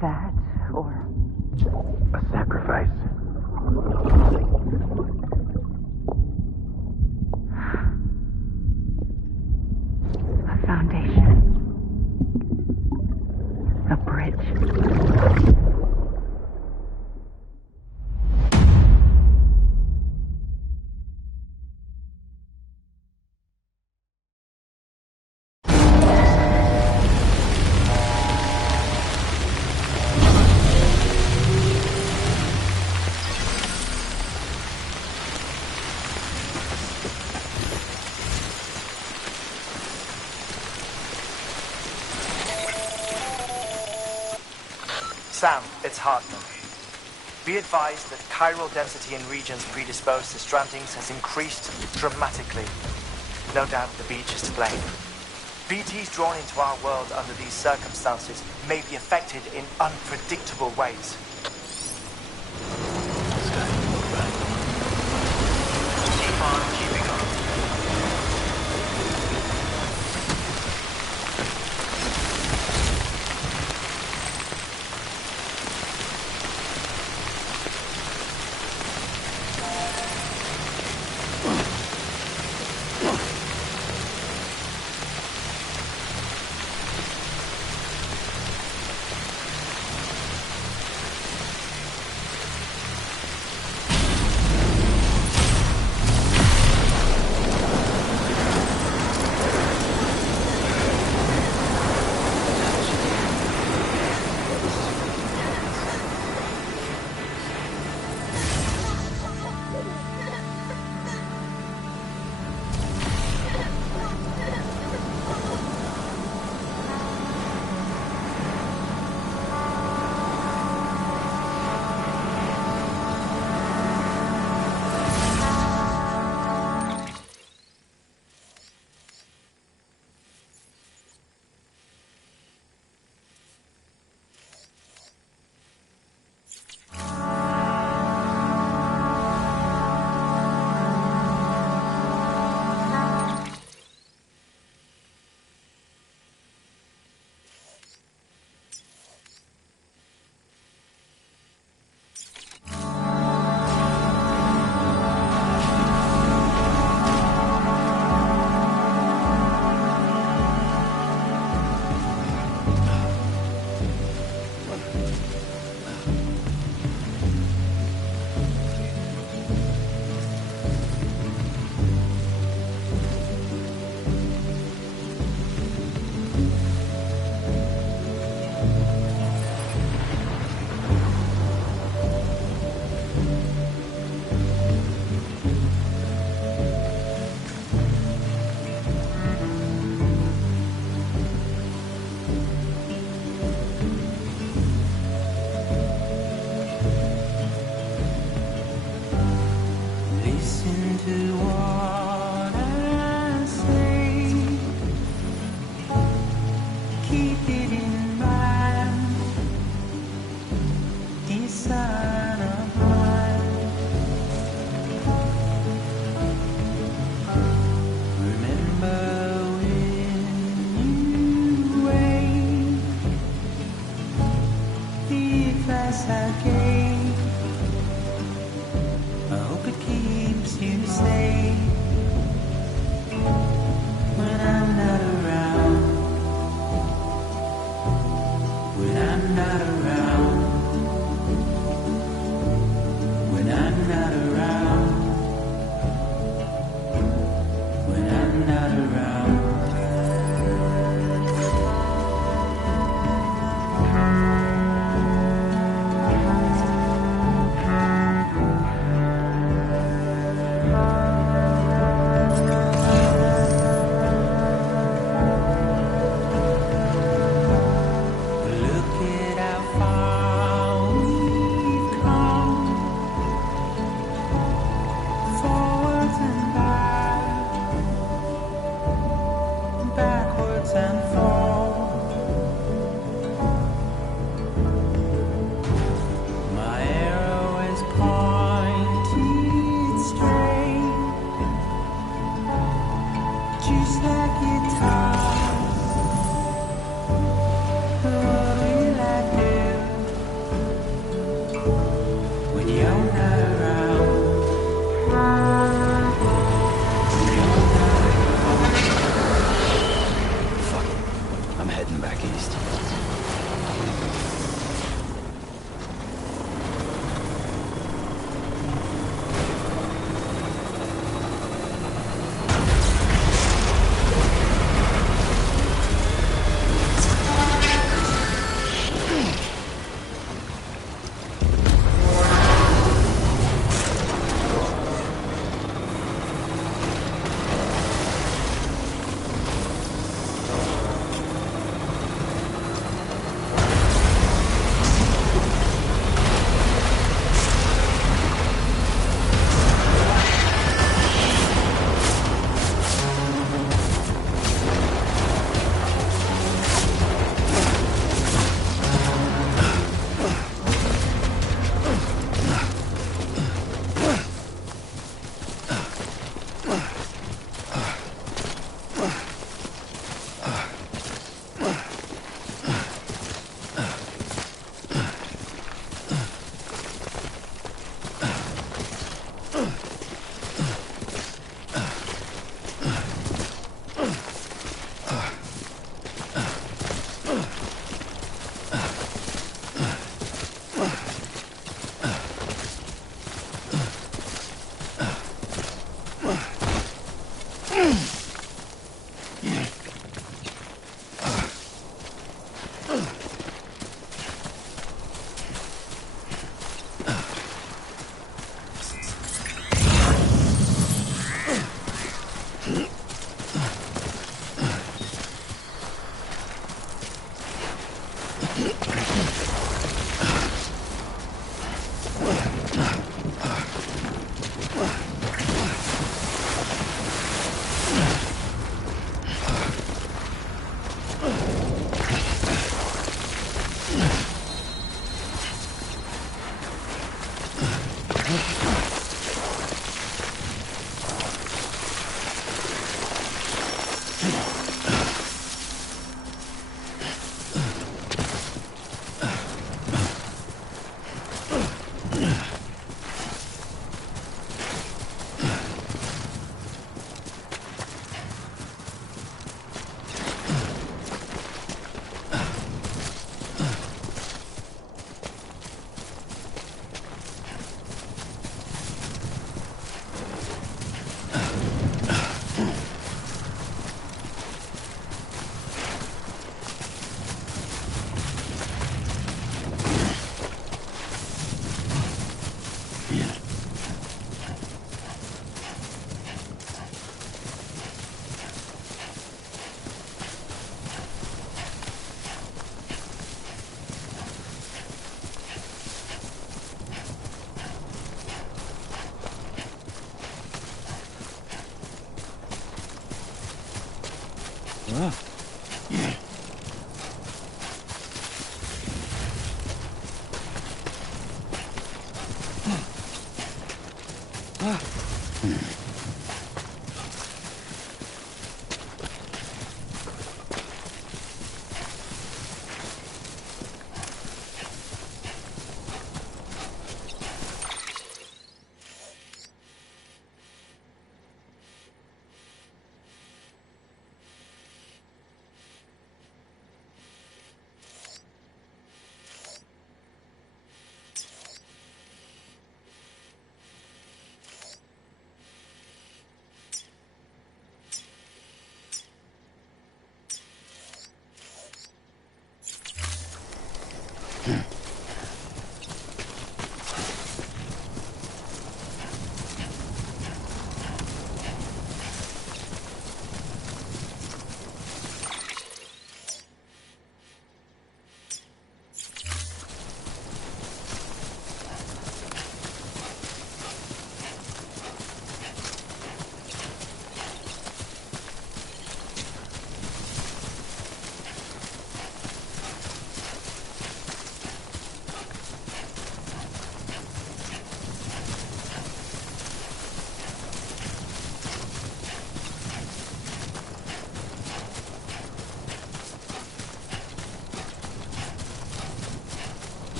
Either that, or... a sacrifice. A foundation. A bridge. Sam, it's Hartman. Be advised that chiral density in regions predisposed to strandings has increased dramatically. No doubt the beach is to blame. BTs drawn into our world under these circumstances may be affected in unpredictable ways. Keep on keeping on.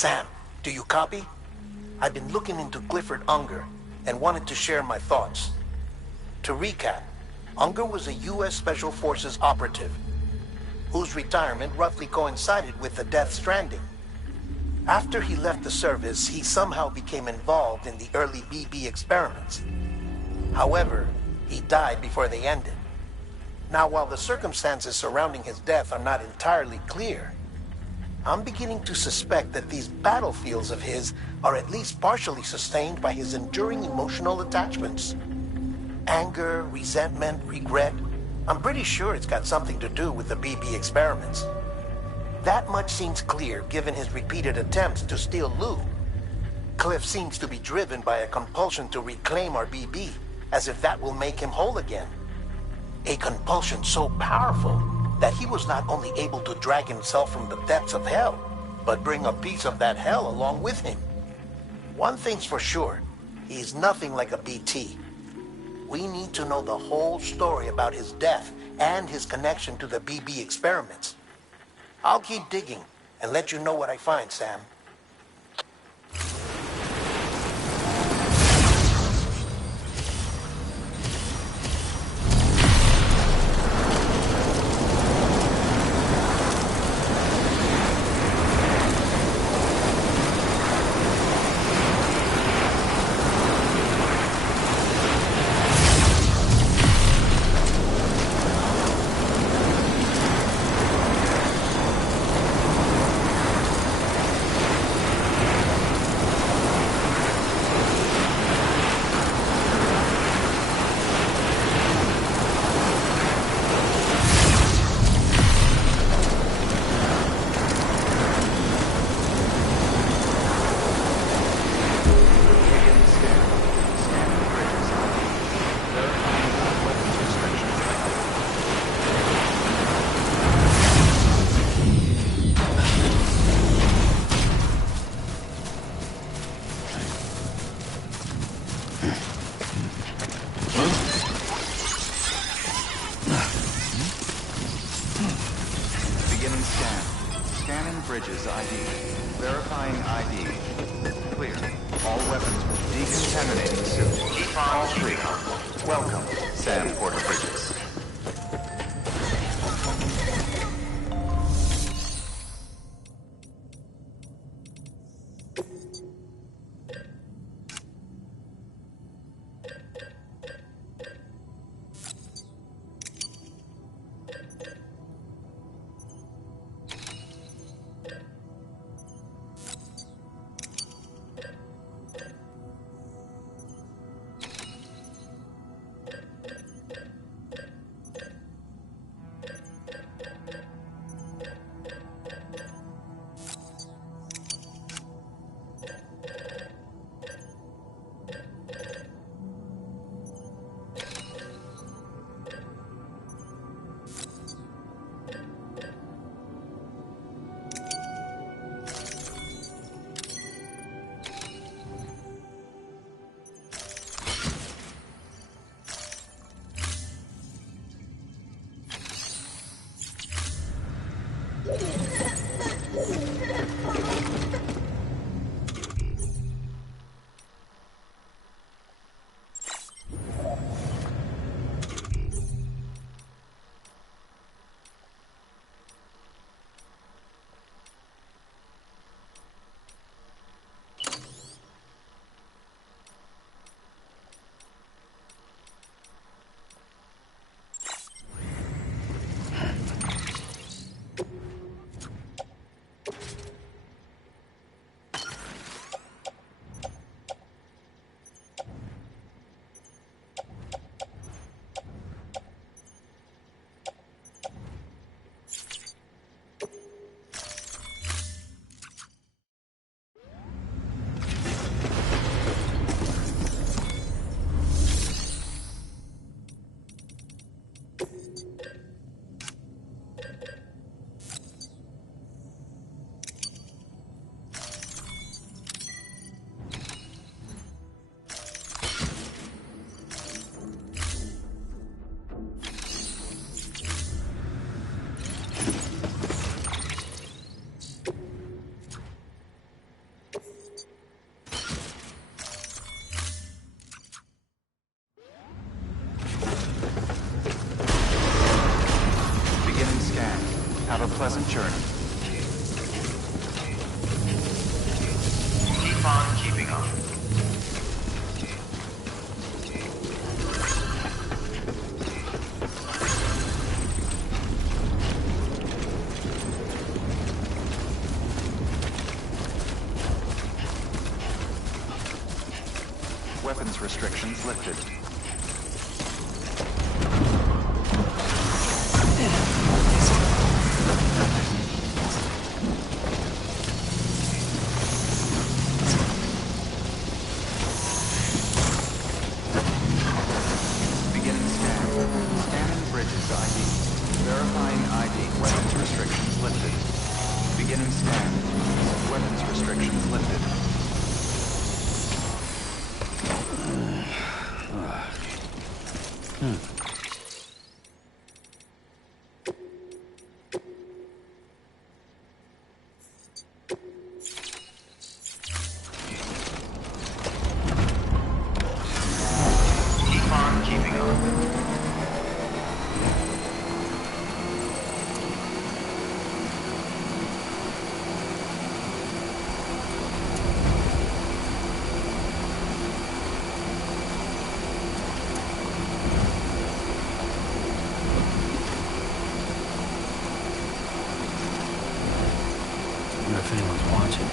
Sam, do you copy? I've been looking into Clifford Unger and wanted to share my thoughts. To recap, Unger was a U.S. Special Forces operative whose retirement roughly coincided with the Death Stranding. After he left the service, he somehow became involved in the early BB experiments. However, he died before they ended. Now, while the circumstances surrounding his death are not entirely clear, I'm beginning to suspect that these battlefields of his are at least partially sustained by his enduring emotional attachments. Anger, resentment, regret. I'm pretty sure it's got something to do with the BB experiments. That much seems clear given his repeated attempts to steal Lou. Cliff seems to be driven by a compulsion to reclaim our BB, as if that will make him whole again. A compulsion so powerful that he was not only able to drag himself from the depths of hell, but bring a piece of that hell along with him. One thing's for sure, he's nothing like a BT. We need to know the whole story about his death and his connection to the BB experiments. I'll keep digging and let you know what I find, Sam. Beginning scan. Scanning bridges ID. Verifying ID. Clear. All weapons decontaminating soon. All three. Welcome, Sam Porter Bridges. pleasant journey. Keep on keeping on. Weapons restrictions lifted. Beginning scan. Scanning bridges ID. Verifying ID. Weapons restrictions lifted. Beginning scan. Weapons restrictions lifted. Keep on keeping on. I wonder if anyone's watching.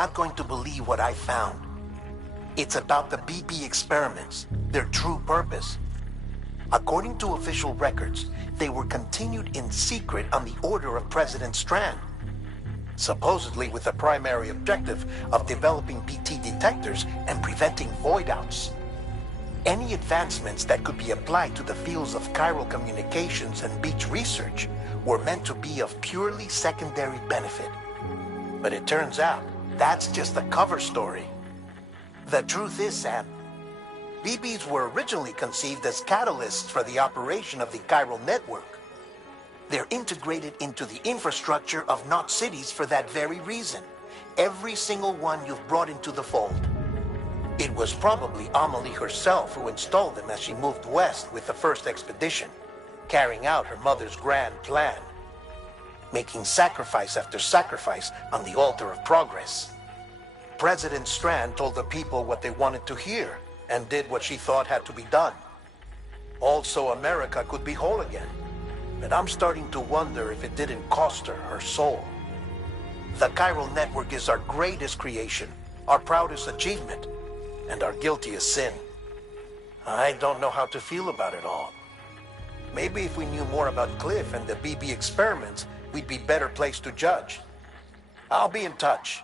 not going to believe what I found. It's about the BB experiments, their true purpose. According to official records, they were continued in secret on the order of President Strand, supposedly with the primary objective of developing BT detectors and preventing void-outs. Any advancements that could be applied to the fields of chiral communications and beach research were meant to be of purely secondary benefit. But it turns out, that's just the cover story. The truth is, Sam, BBs were originally conceived as catalysts for the operation of the chiral network. They're integrated into the infrastructure of Knot cities for that very reason. Every single one you've brought into the fold. It was probably Amelie herself who installed them as she moved west with the first expedition, carrying out her mother's grand plan, making sacrifice after sacrifice on the altar of progress. President Strand told the people what they wanted to hear, and did what she thought had to be done. Also, America could be whole again. But I'm starting to wonder if it didn't cost her her soul. The chiral network is our greatest creation, our proudest achievement, and our guiltiest sin. I don't know how to feel about it all. Maybe if we knew more about Cliff and the BB experiments, we'd be better placed to judge. I'll be in touch.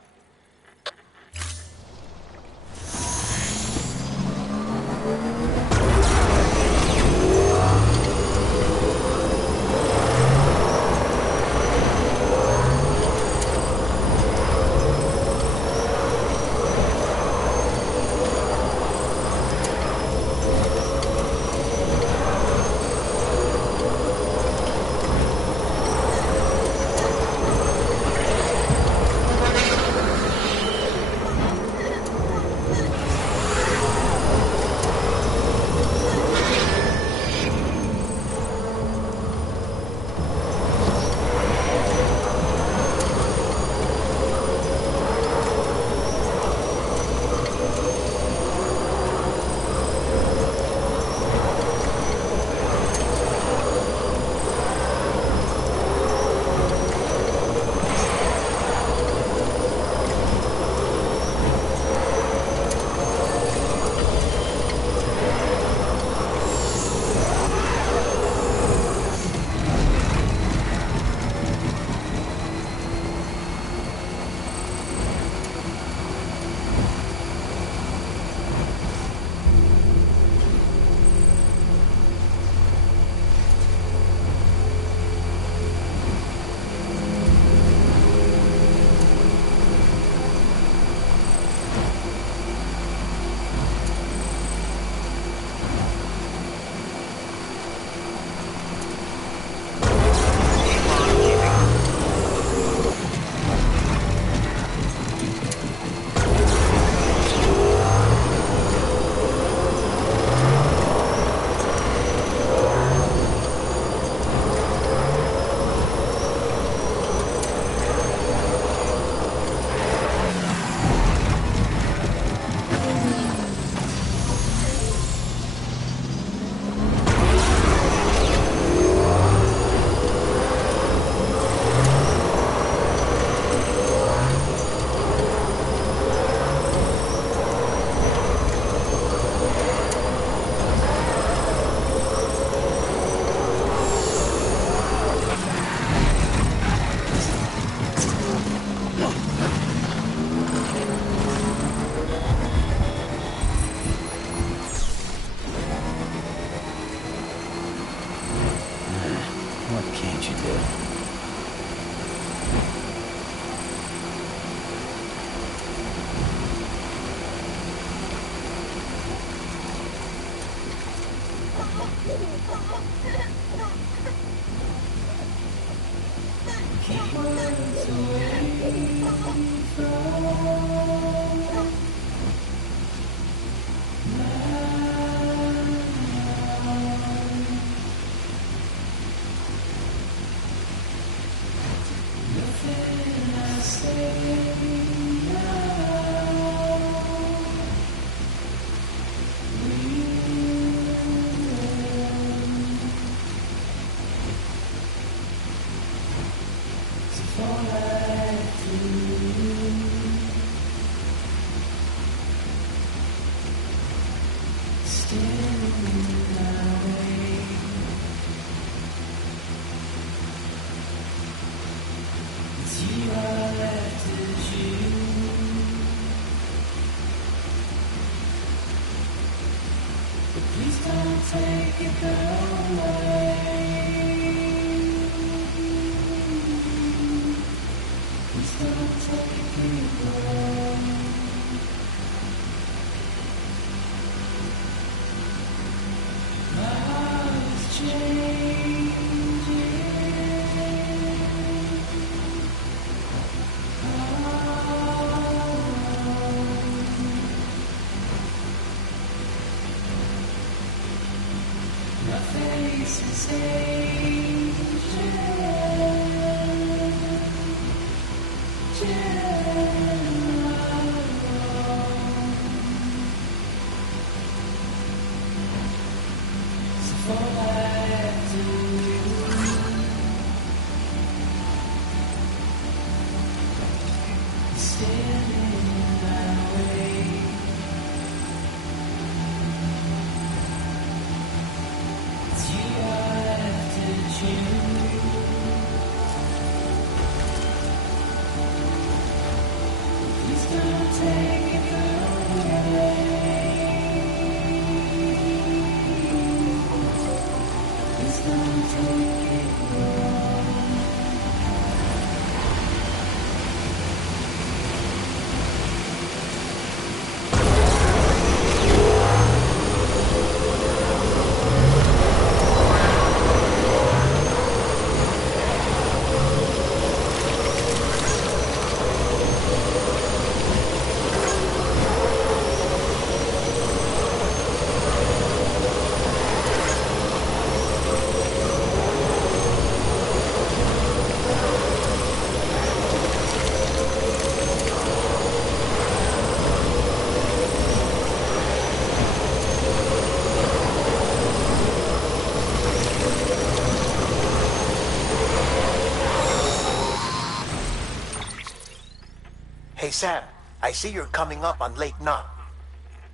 Hey, Sam, I see you're coming up on Lake Knot.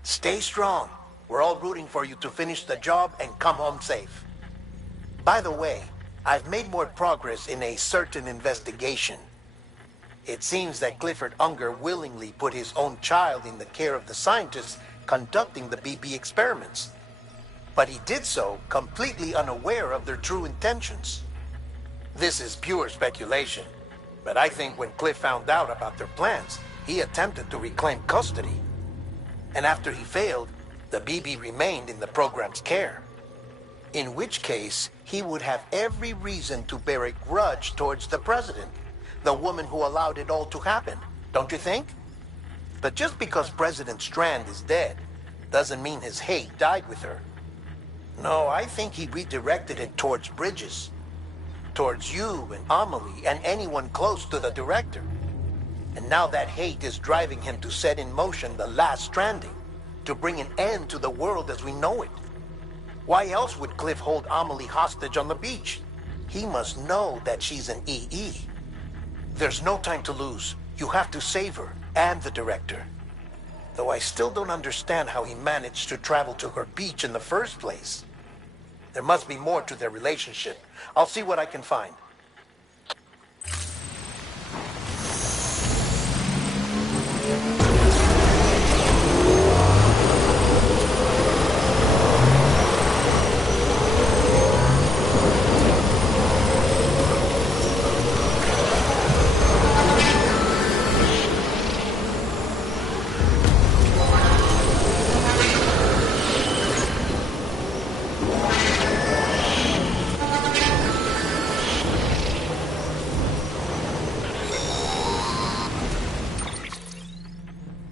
Stay strong. We're all rooting for you to finish the job and come home safe. By the way, I've made more progress in a certain investigation. It seems that Clifford Unger willingly put his own child in the care of the scientists conducting the BB experiments. But he did so completely unaware of their true intentions. This is pure speculation, but I think when Cliff found out about their plans, he attempted to reclaim custody. And after he failed, the BB remained in the program's care. In which case, he would have every reason to bear a grudge towards the president, the woman who allowed it all to happen, don't you think? But just because President Strand is dead, doesn't mean his hate died with her. No, I think he redirected it towards Bridges. Towards you and Amelie and anyone close to the director. And now that hate is driving him to set in motion the last Stranding, to bring an end to the world as we know it. Why else would Cliff hold Amelie hostage on the beach? He must know that she's an EE. There's no time to lose. You have to save her and the director. Though I still don't understand how he managed to travel to her beach in the first place. There must be more to their relationship. I'll see what I can find.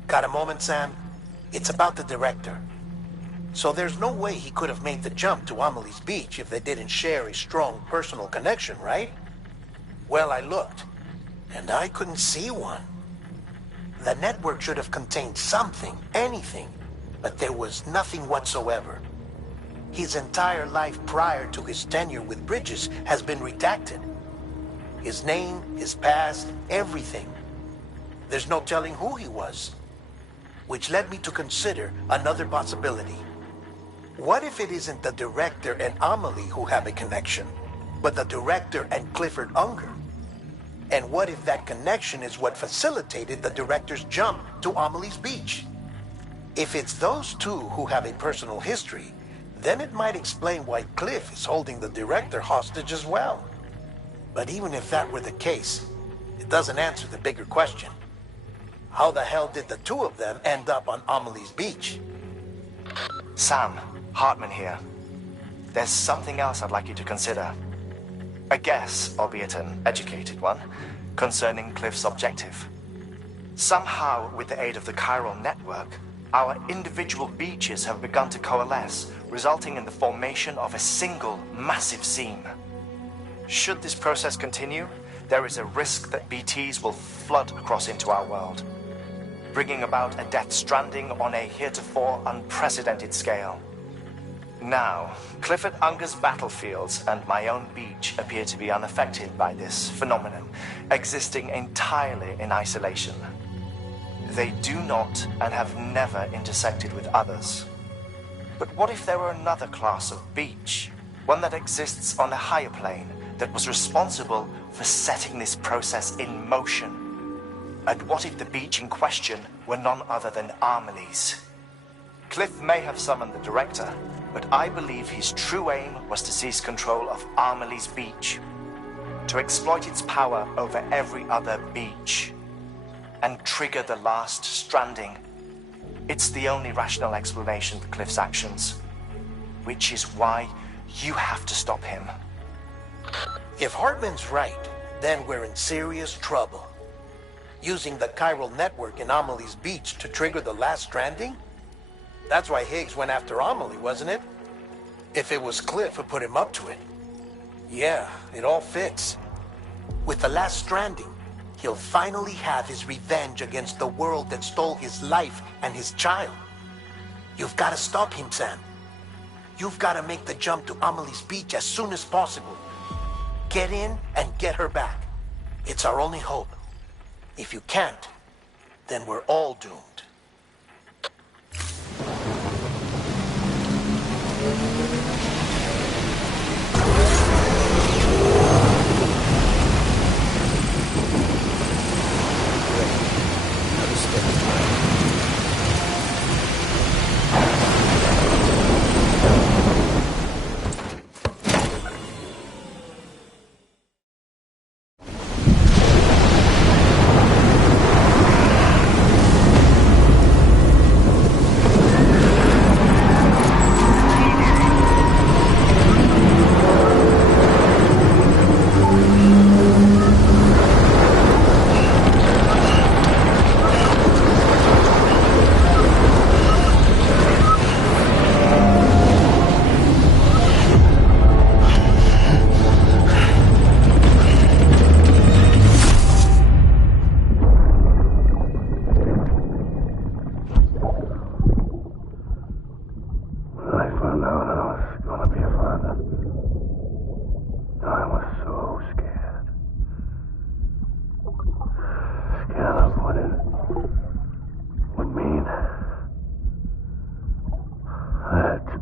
Got a moment, Sam? It's about the director. So there's no way he could have made the jump to Amelie's beach if they didn't share a strong personal connection, right? Well, I looked, and I couldn't see one. The network should have contained something, anything, but there was nothing whatsoever. His entire life prior to his tenure with Bridges has been redacted. His name, his past, everything. There's no telling who he was. Which led me to consider another possibility. What if it isn't the director and Amelie who have a connection, but the director and Clifford Unger? And what if that connection is what facilitated the director's jump to Amelie's beach? If it's those two who have a personal history, then it might explain why Cliff is holding the director hostage as well. But even if that were the case, it doesn't answer the bigger question. How the hell did the two of them end up on Amelie's beach? Sam, Hartman here. There's something else I'd like you to consider. A guess, albeit an educated one, concerning Cliff's objective. Somehow, with the aid of the chiral network, our individual beaches have begun to coalesce, resulting in the formation of a single massive seam. Should this process continue, there is a risk that BTs will flood across into our world, bringing about a death stranding on a heretofore unprecedented scale. Now, Clifford Unger's battlefields and my own beach appear to be unaffected by this phenomenon, existing entirely in isolation. They do not and have never intersected with others. But what if there were another class of beach, one that exists on a higher plane, that was responsible for setting this process in motion? And what if the beach in question were none other than Amelie's? Cliff may have summoned the director, but I believe his true aim was to seize control of Amelie's beach, to exploit its power over every other beach, and trigger the last stranding. It's the only rational explanation for Cliff's actions, which is why you have to stop him. If Hartman's right, then we're in serious trouble. Using the chiral network in Amelie's beach to trigger the last stranding? That's why Higgs went after Amelie, wasn't it? If it was Cliff who put him up to it. Yeah, it all fits. With the last stranding, he'll finally have his revenge against the world that stole his life and his child. You've got to stop him, Sam. You've got to make the jump to Amelie's beach as soon as possible. Get in and get her back. It's our only hope. If you can't, then we're all doomed.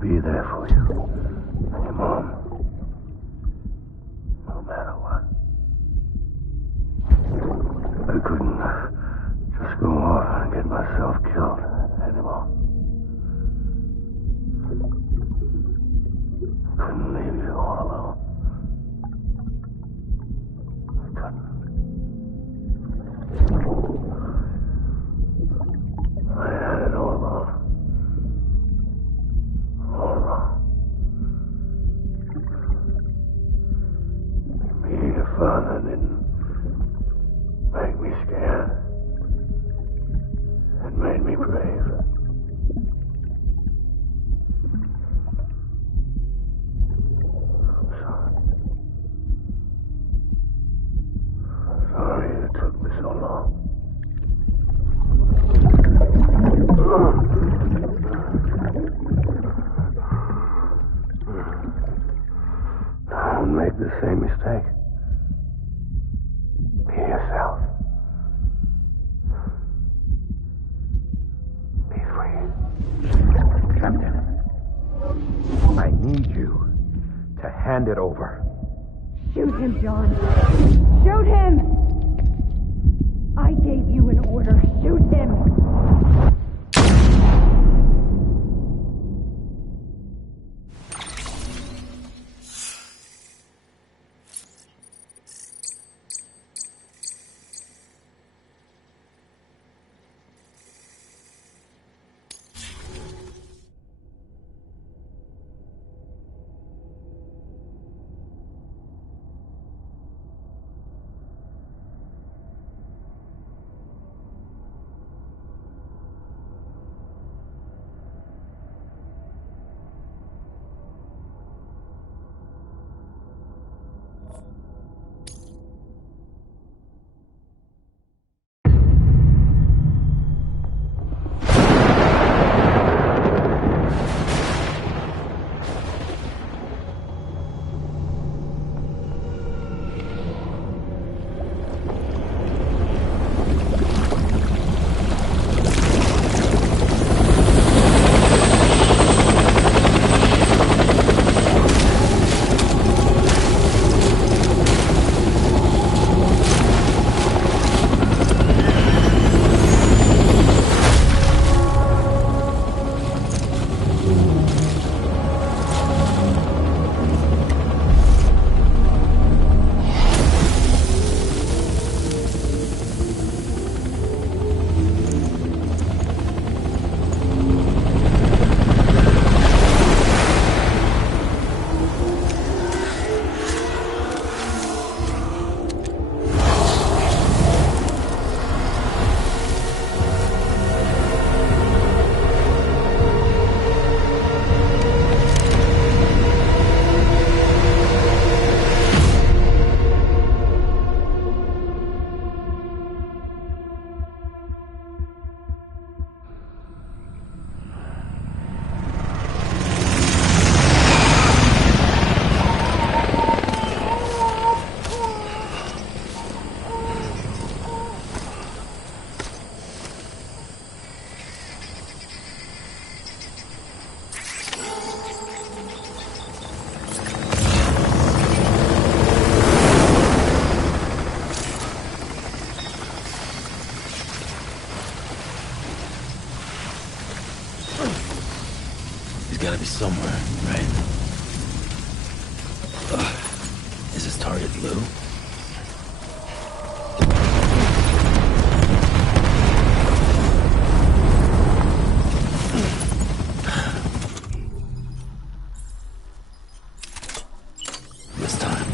Be there for you and your mom, no matter what. I couldn't just go off and get myself killed anymore. I couldn't leave you all alone. I couldn't. I had it all wrong. Being a father didn't make me scared. It made me brave. I'm sorry. I'm sorry it took me so long. Don't make the same mistake. Be yourself. Be free. Captain. need you to hand it over. Shoot him, John. Shoot him! I gave you an order. Shoot him! He's gotta be somewhere, right? Is his target Lou? This time.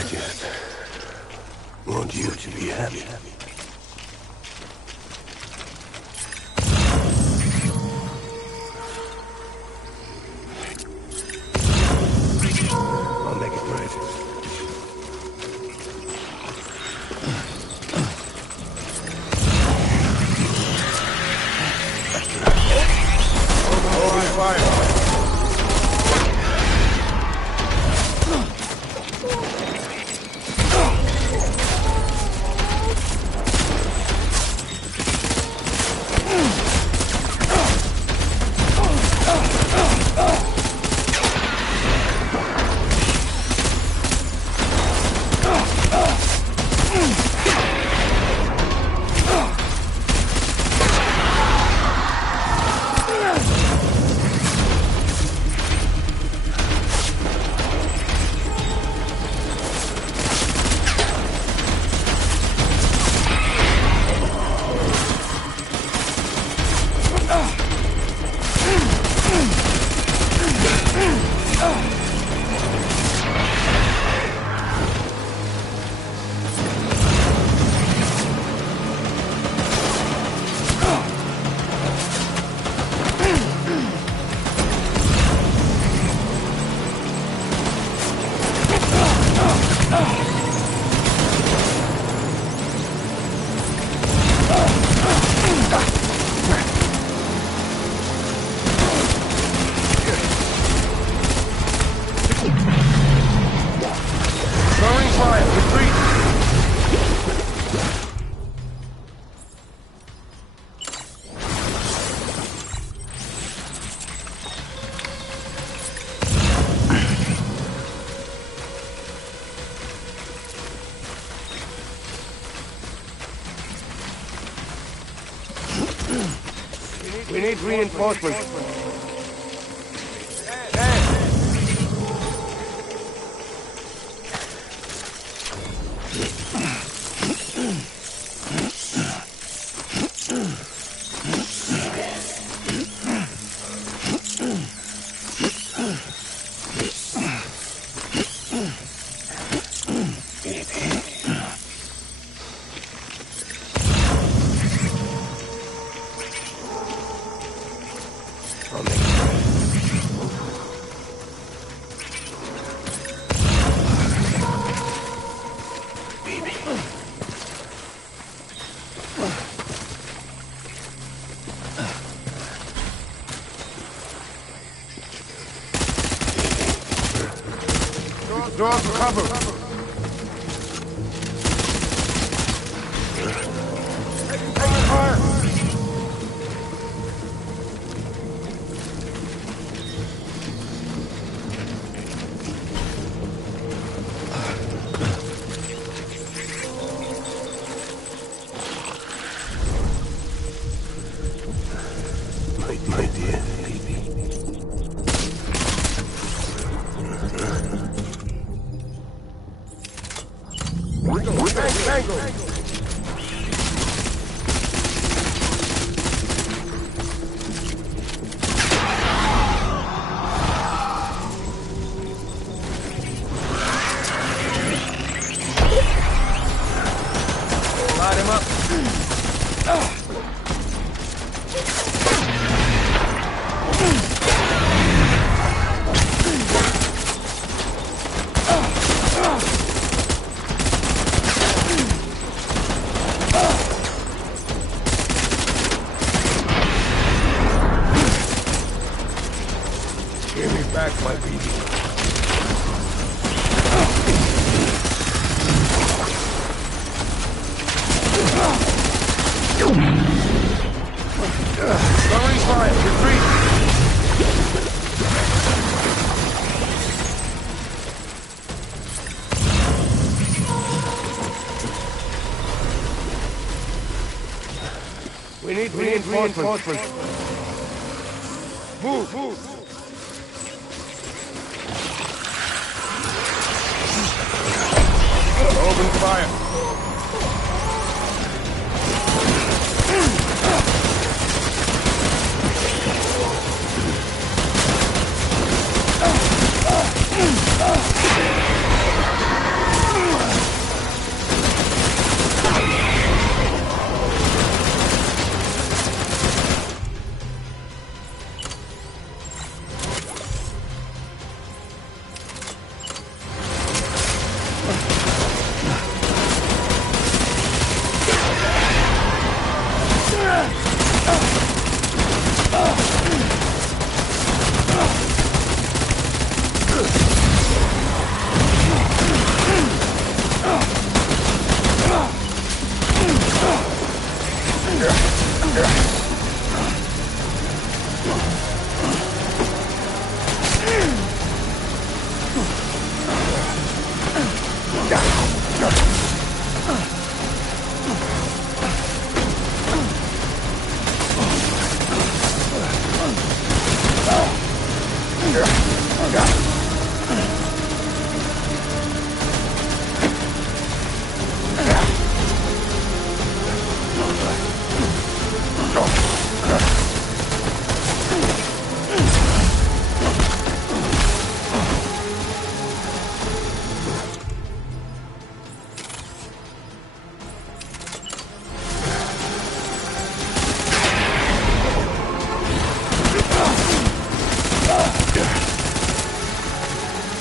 I just want you to be happy. I'll make it right. Open fire! We need reinforcements. Draw for cover. Taking fire. My dear baby. Tango. Light him up. Give me back my baby. Throwing fire, retreat! We need reinforcements. Move! Open fire!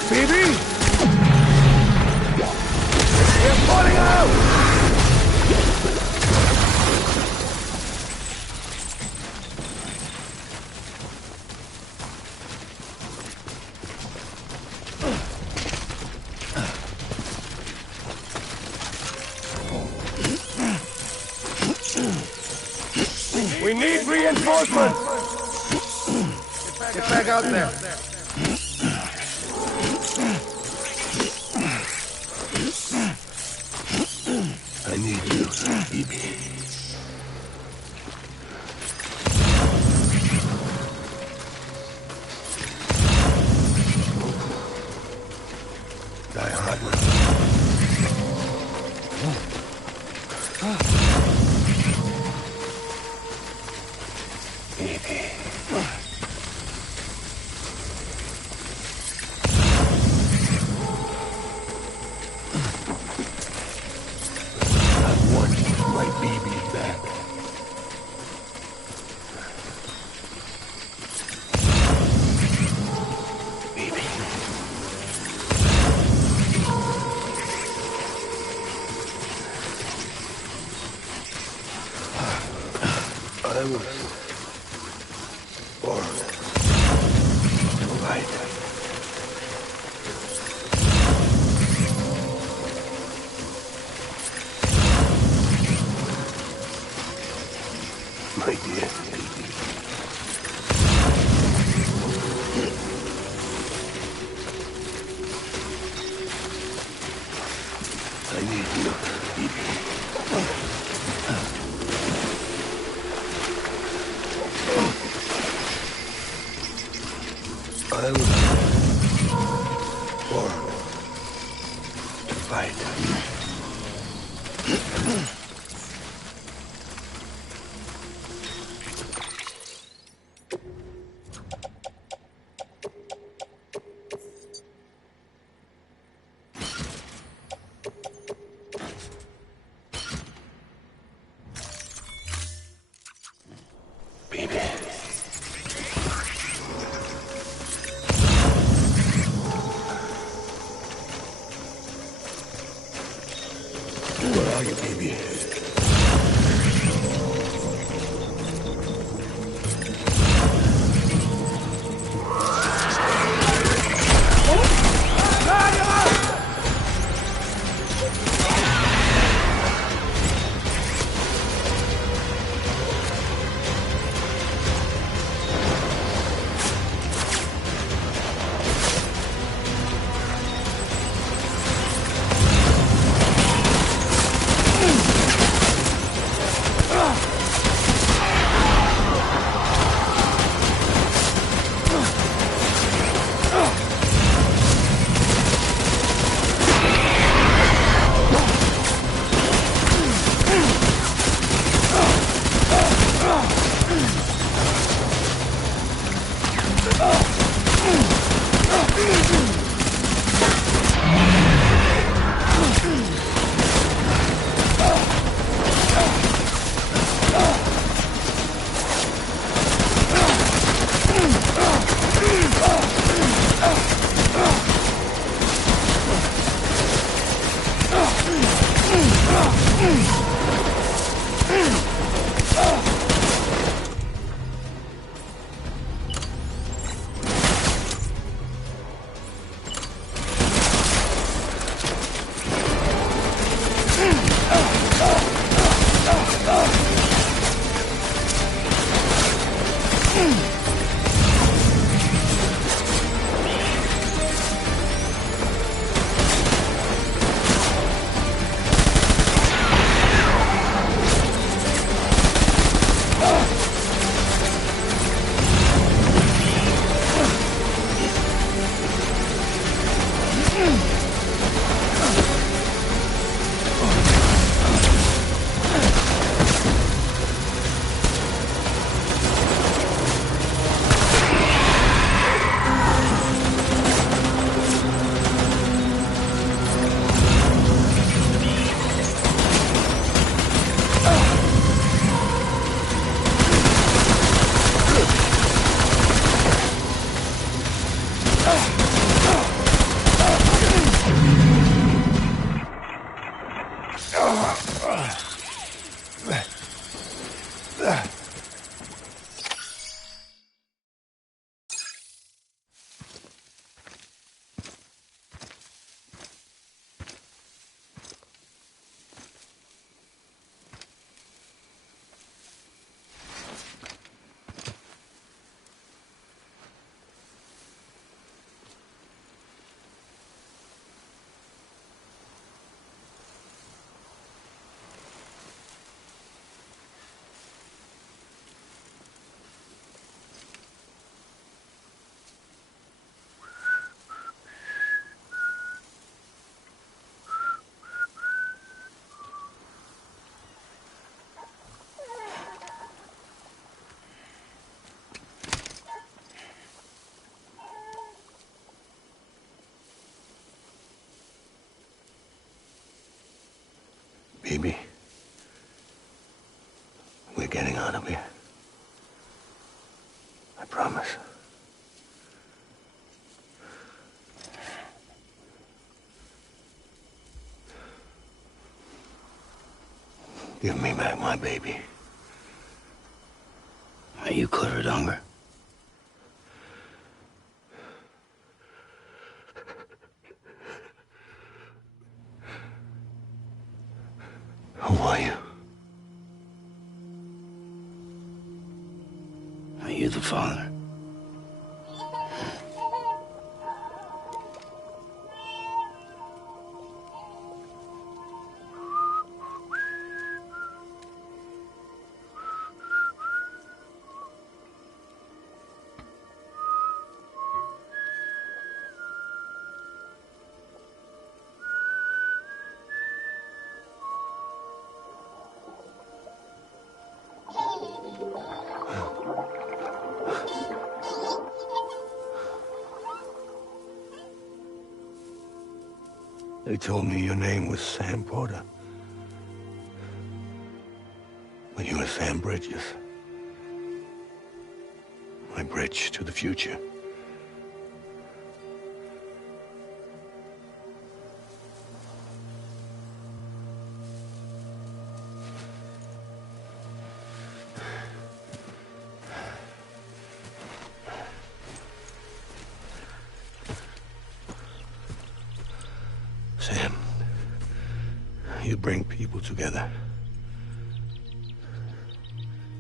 Phoebe? They're falling out! We need reinforcements! Get back out there. I need you, Phoebe. Die hard now. Phoebe. I want my baby back. Baby. I was born to fight. My dear baby. I need you, baby. I was born to fight. Baby. Where are you, baby? baby. We're getting out of here. I promise. Give me back my baby. Are you Clifford Unger? Who are you? Are you the father? They told me your name was Sam Porter. But you were Sam Bridges. My bridge to the future. Sam, you bring people together.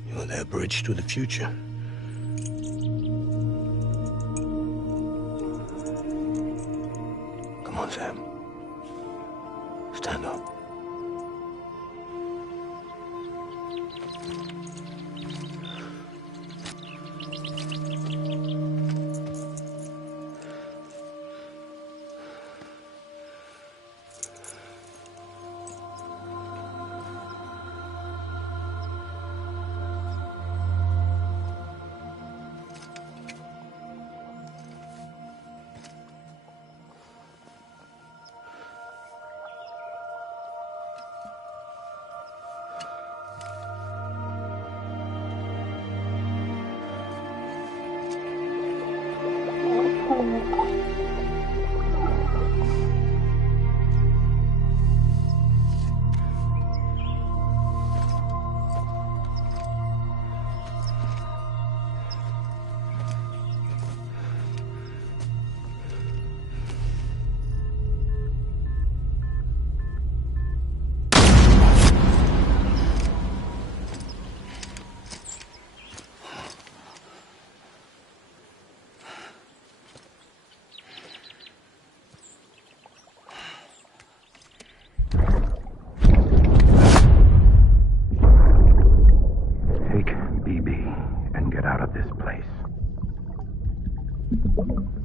You're their bridge to the future. Come on, Sam. Stand up.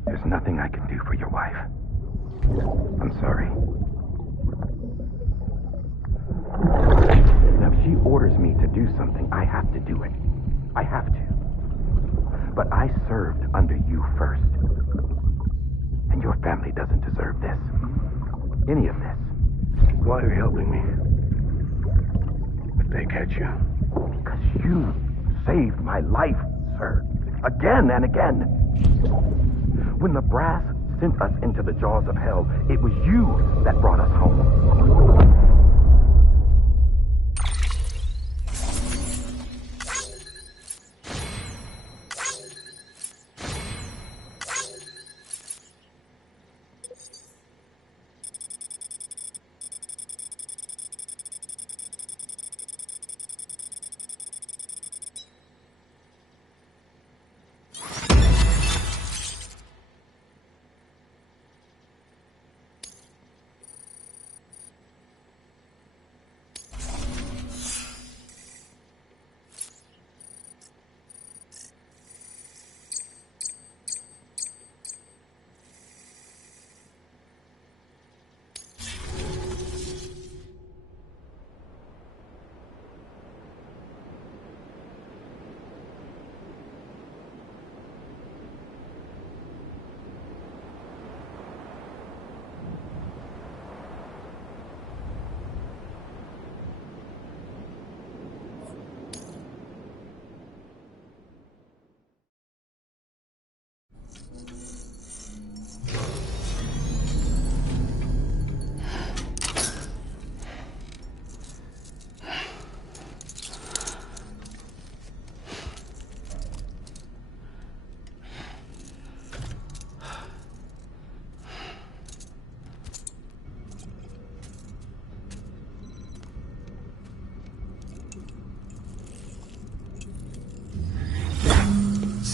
There's nothing I can do for your wife. I'm sorry. Now, if she orders me to do something, I have to do it. I have to. But I served under you first. And your family doesn't deserve this. Any of this. Why are you helping me? If they catch you. Because you saved my life, sir. Again and again. When the brass sent us into the jaws of hell, it was you that brought us home.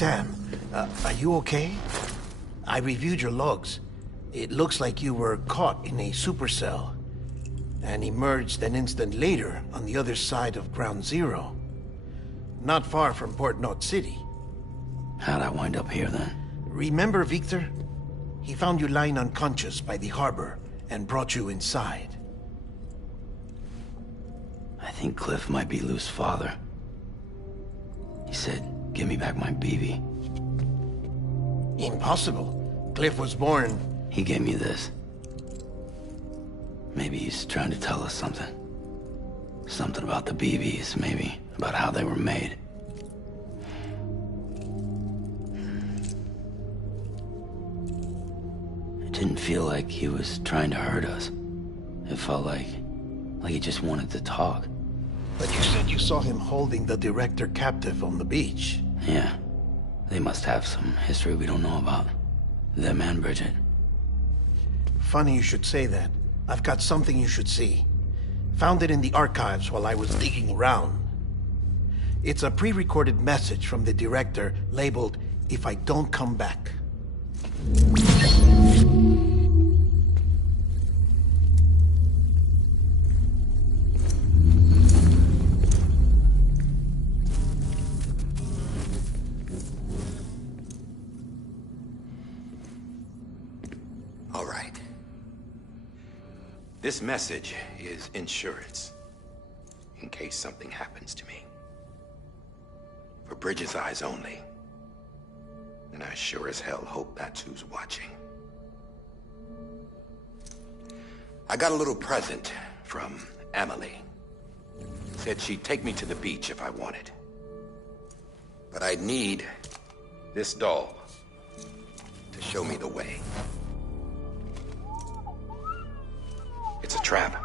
Sam, are you okay? I reviewed your logs. It looks like you were caught in a supercell and emerged an instant later on the other side of Ground Zero. Not far from Port Knot City. How'd I wind up here then? Remember Victor? He found you lying unconscious by the harbor and brought you inside. I think Cliff might be Lou's father. He said, give me back my BB. Impossible. Cliff was born... He gave me this. Maybe he's trying to tell us something. Something about the BBs, maybe. About how they were made. It didn't feel like he was trying to hurt us. It felt like he just wanted to talk. But you said you saw him holding the director captive on the beach. Yeah. They must have some history we don't know about. Them and Bridget. Funny you should say that. I've got something you should see. Found it in the archives while I was digging around. It's a pre-recorded message from the director labeled, "If I don't come back." All right. This message is insurance, in case something happens to me. For Bridget's eyes only. And I sure as hell hope that's who's watching. I got a little present from Emily. Said she'd take me to the beach if I wanted. But I'd need this doll to show me the way. It's a trap.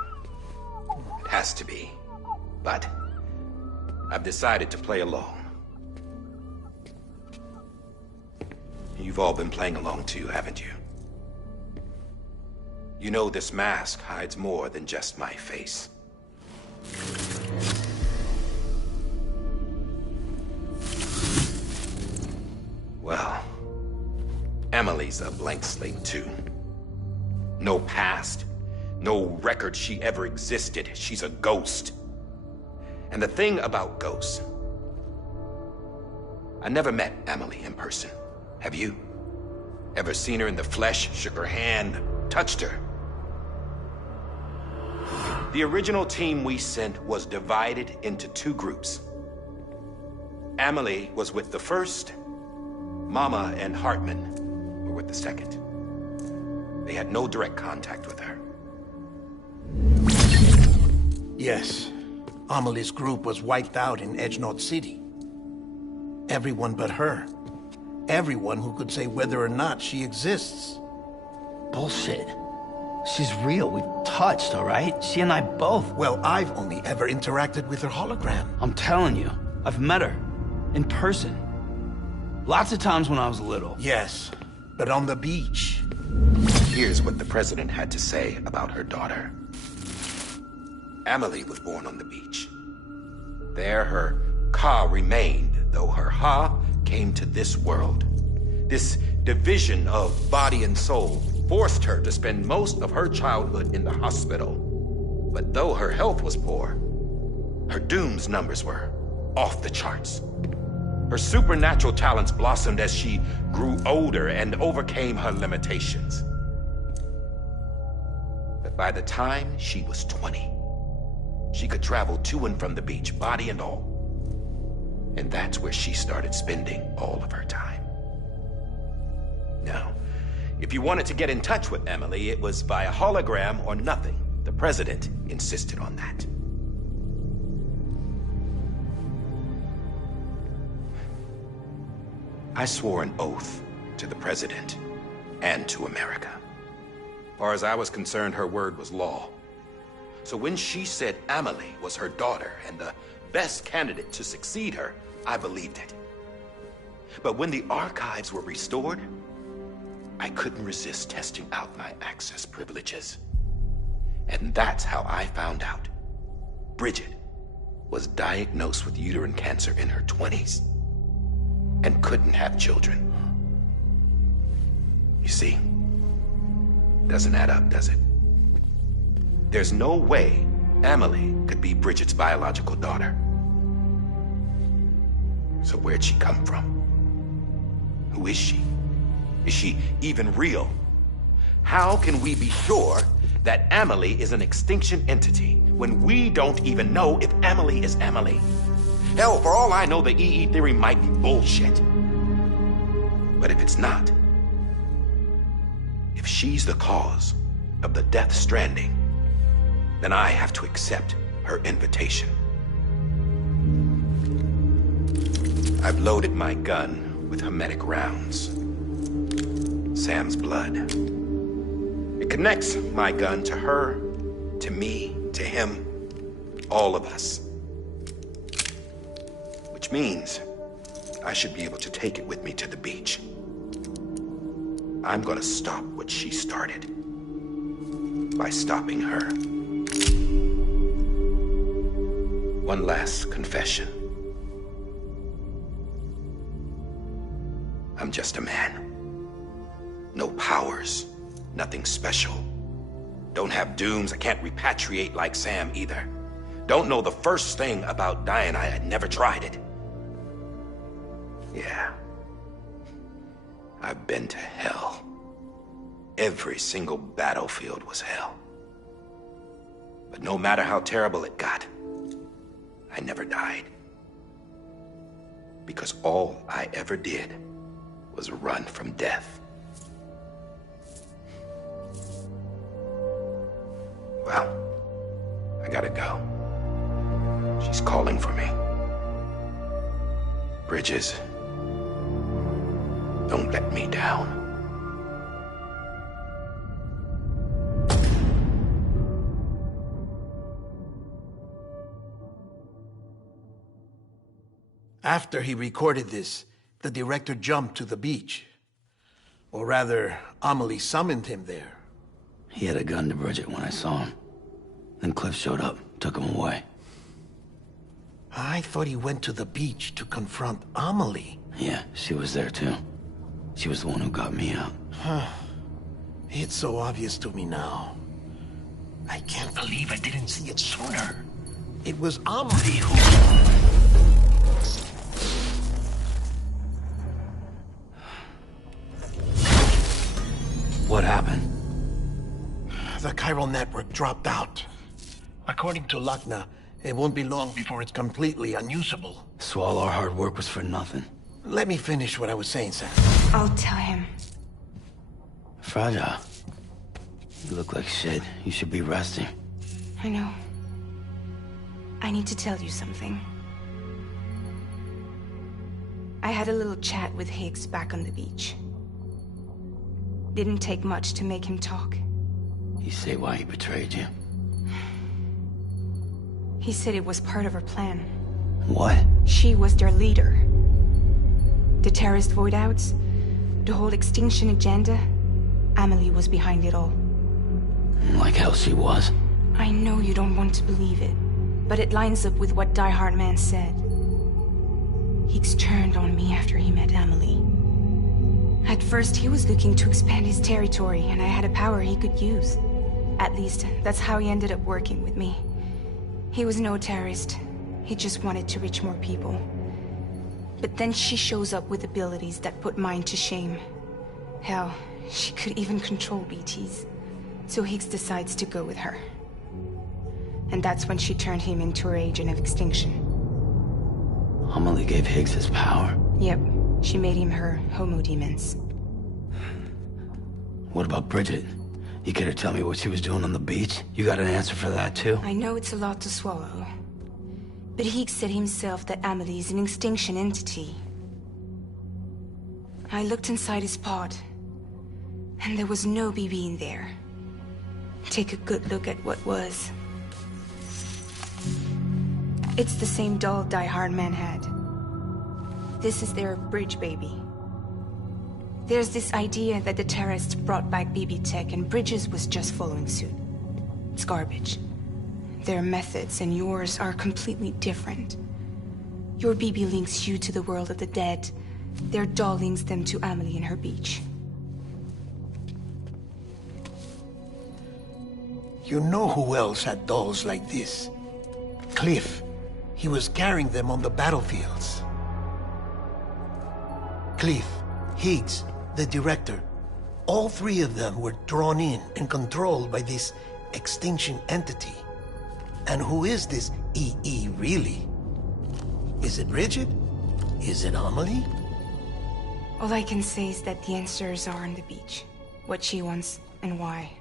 It has to be. But I've decided to play along. You've all been playing along too, haven't you? You know this mask hides more than just my face. Well, Emily's a blank slate too. No past. No record she ever existed. She's a ghost. And the thing about ghosts... I never met Emily in person. Have you? Ever seen her in the flesh, shook her hand, touched her? The original team we sent was divided into two groups. Emily was with the first. Mama and Hartman were with the second. They had no direct contact with her. Yes. Amelie's group was wiped out in Edge Knot City. Everyone but her. Everyone who could say whether or not she exists. Bullshit. She's real. We've touched, all right? She and I both. Well, I've only ever interacted with her hologram. I'm telling you, I've met her. In person. Lots of times when I was little. Yes, but on the beach. Here's what the president had to say about her daughter. Emily was born on the beach. There her Ka remained, though her Ha came to this world. This division of body and soul forced her to spend most of her childhood in the hospital. But though her health was poor, her Doom's numbers were off the charts. Her supernatural talents blossomed as she grew older and overcame her limitations. But by the time she was 20, she could travel to and from the beach, body and all. And that's where she started spending all of her time. Now, if you wanted to get in touch with Emily, it was via hologram or nothing. The president insisted on that. I swore an oath to the president and to America. As far as I was concerned, her word was law. So when she said Emily was her daughter and the best candidate to succeed her, I believed it. But when the archives were restored, I couldn't resist testing out my access privileges. And that's how I found out. Bridget was diagnosed with uterine cancer in her 20s. and couldn't have children. You see, doesn't add up, does it? There's no way Amelie could be Bridget's biological daughter. So where'd she come from? Who is she? Is she even real? How can we be sure that Amelie is an extinction entity when we don't even know if Amelie is Amelie? Hell, for all I know, the EE theory might be bullshit. But if it's not, if she's the cause of the death stranding, then I have to accept her invitation. I've loaded my gun with hermetic rounds. Sam's blood. It connects my gun to her, to me, to him, all of us. Which means I should be able to take it with me to the beach. I'm gonna stop what she started by stopping her. One last confession. I'm just a man. No powers, nothing special. Don't have dooms, I can't repatriate like Sam either. Don't know the first thing about dying, I had never tried it. Yeah. I've been to hell. Every single battlefield was hell. But no matter how terrible it got, I never died. Because all I ever did was run from death. Well, I gotta go. She's calling for me. Bridges, don't let me down. After he recorded this, the director jumped to the beach. Or rather, Amelie summoned him there. He had a gun to Bridget when I saw him. Then Cliff showed up, took him away. I thought he went to the beach to confront Amelie. Yeah, she was there too. She was the one who got me out. It's so obvious to me now. I can't believe I didn't see it sooner. It was Amelie who... What happened? The chiral network dropped out. According to Lachna, it won't be long before it's completely unusable. So all our hard work was for nothing. Let me finish what I was saying, Sam. I'll tell him. Fragile. You look like shit. You should be resting. I know. I need to tell you something. I had a little chat with Higgs back on the beach. Didn't take much to make him talk. You say why he betrayed you? He said it was part of her plan. What? She was their leader. The terrorist voidouts, the whole extinction agenda, Amelie was behind it all. Like hell she was. I know you don't want to believe it, but it lines up with what Die Hard Man said. Higgs turned on me after he met Amelie. At first, he was looking to expand his territory, and I had a power he could use. At least, that's how he ended up working with me. He was no terrorist. He just wanted to reach more people. But then she shows up with abilities that put mine to shame. Hell, she could even control BTs. So Higgs decides to go with her. And that's when she turned him into her agent of extinction. Amelie gave Higgs his power? Yep. She made him her Homo Demons. What about Bridget? You care to tell me what she was doing on the beach? You got an answer for that too? I know it's a lot to swallow. But Higgs said himself that Amelie is an extinction entity. I looked inside his pod, and there was no BB in there. Take a good look at what was. It's the same doll Die Hard Man had. This is their bridge baby. There's this idea that the terrorists brought back BB tech and Bridges was just following suit. It's garbage. Their methods and yours are completely different. Your BB links you to the world of the dead, Their doll links them to Amelie and her beach. You know who else had dolls like this? Cliff. He was carrying them on the battlefields. Cliff, Higgs, the director. All three of them were drawn in and controlled by this extinction entity. And who is this EE really? Is it Bridget? Is it Amelie? All I can say is that the answers are on the beach. What she wants and why.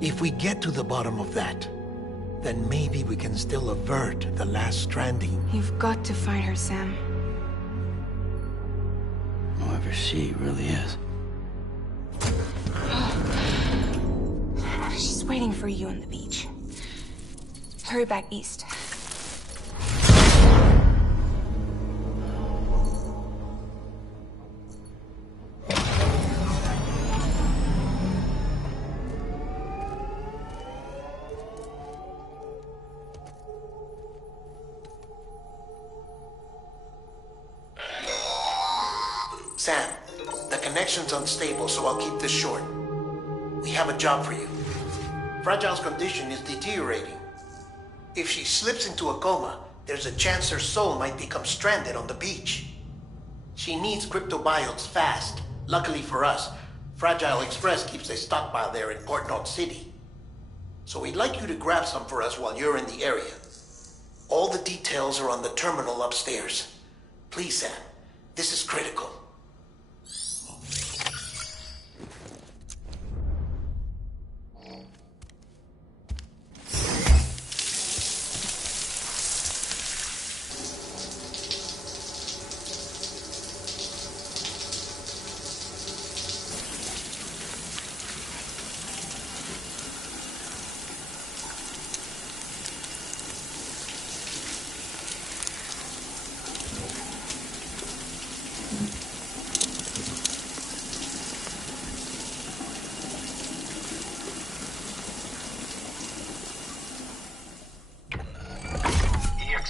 If we get to the bottom of that, then maybe we can still avert the last stranding. You've got to find her, Sam. Whoever she really is. She's waiting for you on the beach. Hurry back east. Sam, the connection's unstable, so I'll keep this short. We have a job for you. Fragile's condition is deteriorating. If she slips into a coma, there's a chance her soul might become stranded on the beach. She needs cryptobiotes fast. Luckily for us, Fragile Express keeps a stockpile there in Port North City. So we'd like you to grab some for us while you're in the area. All the details are on the terminal upstairs. Please, Sam, this is critical.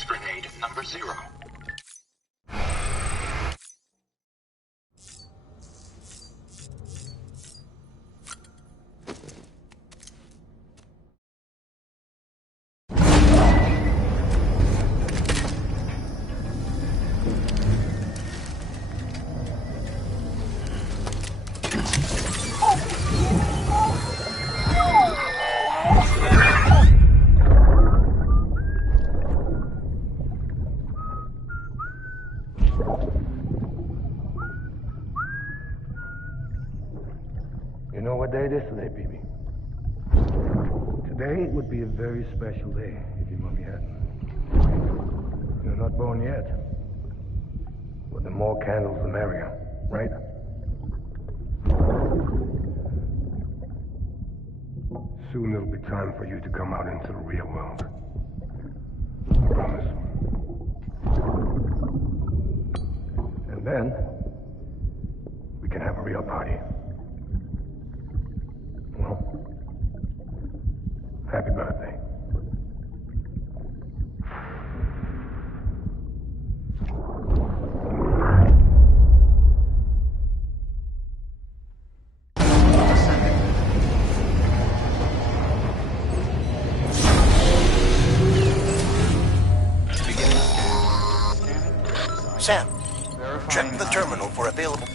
Grenade number 0. You know what day it is today, BB? Today would be a very special day if your mommy hadn't. You're not born yet. But the more candles, the merrier, right? Soon it'll be time for you to come out into the real world. I promise. And then, we can have a real party. Well, happy birthday. Sam, check the terminal for available.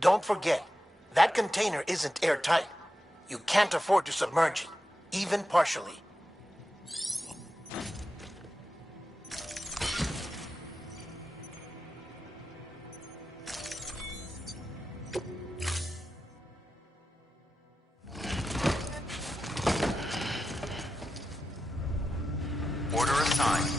Don't forget, that container isn't airtight. You can't afford to submerge it, even partially. Order assigned.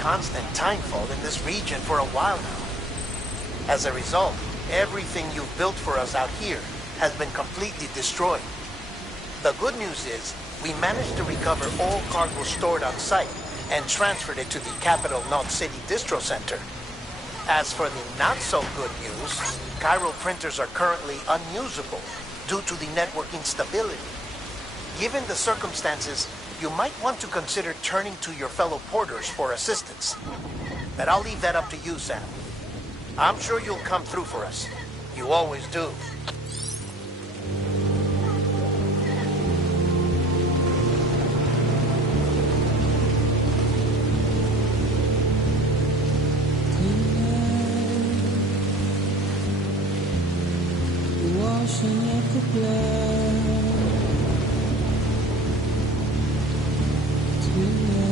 constant timefall in this region for a while now. As a result, everything you've built for us out here has been completely destroyed. The good news is, we managed to recover all cargo stored on site and transferred it to the Capital Knot City Distro Center. As for the not-so-good news, chiral printers are currently unusable due to the network instability. Given the circumstances, you might want to consider turning to your fellow porters for assistance. But I'll leave that up to you, Sam. I'm sure you'll come through for us. You always do. Washing up the blood tonight.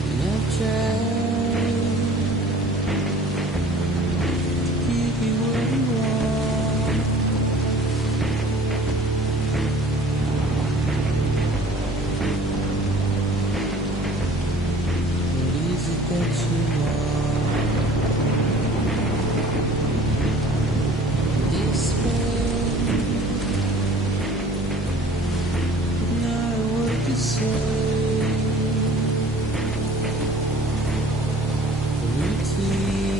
And I've tried to give you what you want. What is it that you want? This pain, not a word to say. Routine.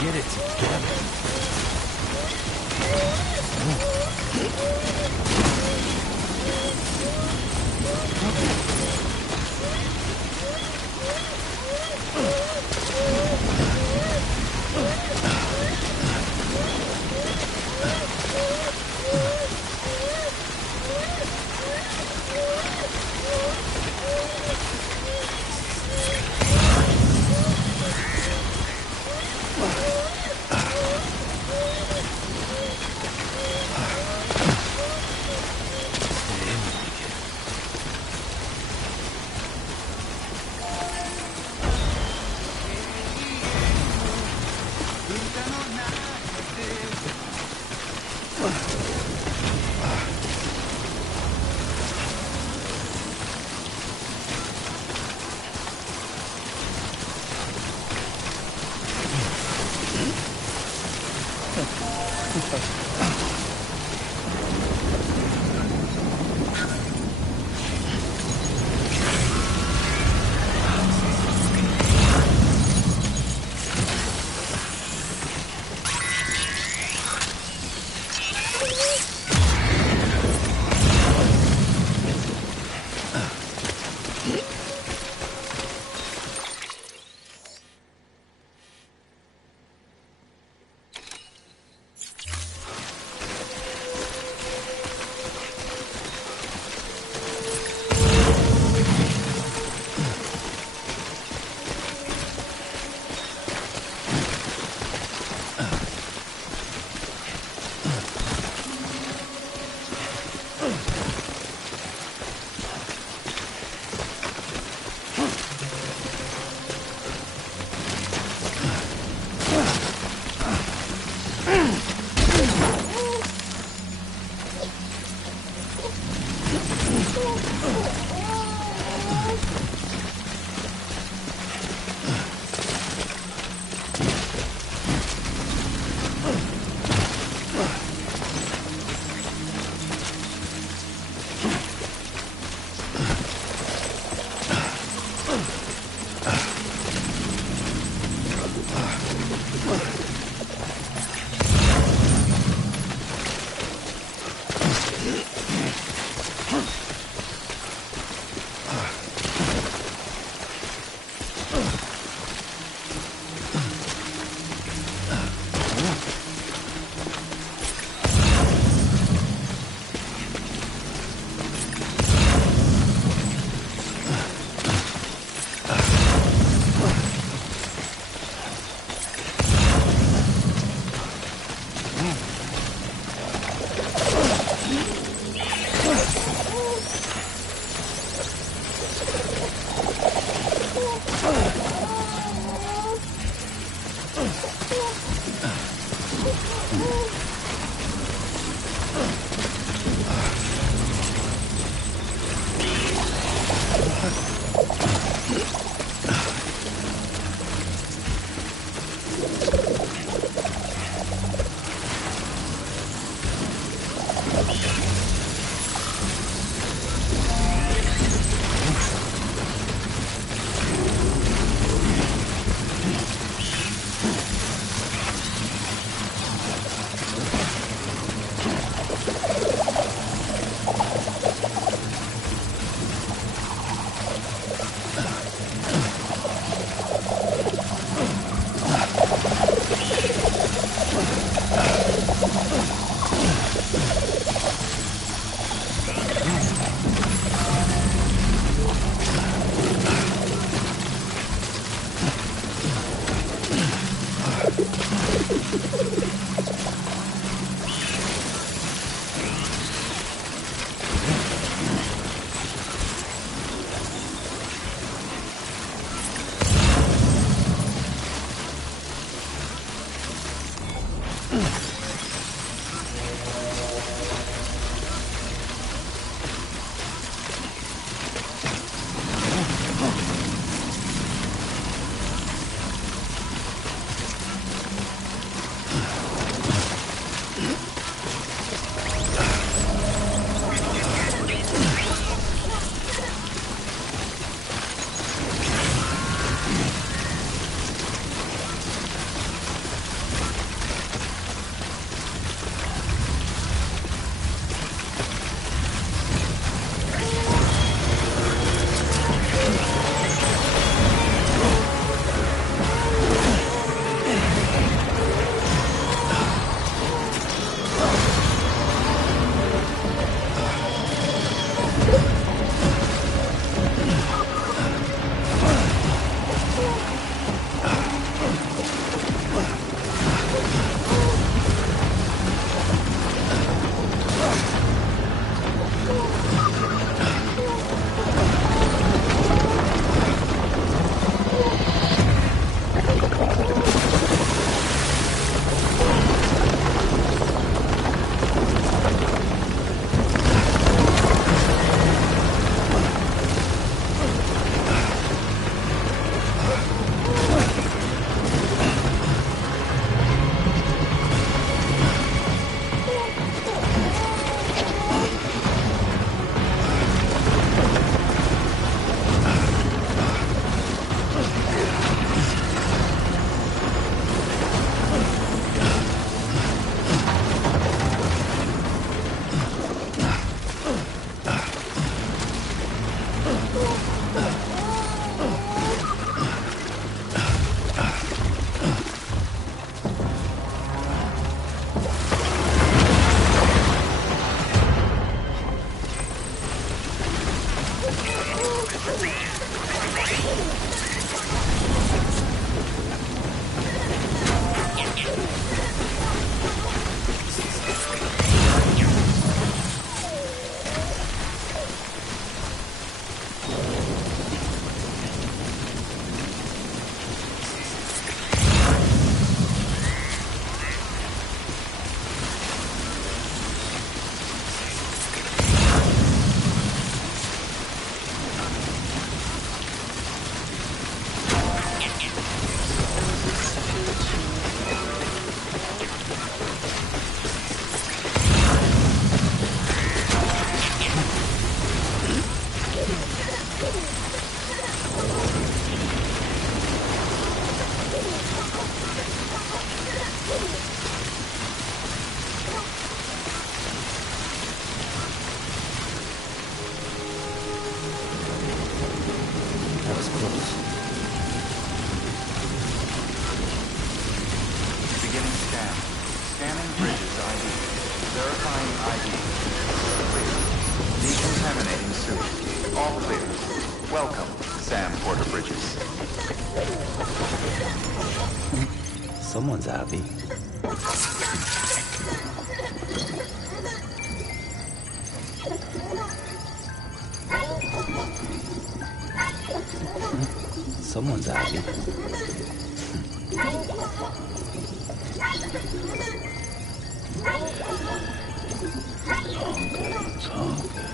Get it together. scan. Scanning bridges ID. Verifying ID. Clear. Decontaminating suit. All clear. Welcome, Sam Porter Bridges. Someone's happy. Someone's happy. It's all good.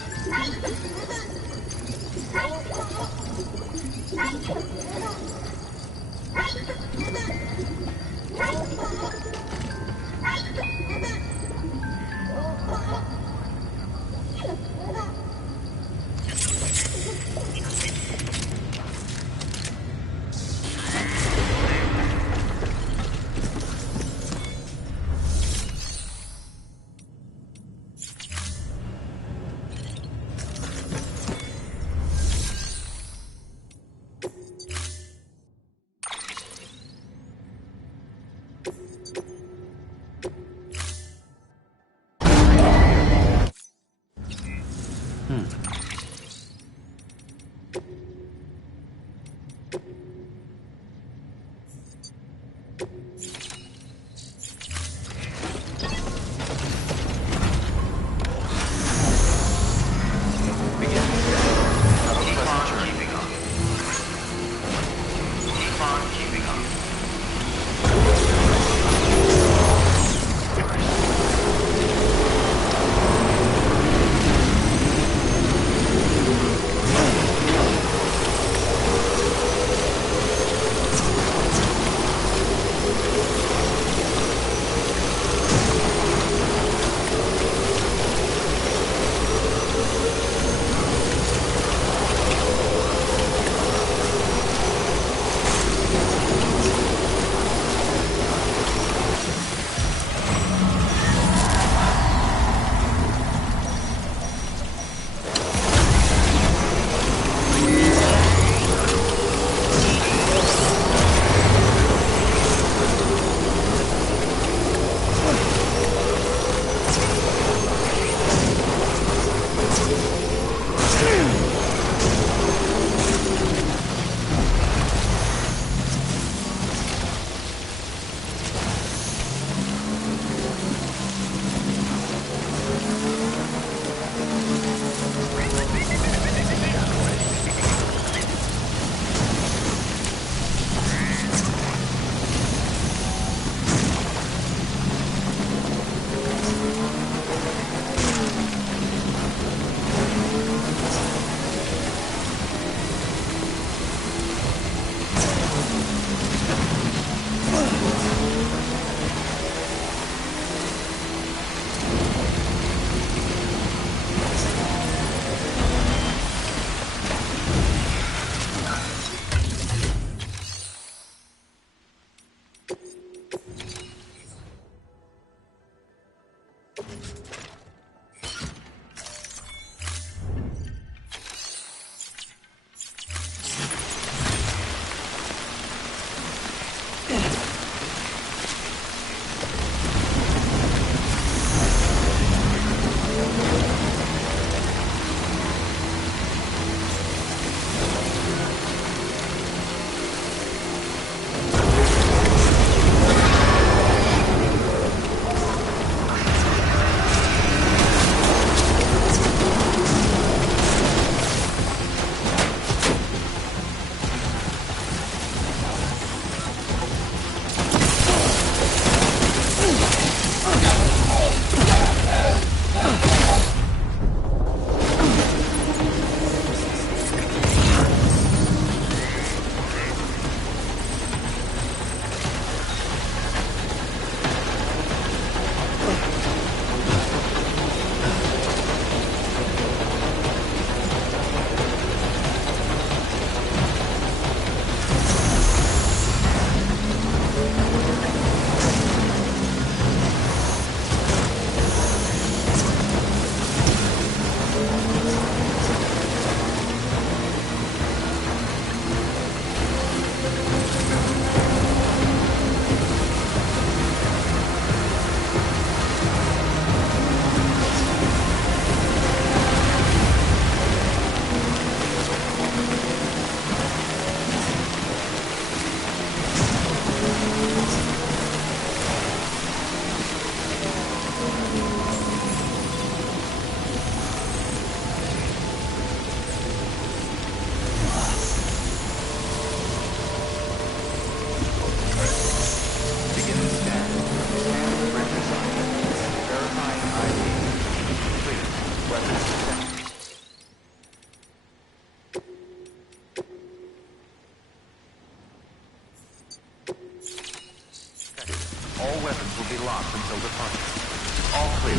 restrictions will be locked until departure. All clear.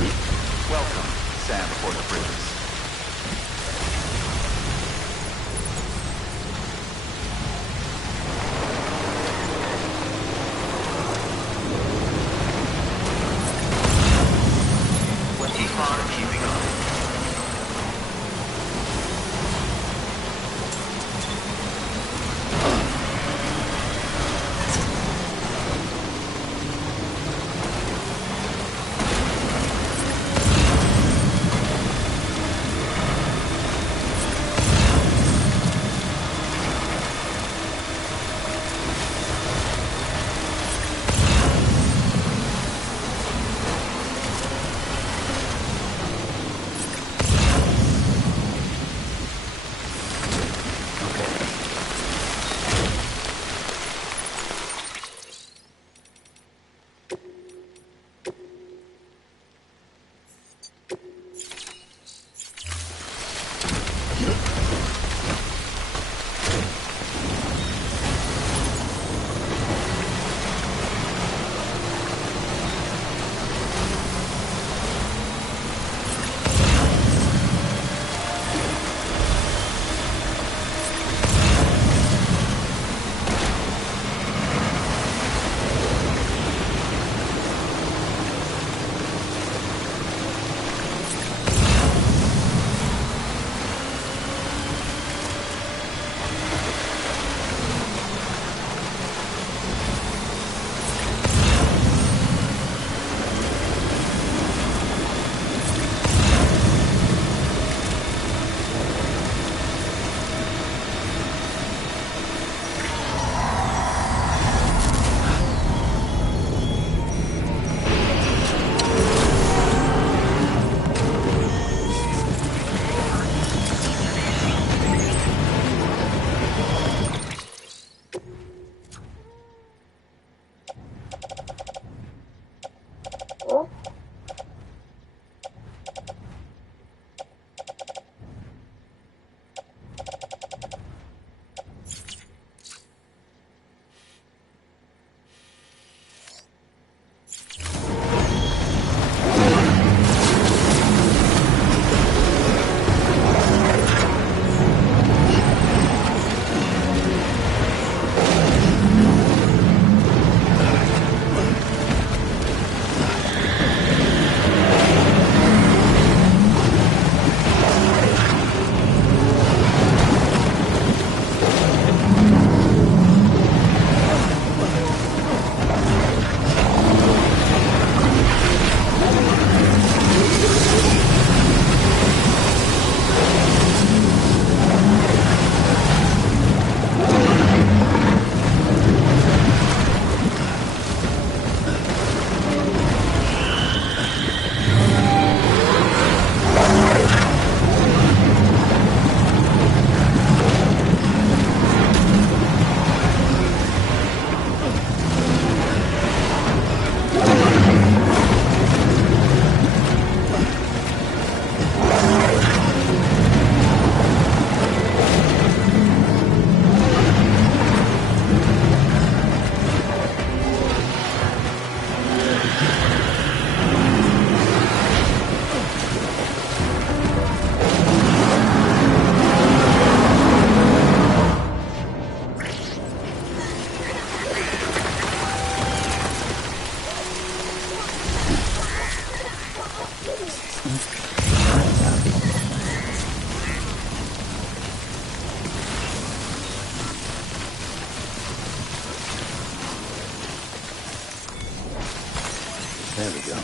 Welcome, Sam Porter Bridges. Keep on keeping on. There we go.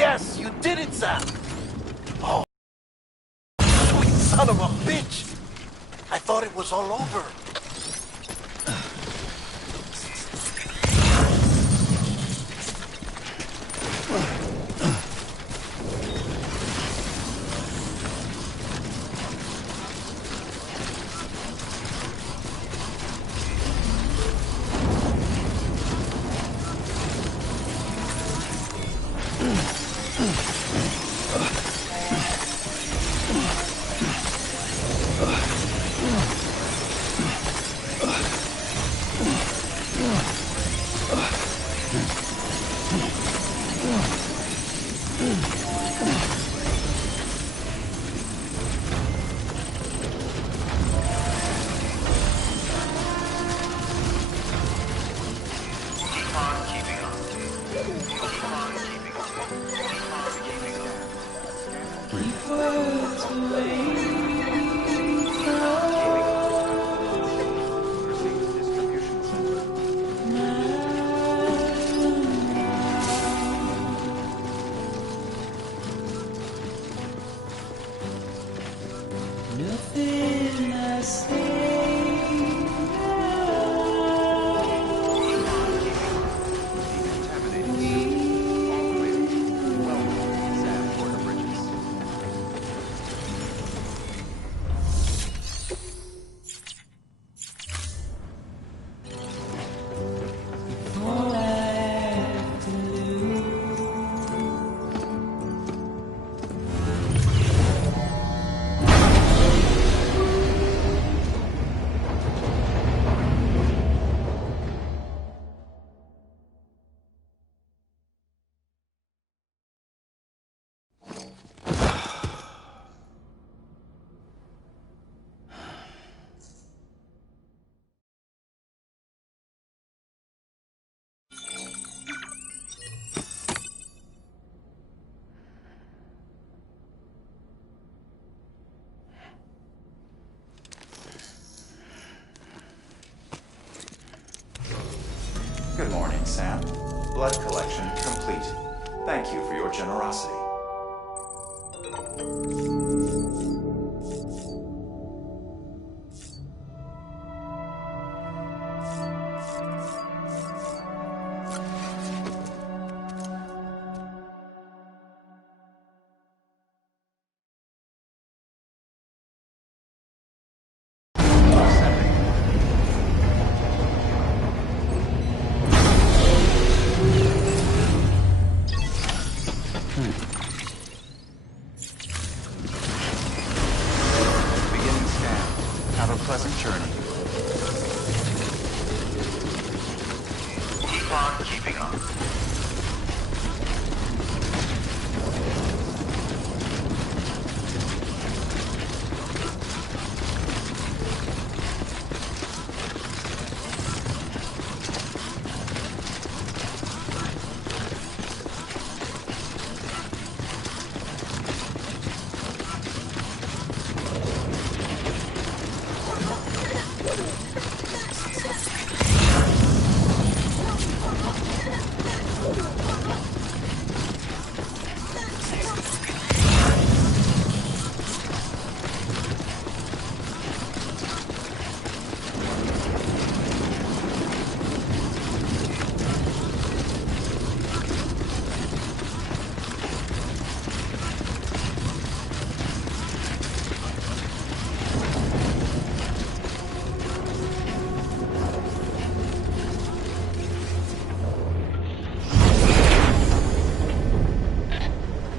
Yes, you did it, Sam! Oh, sweet son of a bitch! I thought it was all over. Nothing I say. Blood collection complete. Thank you for your generosity. Beginning scan. Have a pleasant journey. Keep on keeping on.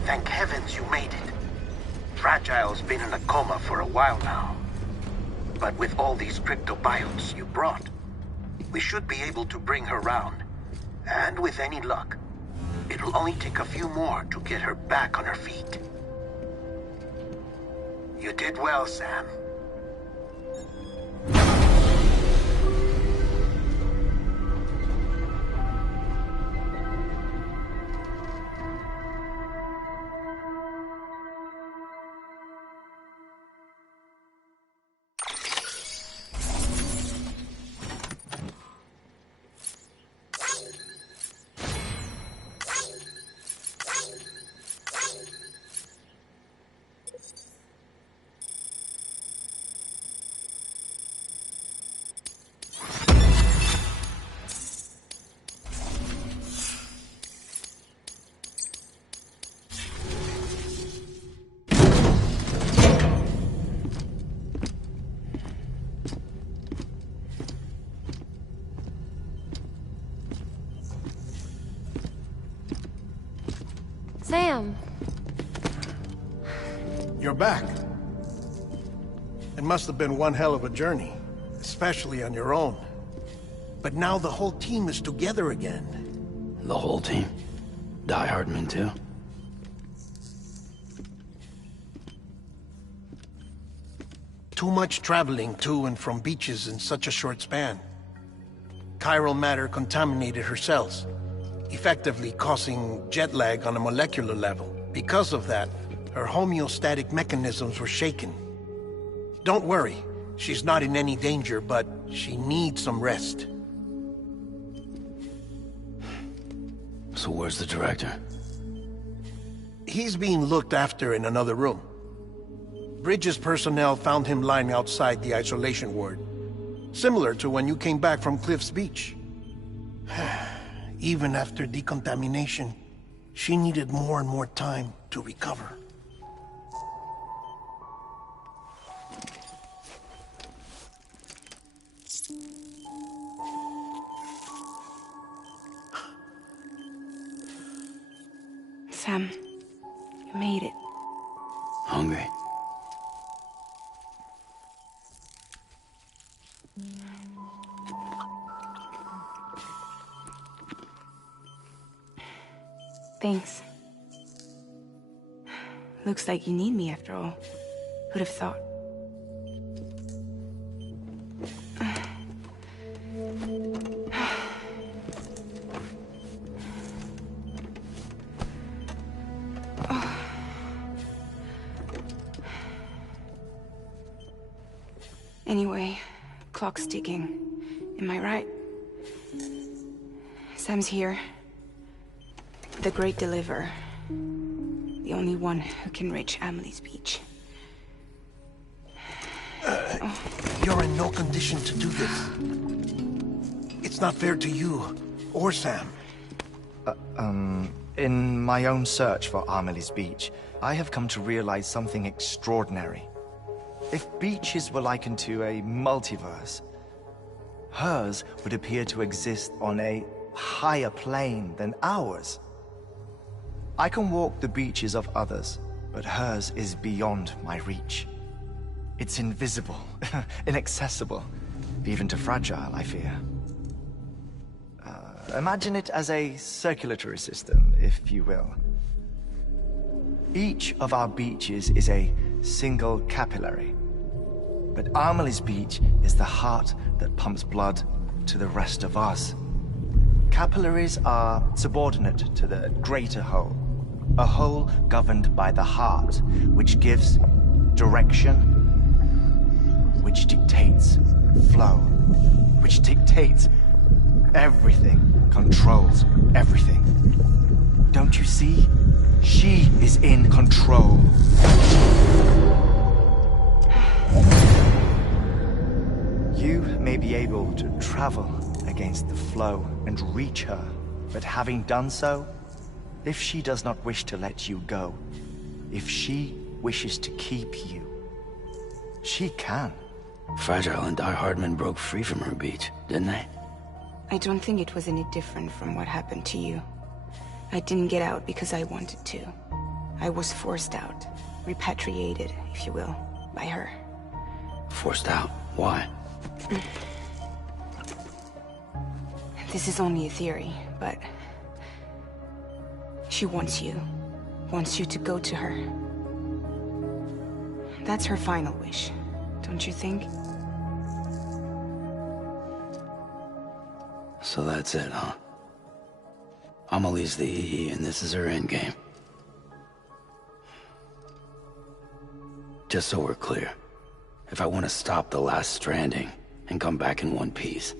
Thank heavens you made it. Fragile's been in a coma for a while now. But with all these cryptobiotes you brought, we should be able to bring her round. And with any luck, it'll only take a few more to get her back on her feet. You did well, Sam. Sam. You're back. It must have been one hell of a journey, especially on your own. But now the whole team is together again. The whole team? Die Hardman too? Too much traveling to and from beaches in such a short span. Chiral matter contaminated her cells, effectively causing jet lag on a molecular level. Because of that, her homeostatic mechanisms were shaken. Don't worry, she's not in any danger, but she needs some rest. So where's the director? He's being looked after in another room. Bridges personnel found him lying outside the isolation ward, similar to when you came back from Cliff's Beach. Even after decontamination, she needed more and more time to recover. Sam, you made it. Hungry? Thanks. Looks like you need me after all. Who'd have thought? Anyway, clock's ticking. Am I right? Sam's here. The Great Deliverer. The only one who can reach Amelie's beach. You're in no condition to do this. It's not fair to you, or Sam. In my own search for Amelie's beach, I have come to realize something extraordinary. If beaches were likened to a multiverse, hers would appear to exist on a higher plane than ours. I can walk the beaches of others, but hers is beyond my reach. It's invisible, inaccessible, even to fragile, I fear. Imagine it as a circulatory system, if you will. Each of our beaches is a single capillary. But Amelie's beach is the heart that pumps blood to the rest of us. Capillaries are subordinate to the greater whole. A whole governed by the heart, which gives direction, which dictates flow, which dictates everything, controls everything. Don't you see? She is in control. You may be able to travel against the flow and reach her, but having done so, if she does not wish to let you go, if she wishes to keep you, she can. Fragile and Die Hardman broke free from her beach, didn't they? I don't think it was any different from what happened to you. I didn't get out because I wanted to. I was forced out. Repatriated, if you will, by her. Forced out? Why? This is only a theory, but... she wants you. Wants you to go to her. That's her final wish, don't you think? So that's it, huh? Amelie's the EE, and this is her endgame. Just so we're clear, if I want to stop the last Stranding and come back in one piece,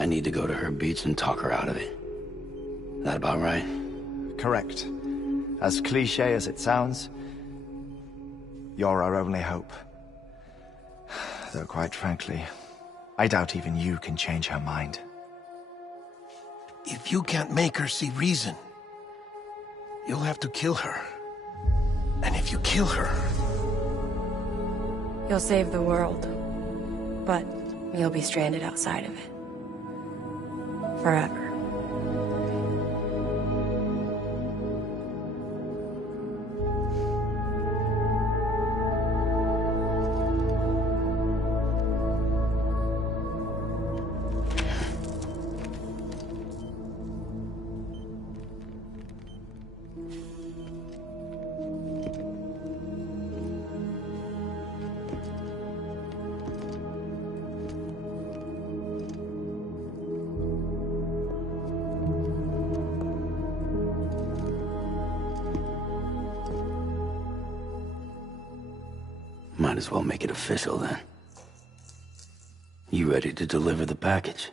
I need to go to her beach and talk her out of it. That about right? Correct. As cliché as it sounds, you're our only hope. Though quite frankly, I doubt even you can change her mind. If you can't make her see reason, you'll have to kill her. And if you kill her... You'll save the world, but you'll be stranded outside of it. Forever. Might as well make it official then. You ready to deliver the package?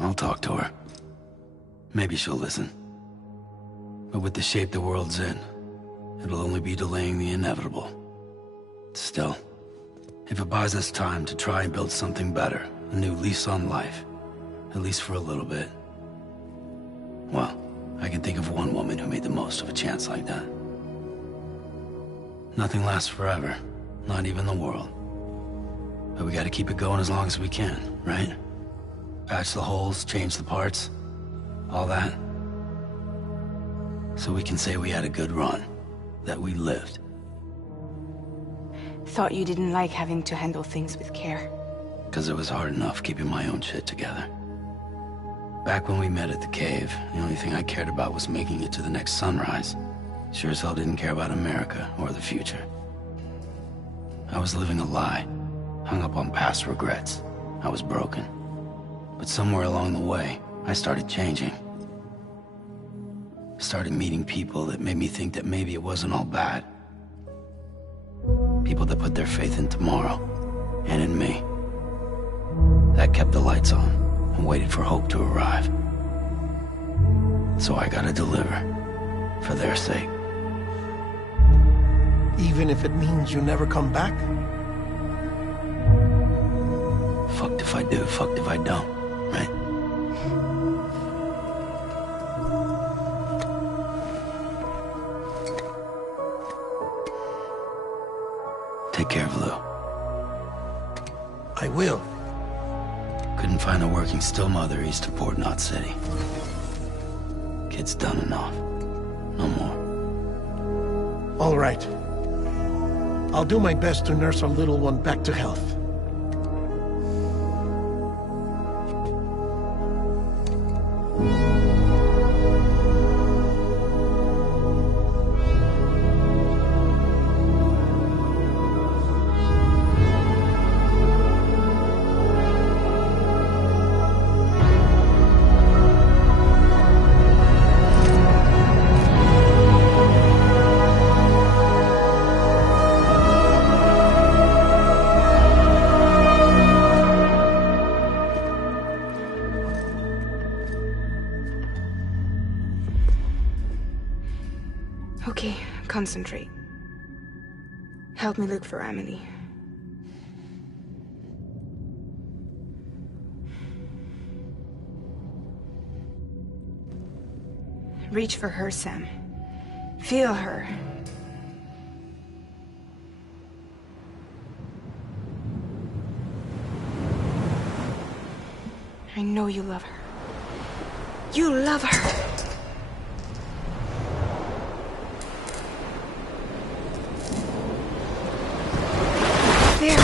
I'll talk to her. Maybe she'll listen. But with the shape the world's in, it'll only be delaying the inevitable. Still, if it buys us time to try and build something better, a new lease on life, at least for a little bit, well, I can think of one woman who made the most of a chance like that. Nothing lasts forever, not even the world. But we gotta keep it going as long as we can, right? Patch the holes, change the parts, all that. So we can say we had a good run, that we lived. Thought you didn't like having to handle things with care. 'Cause it was hard enough keeping my own shit together. Back when we met at the cave, the only thing I cared about was making it to the next sunrise. Sure as hell didn't care about America or the future. I was living a lie, hung up on past regrets. I was broken. But somewhere along the way, I started changing. Started meeting people that made me think that maybe it wasn't all bad. People that put their faith in tomorrow, and in me. That kept the lights on, and waited for hope to arrive. So I gotta deliver, for their sake. Even if it means you never come back? Fucked if I do, fucked if I don't, right? Take care of Lou. I will. Couldn't find a working still mother east of Port Knot City. Kid's done enough. No more. All right. I'll do my best to nurse our little one back to health. Okay, concentrate. Help me look for Emily. Reach for her, Sam. Feel her. I know you love her. You love her! There.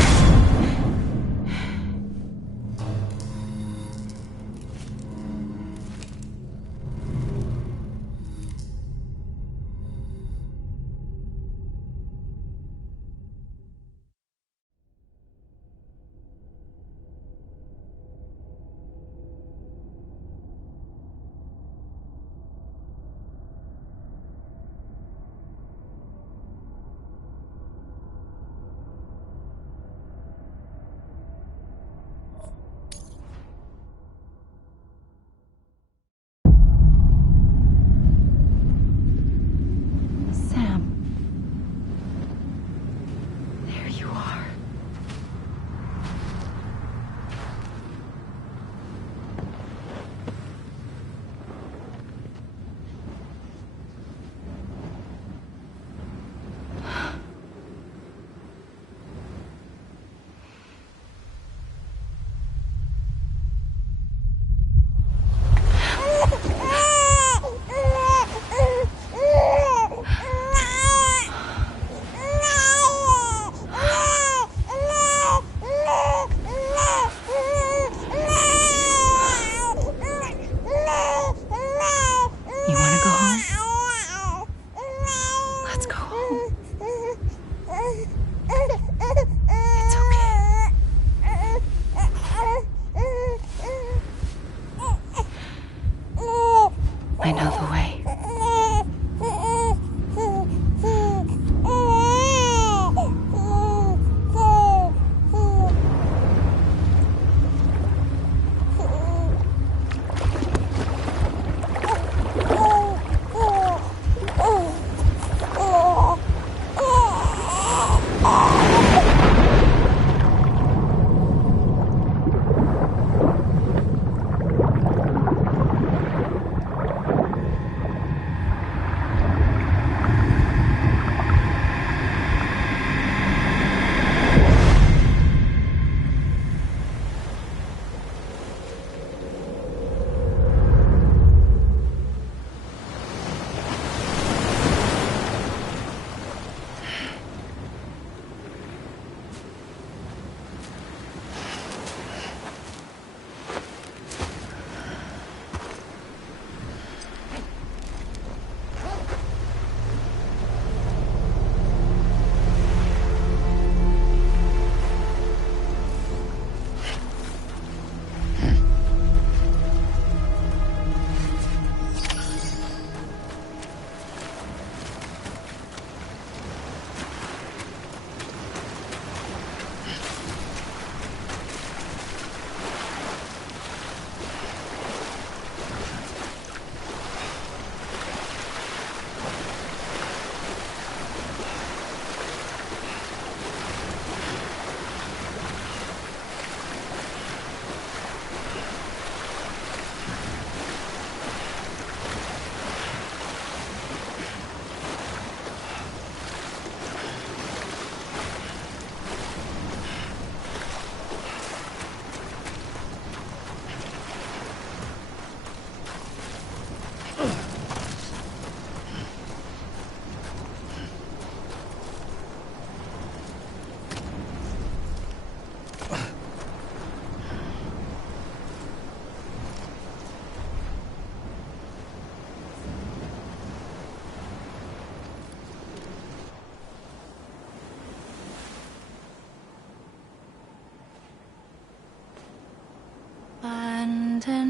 I know the way.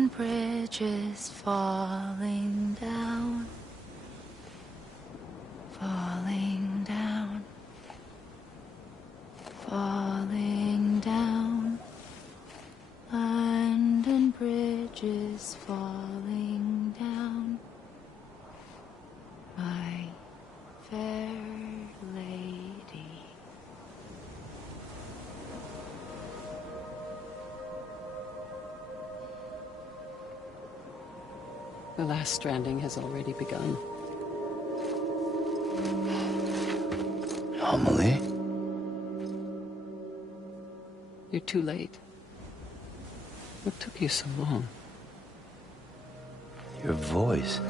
and bridges falling down, falling down, falling down. London Bridge is falling down, my fair lady. The last stranding has already begun. Amelie? You're too late. What took you so long? Your voice.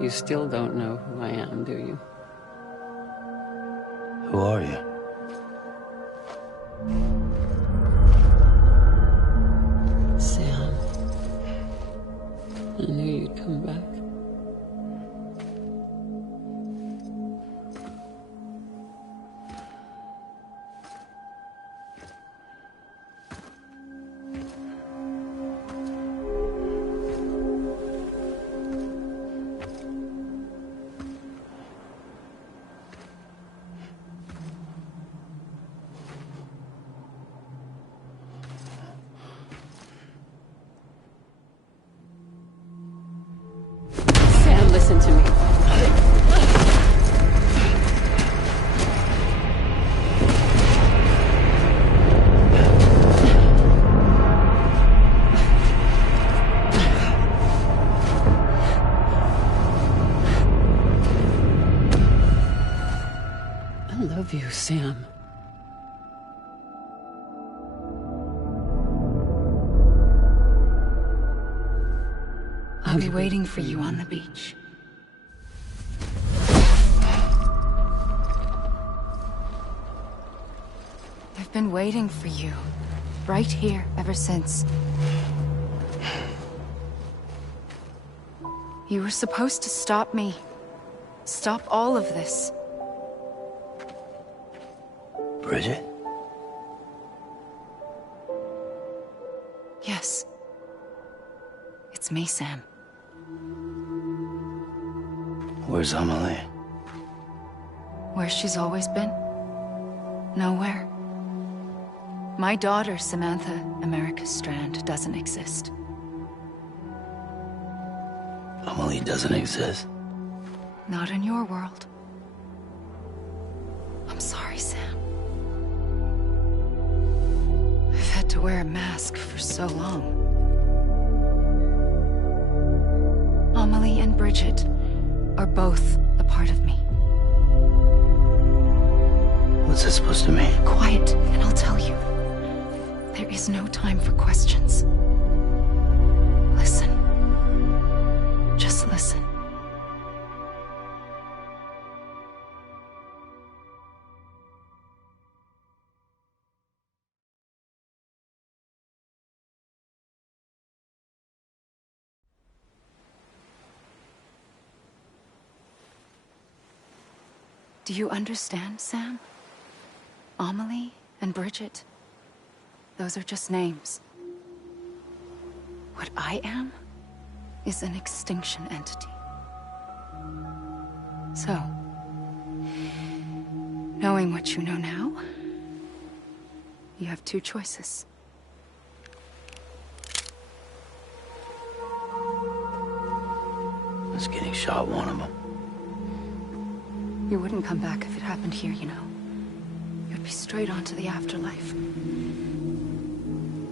You still don't know who I am, do you? Who are you? Sam. I knew you'd come back. Listen to me. I love you, Sam. I'll be waiting for you on the beach. I've been waiting for you, right here, ever since. You were supposed to stop me. Stop all of this. Bridget? Yes. It's me, Sam. Where's Amelie? Where she's always been. Nowhere. My daughter, Samantha America Strand, doesn't exist. Amelie doesn't exist? Not in your world. I'm sorry, Sam. I've had to wear a mask for so long. Amelie and Bridget are both a part of me. What's that supposed to mean? Quiet, and I'll tell you. There is no time for questions. Listen. Just listen. Do you understand, Sam? Amelie and Bridget, those are just names. What I am is an extinction entity. So, knowing what you know now, you have two choices. Was getting shot one of them. You wouldn't come back if it happened here, you know. You'd be straight on to the afterlife.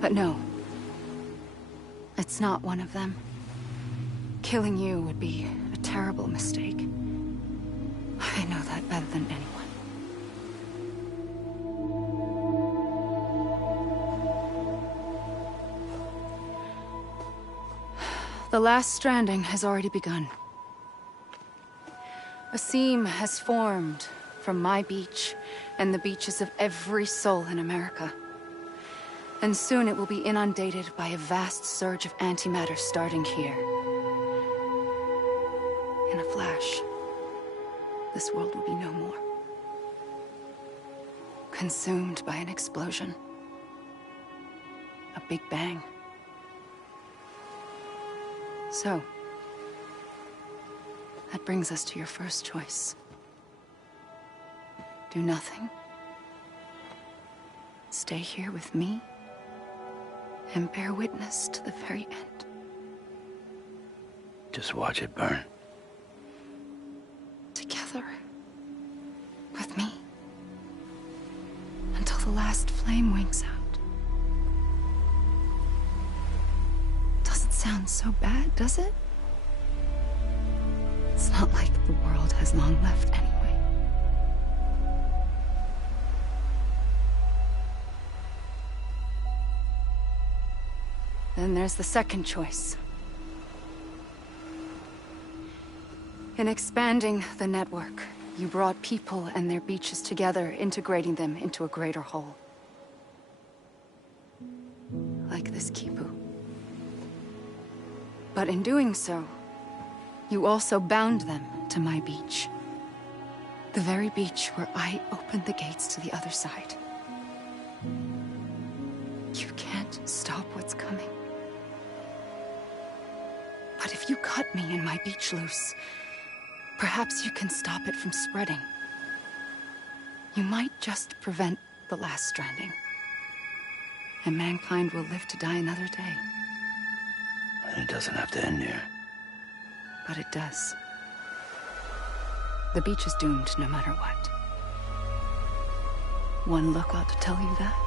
But no. It's not one of them. Killing you would be a terrible mistake. I know that better than anyone. The last stranding has already begun. A seam has formed from my beach and the beaches of every soul in America. And soon it will be inundated by a vast surge of antimatter starting here. In a flash, this world will be no more. Consumed by an explosion. A big bang. So, that brings us to your first choice. Do nothing. Stay here with me and bear witness to the very end. Just watch it burn. Together. With me. Until the last flame winks out. Doesn't sound so bad, does it? It's not like the world has long left anyway. Then there's the second choice. In expanding the network, you brought people and their beaches together, integrating them into a greater whole. Like this Kipu. But in doing so, you also bound them to my beach. The very beach where I opened the gates to the other side. You can't stop what's coming. But if you cut me and my beach loose, perhaps you can stop it from spreading. You might just prevent the last stranding. And mankind will live to die another day. And it doesn't have to end here. But it does. The beach is doomed no matter what. One look ought to tell you that.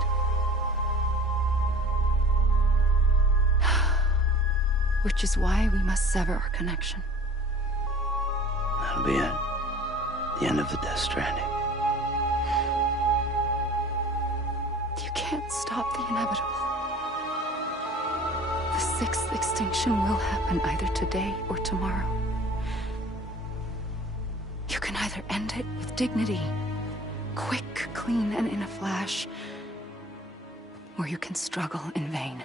Which is why we must sever our connection. That'll be it. The end of the Death Stranding. You can't stop the inevitable. The sixth extinction will happen either today or tomorrow. You can either end it with dignity, quick, clean, and in a flash, or you can struggle in vain,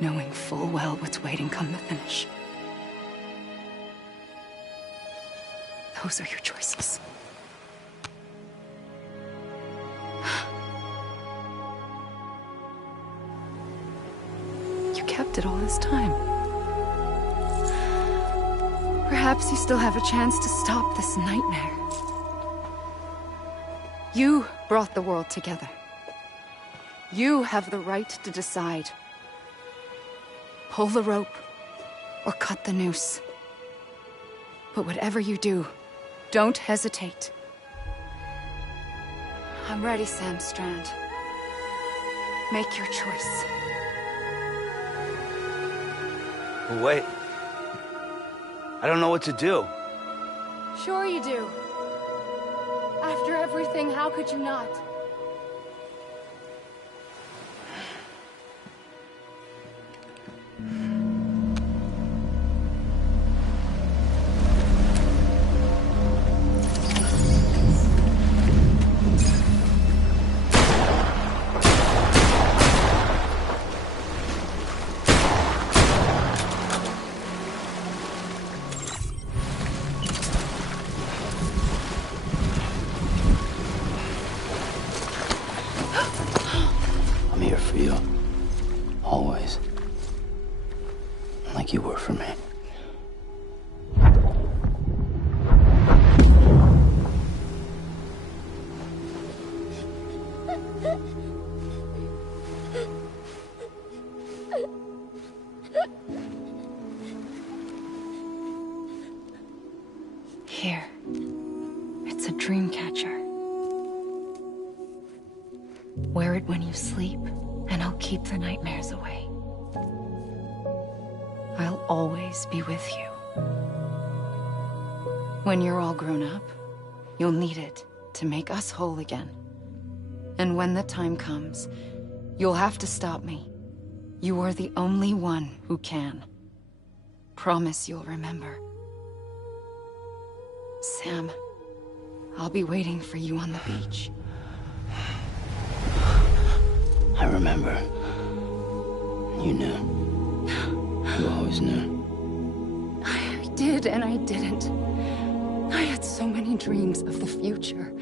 knowing full well what's waiting come the finish. Those are your choices. You kept it all this time. Perhaps you still have a chance to stop this nightmare. You brought the world together. You have the right to decide. Pull the rope, or cut the noose. But whatever you do, don't hesitate. I'm ready, Sam Strand. Make your choice. But wait. I don't know what to do. Sure you do. After everything, how could you not? I'm here for you. Always. Like you were for me. Here. It's a dream catcher. Wear it when you sleep, and I'll keep the nightmares away. I'll always be with you. When you're all grown up, you'll need it to make us whole again. And when the time comes, you'll have to stop me. You are the only one who can. Promise you'll remember. Sam, I'll be waiting for you on the beach. I remember. You knew. You always knew. I did and I didn't. I had so many dreams of the future.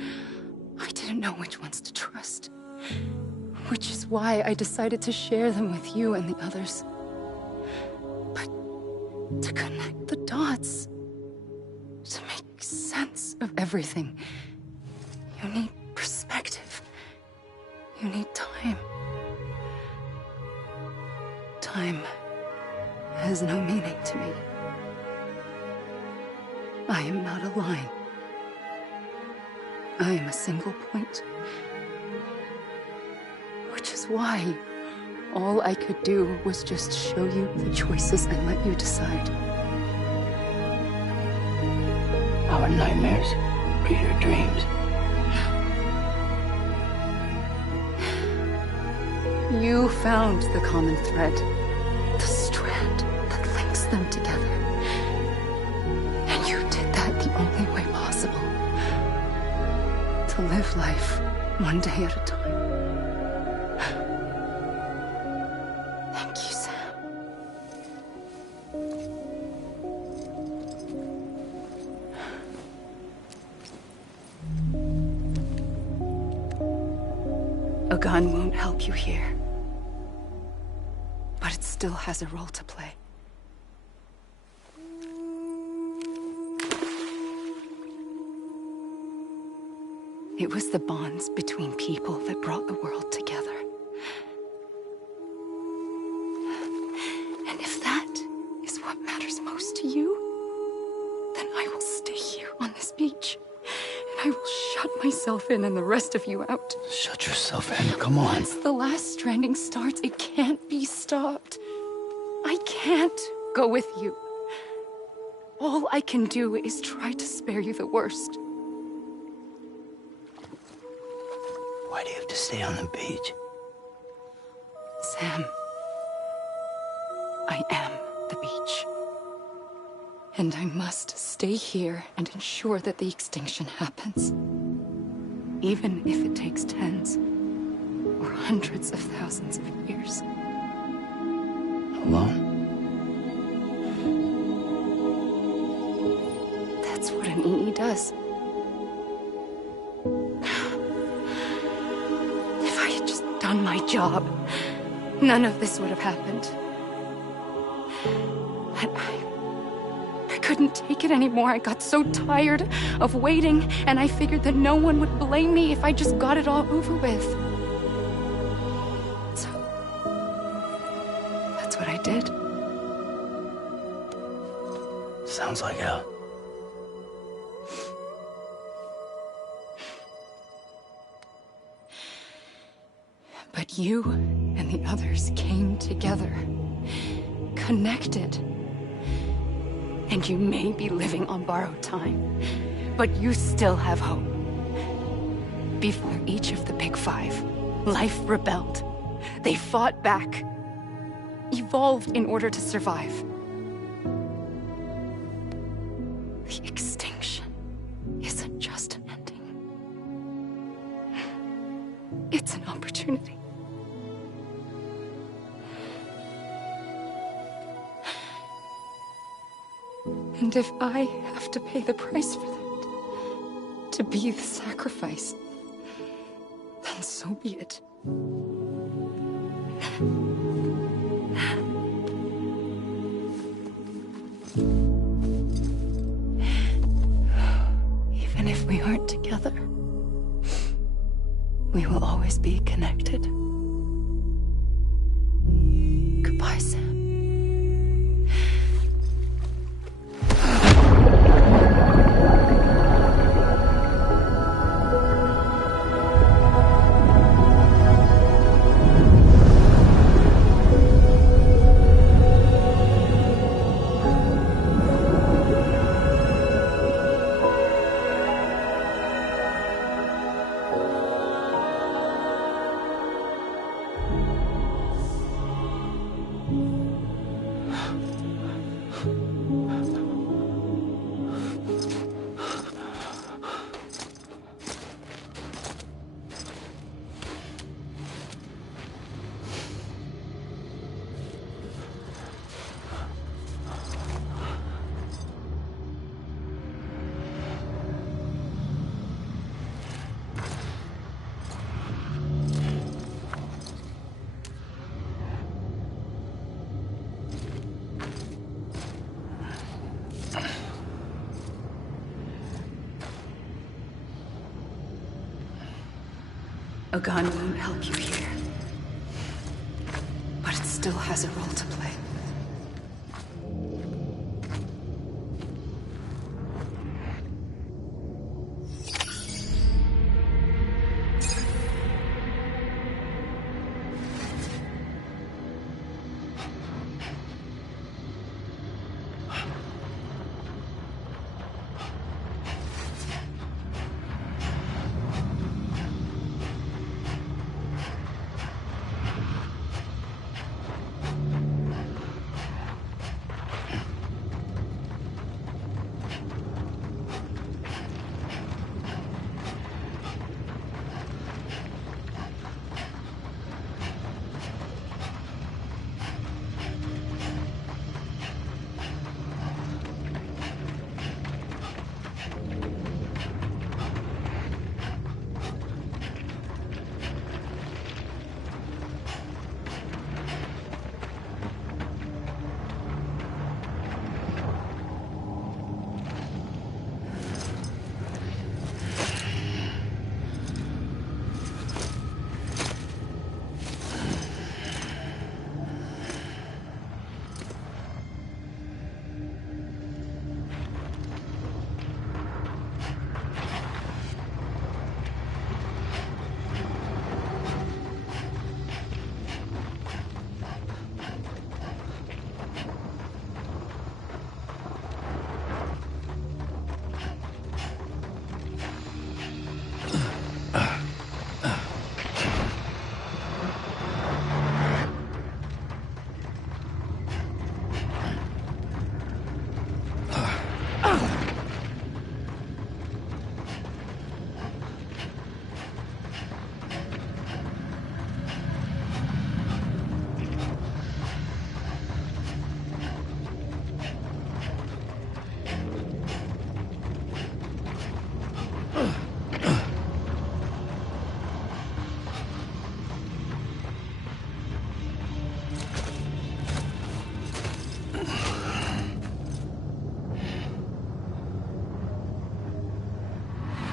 I didn't know which ones to trust. Which is why I decided to share them with you and the others. But to connect the dots, to make sense of everything. You need perspective. You need time. Time has no meaning to me. I am not a line. I am a single point. Which is why all I could do was just show you the choices and let you decide. Our nightmares are your dreams. You found the common thread, the strand that links them together. And you did that the only way possible. To live life one day at a time. Thank you, Sam. A gun won't help you here. But it still has a role to play. It was the bonds between people that brought the world together. And if that is what matters most to you, then I will stay here on this beach. And I will shut myself in and the rest of you out. Shut yourself in, come on. Once the last stranding starts, it can't be stopped. I can't go with you. All I can do is try to spare you the worst. Why do you have to stay on the beach? Sam, I am the beach. And I must stay here and ensure that the extinction happens. Even if it takes tens or hundreds of thousands of years. Alone? That's what an EE does. If I had just done my job, none of this would have happened. But I couldn't take it anymore. I got so tired of waiting, and I figured that no one would blame me if I just got it all over with. So, that's what I did. Sounds like hell. But you and the others came together, connected. And you may be living on borrowed time, but you still have hope. Before each of the Big Five, life rebelled. They fought back, evolved in order to survive. The extinction isn't just an ending. It's an opportunity. And if I have to pay the price for that, to be the sacrifice, then so be it. Even if we aren't together, we will always be connected. Goodbye, Sam. A gun won't help you here. But it still has a role to play.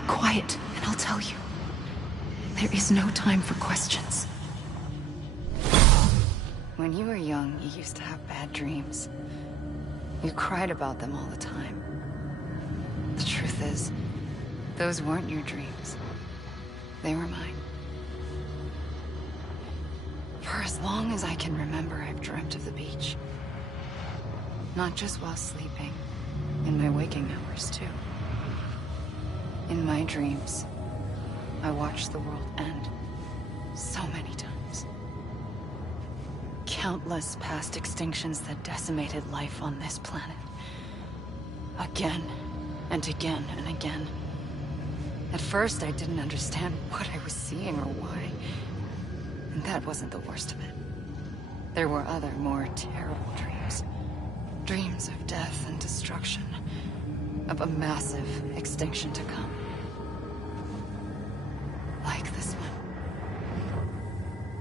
Quiet, and I'll tell you. There is no time for questions. When you were young, you used to have bad dreams. You cried about them all the time. The truth is, those weren't your dreams. They were mine. For as long as I can remember, I've dreamt of the beach. Not just while sleeping, in my waking hours, too. In my dreams, I watched the world end so many times. Countless past extinctions that decimated life on this planet. Again, and again, and again. At first, I didn't understand what I was seeing or why. And that wasn't the worst of it. There were other, more terrible dreams. Dreams of death and destruction. Of a massive extinction to come. Like this one.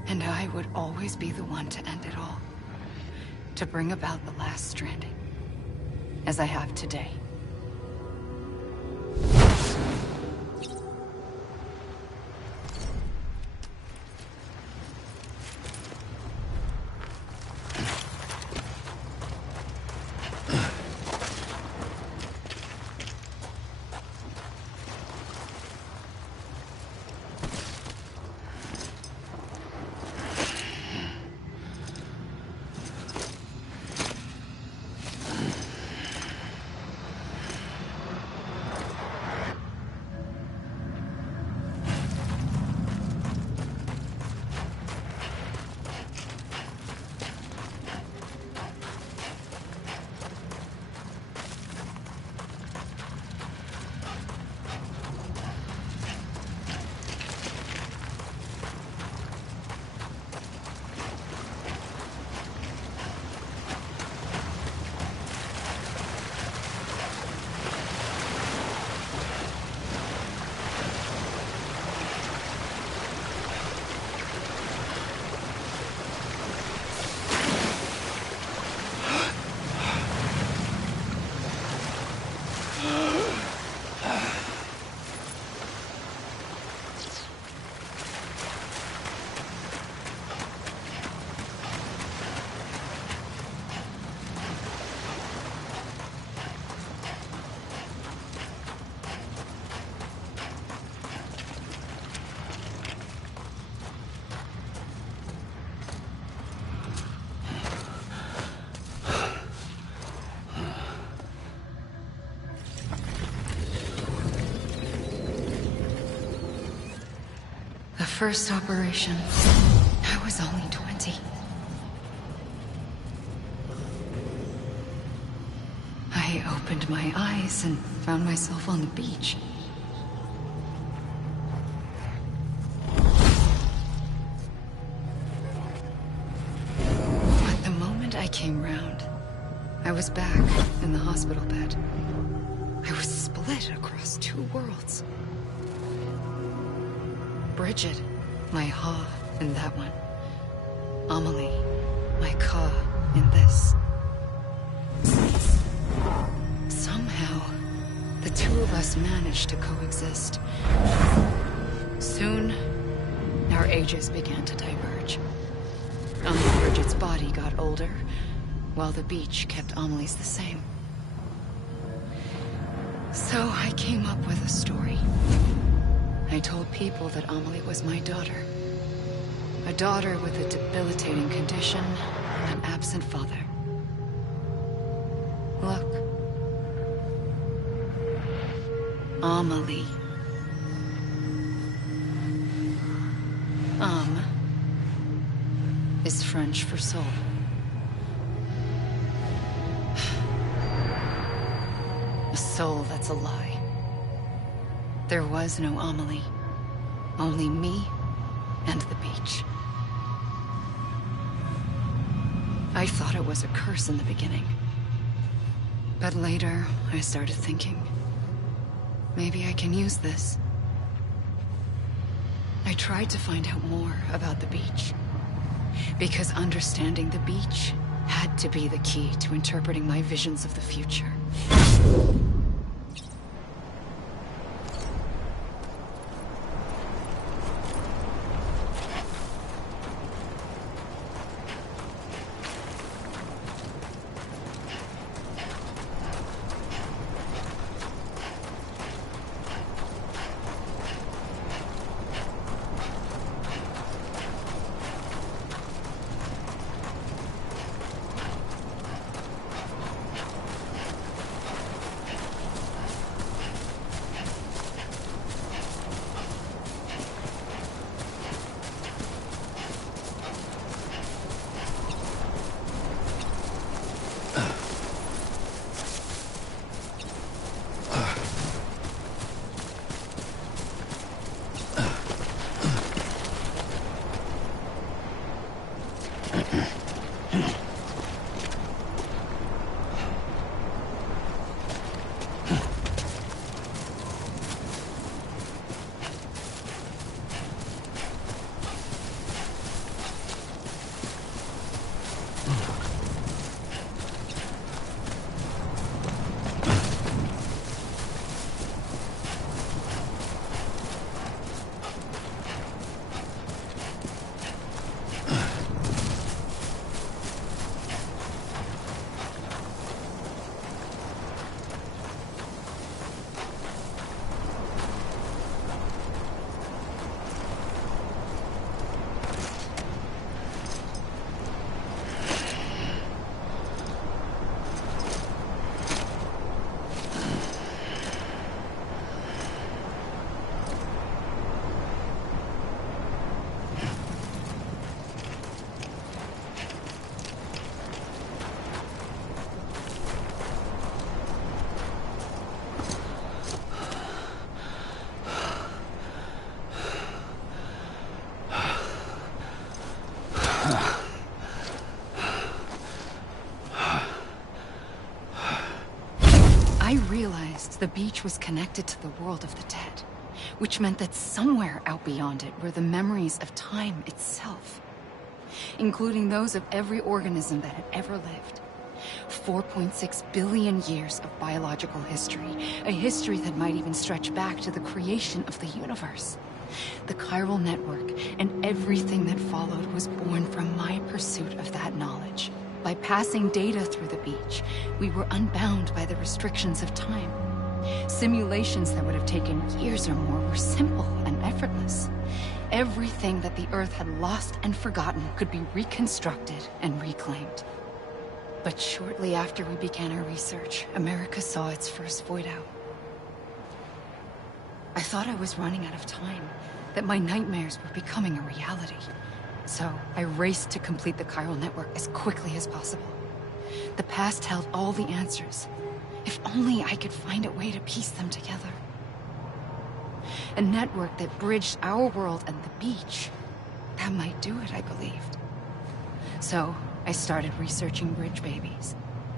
And I would always be the one to end it all. To bring about the last stranding. As I have today. first operation, I was only 20. I opened my eyes and found myself on the beach. But the moment I came round, I was back in the hospital bed. I was split across two worlds. Bridget, my Ha in that one. Amelie, my Ka in this. Somehow, the two of us managed to coexist. Soon, our ages began to diverge. Bridget's body got older, while the beach kept Amelie's the same. So I came up with a story. I told people that Amelie was my daughter. A daughter with a debilitating condition and an absent father. Look. Amelie. Is French for soul. A soul that's a lie. There was no Amelie. Only me and the beach. I thought it was a curse in the beginning. But later, I started thinking, maybe I can use this. I tried to find out more about the beach. Because understanding the beach had to be the key to interpreting my visions of the future. The beach was connected to the world of the dead, which meant that somewhere out beyond it were the memories of time itself, including those of every organism that had ever lived. 4.6 billion years of biological history, a history that might even stretch back to the creation of the universe. The chiral network and everything that followed was born from my pursuit of that knowledge. By passing data through the beach, we were unbound by the restrictions of time. Simulations that would have taken years or more were simple and effortless. Everything that the Earth had lost and forgotten could be reconstructed and reclaimed. But shortly after we began our research, America saw its first void out. I thought I was running out of time, that my nightmares were becoming a reality. So I raced to complete the chiral network as quickly as possible. The past held all the answers. If only I could find a way to piece them together. A network that bridged our world and the beach. That might do it, I believed. So I started researching bridge babies.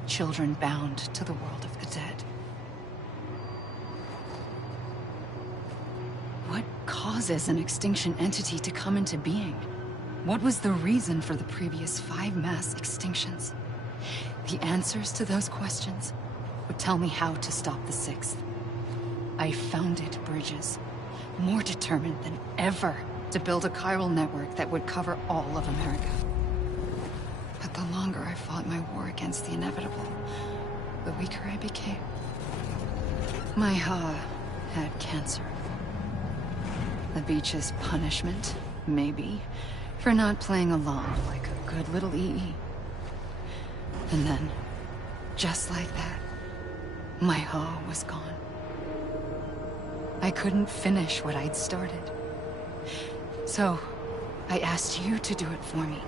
Children bound to the world of the dead. What causes an extinction entity to come into being? What was the reason for the previous 5 mass extinctions? The answers to those questions would tell me how to stop the 6th. I founded bridges, more determined than ever to build a chiral network that would cover all of America. But the longer I fought my war against the inevitable, the weaker I became. My Ha had cancer. The beach's punishment, maybe, for not playing along like a good little EE. And then, just like that, my Ha was gone. I couldn't finish what I'd started. So, I asked you to do it for me.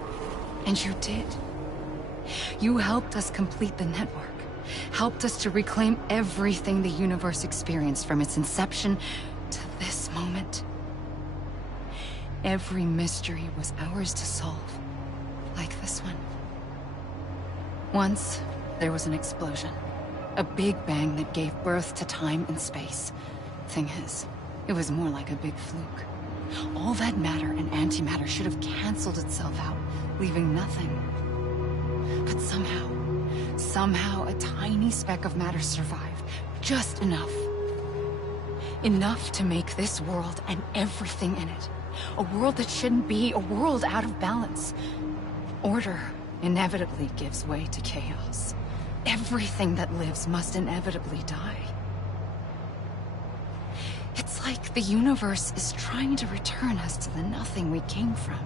And you did. You helped us complete the network. Helped us to reclaim everything the universe experienced from its inception to this moment. Every mystery was ours to solve. Like this one. Once, there was an explosion. A big bang that gave birth to time and space. Thing is, it was more like a big fluke. All that matter and antimatter should have canceled itself out, leaving nothing. But somehow a tiny speck of matter survived. Just enough. Enough to make this world and everything in it. A world that shouldn't be, a world out of balance. Order inevitably gives way to chaos. Everything that lives must inevitably die. It's like the universe is trying to return us to the nothing we came from.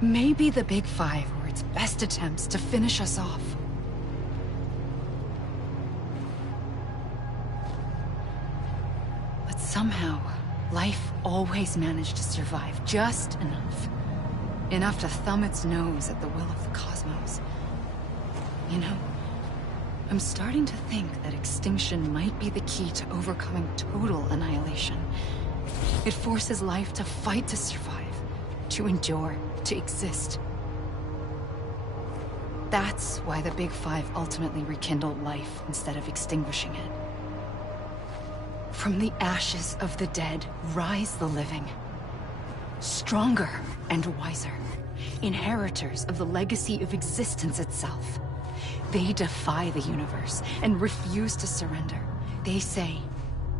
Maybe the Big Five were its best attempts to finish us off. But somehow, life always managed to survive just enough. Enough to thumb its nose at the will of the cosmos. You know, I'm starting to think that extinction might be the key to overcoming total annihilation. It forces life to fight to survive, to endure, to exist. That's why the Big Five ultimately rekindled life instead of extinguishing it. From the ashes of the dead rise the living. Stronger and wiser. Inheritors of the legacy of existence itself. They defy the universe and refuse to surrender. They say,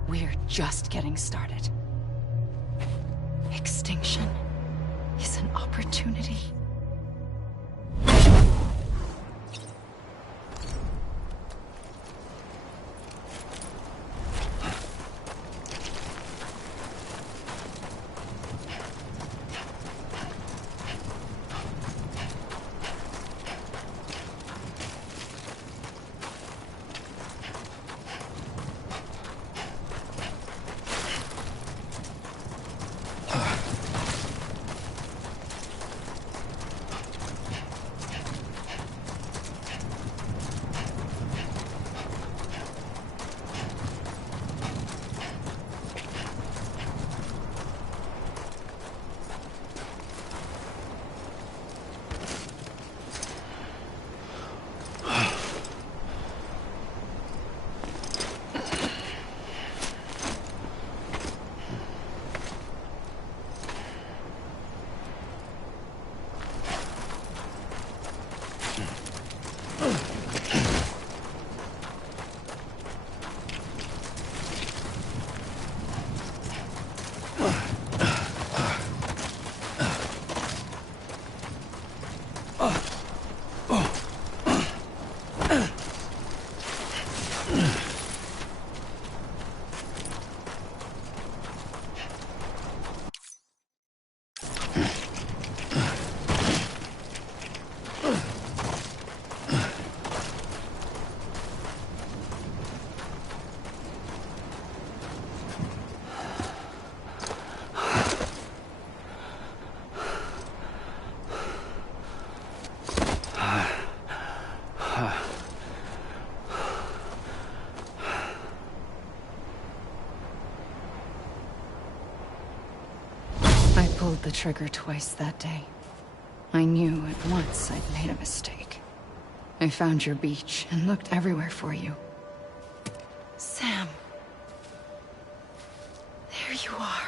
we're just getting started. Extinction is an opportunity. pulled the trigger twice that day. I knew at once I'd made a mistake. I found your beach and looked everywhere for you. Sam. There you are.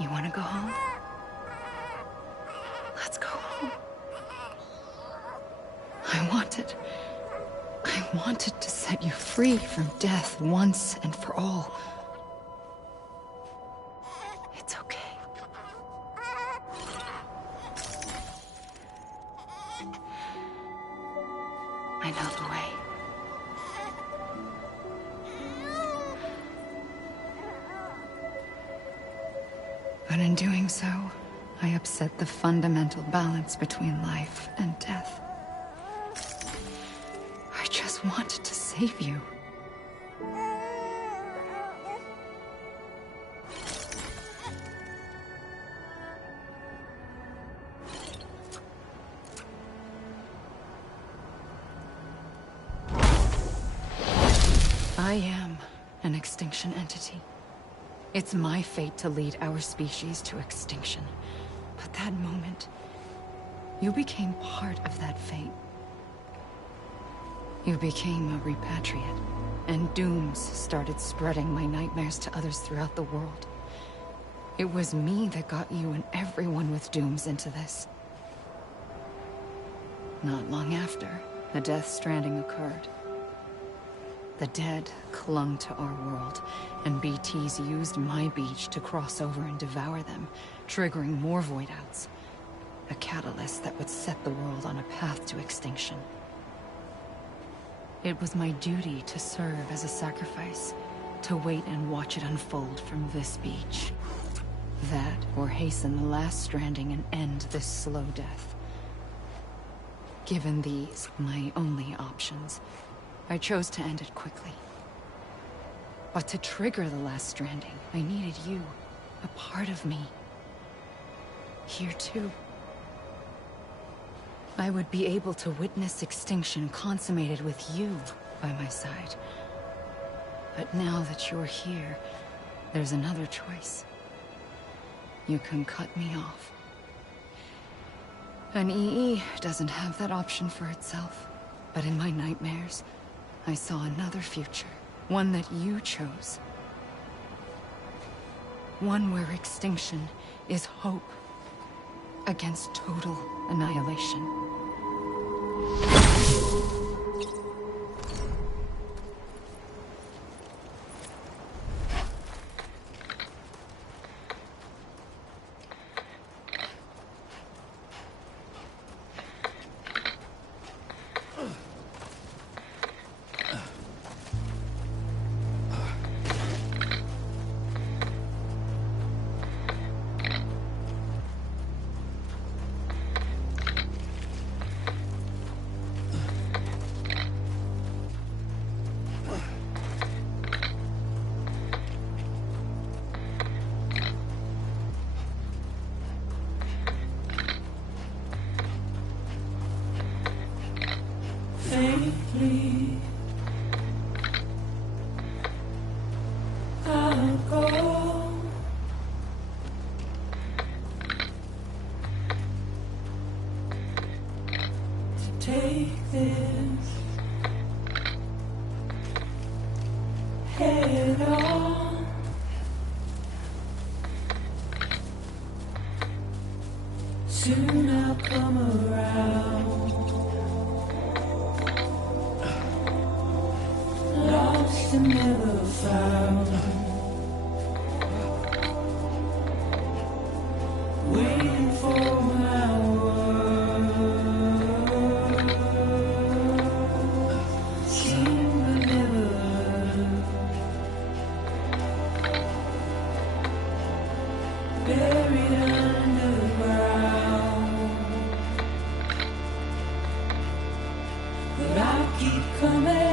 You want to go home? Let's go home. I wanted to set you free from death once and for all. It's okay. I know the way. But in doing so, I upset the fundamental balance between life and death. I just wanted to save you. I am an extinction entity. It's my fate to lead our species to extinction. But that moment, you became part of that fate. You became a repatriate, and dooms started spreading my nightmares to others throughout the world. It was me that got you and everyone with dooms into this. Not long after, a death stranding occurred. The dead clung to our world, and BTs used my beach to cross over and devour them, triggering more void outs. A catalyst that would set the world on a path to extinction. It was my duty to serve as a sacrifice, to wait and watch it unfold from this beach. That, or hasten the last stranding and end this slow death. Given these, my only options, I chose to end it quickly. But to trigger the last stranding, I needed you, a part of me. Here too. I would be able to witness extinction consummated with you by my side. But now that you're here, there's another choice. You can cut me off. An EE doesn't have that option for itself. But in my nightmares, I saw another future. One that you chose. One where extinction is hope against total annihilation. Safely, I'll go. To take this head on. Soon I'll come around. Lost and never found. Waiting for my buried underground. But I'll keep coming.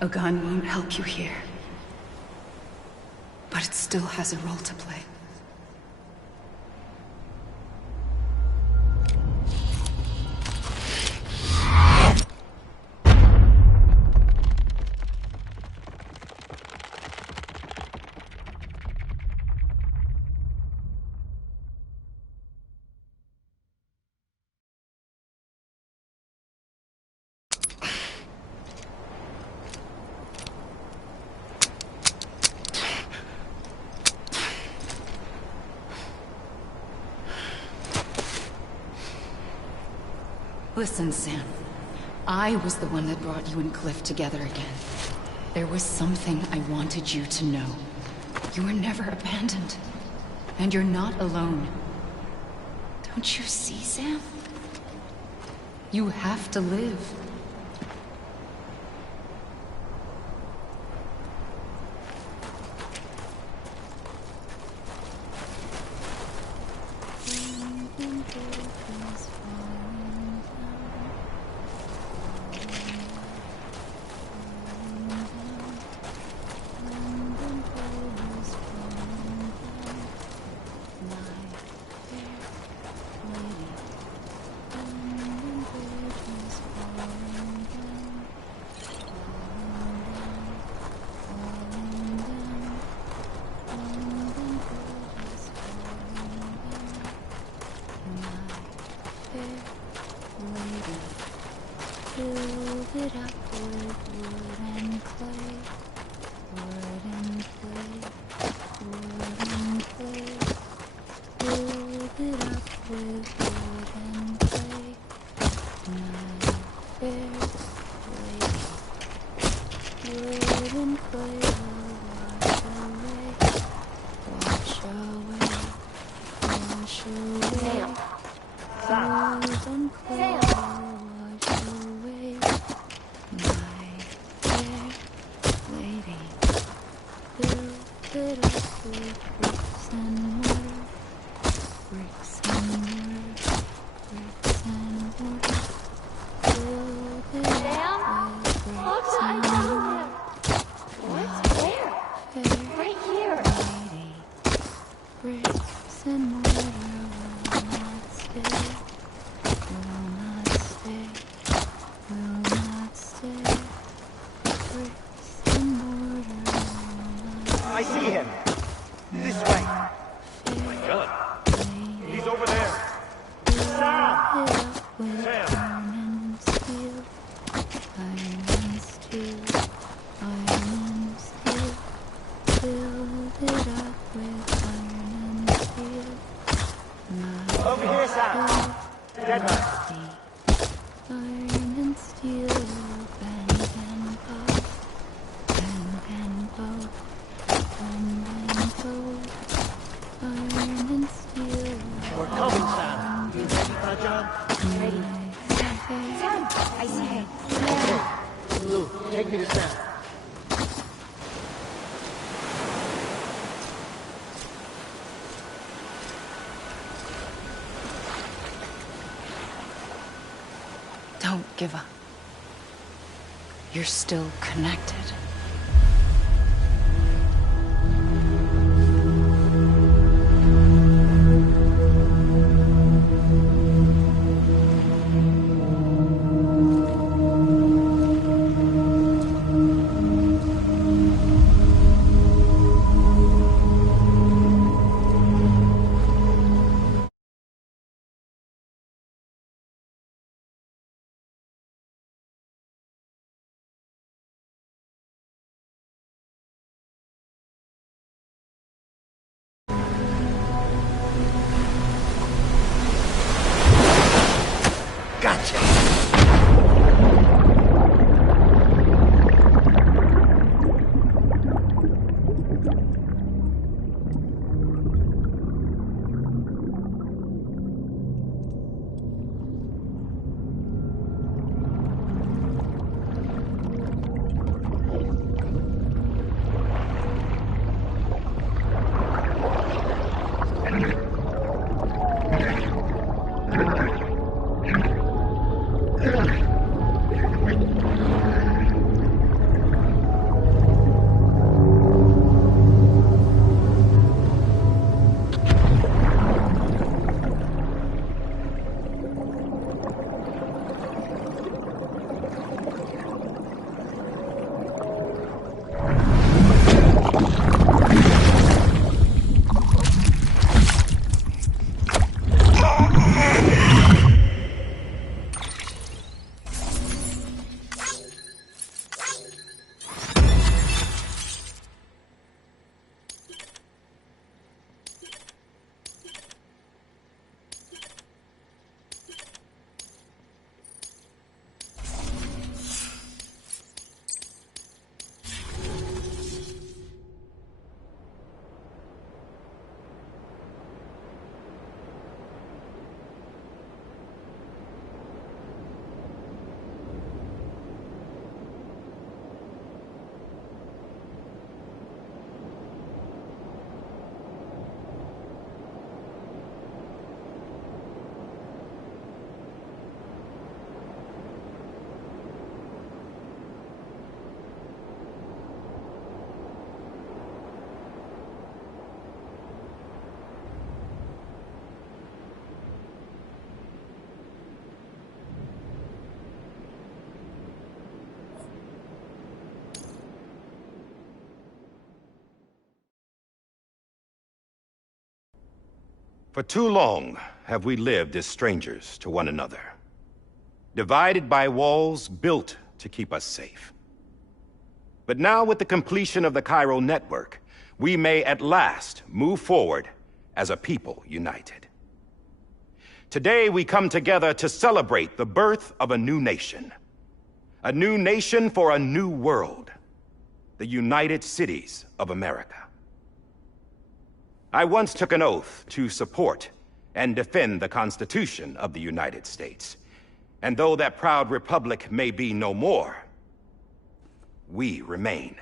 A gun won't help you here. But it still has a role to play. Listen, Sam. I was the one that brought you and Cliff together again. There was something I wanted you to know. You were never abandoned. And you're not alone. Don't you see, Sam? You have to live. I see him. This way. My God. He's over there. Sam! Over here, Sam. Dead man. Iron and steel, bend and bow, bend and bow, bend and bow. Iron and steel. We're coming, Sam. You ready for the job? Ready. Sam, I see him. Okay. Lou, take me to Sam. Don't give up. You're still connected. For too long have we lived as strangers to one another, divided by walls built to keep us safe. But now, with the completion of the Chiral network, we may at last move forward as a people united. Today we come together to celebrate the birth of a new nation. A new nation for a new world. The United Cities of America. I once took an oath to support and defend the Constitution of the United States. And though that proud republic may be no more, we remain.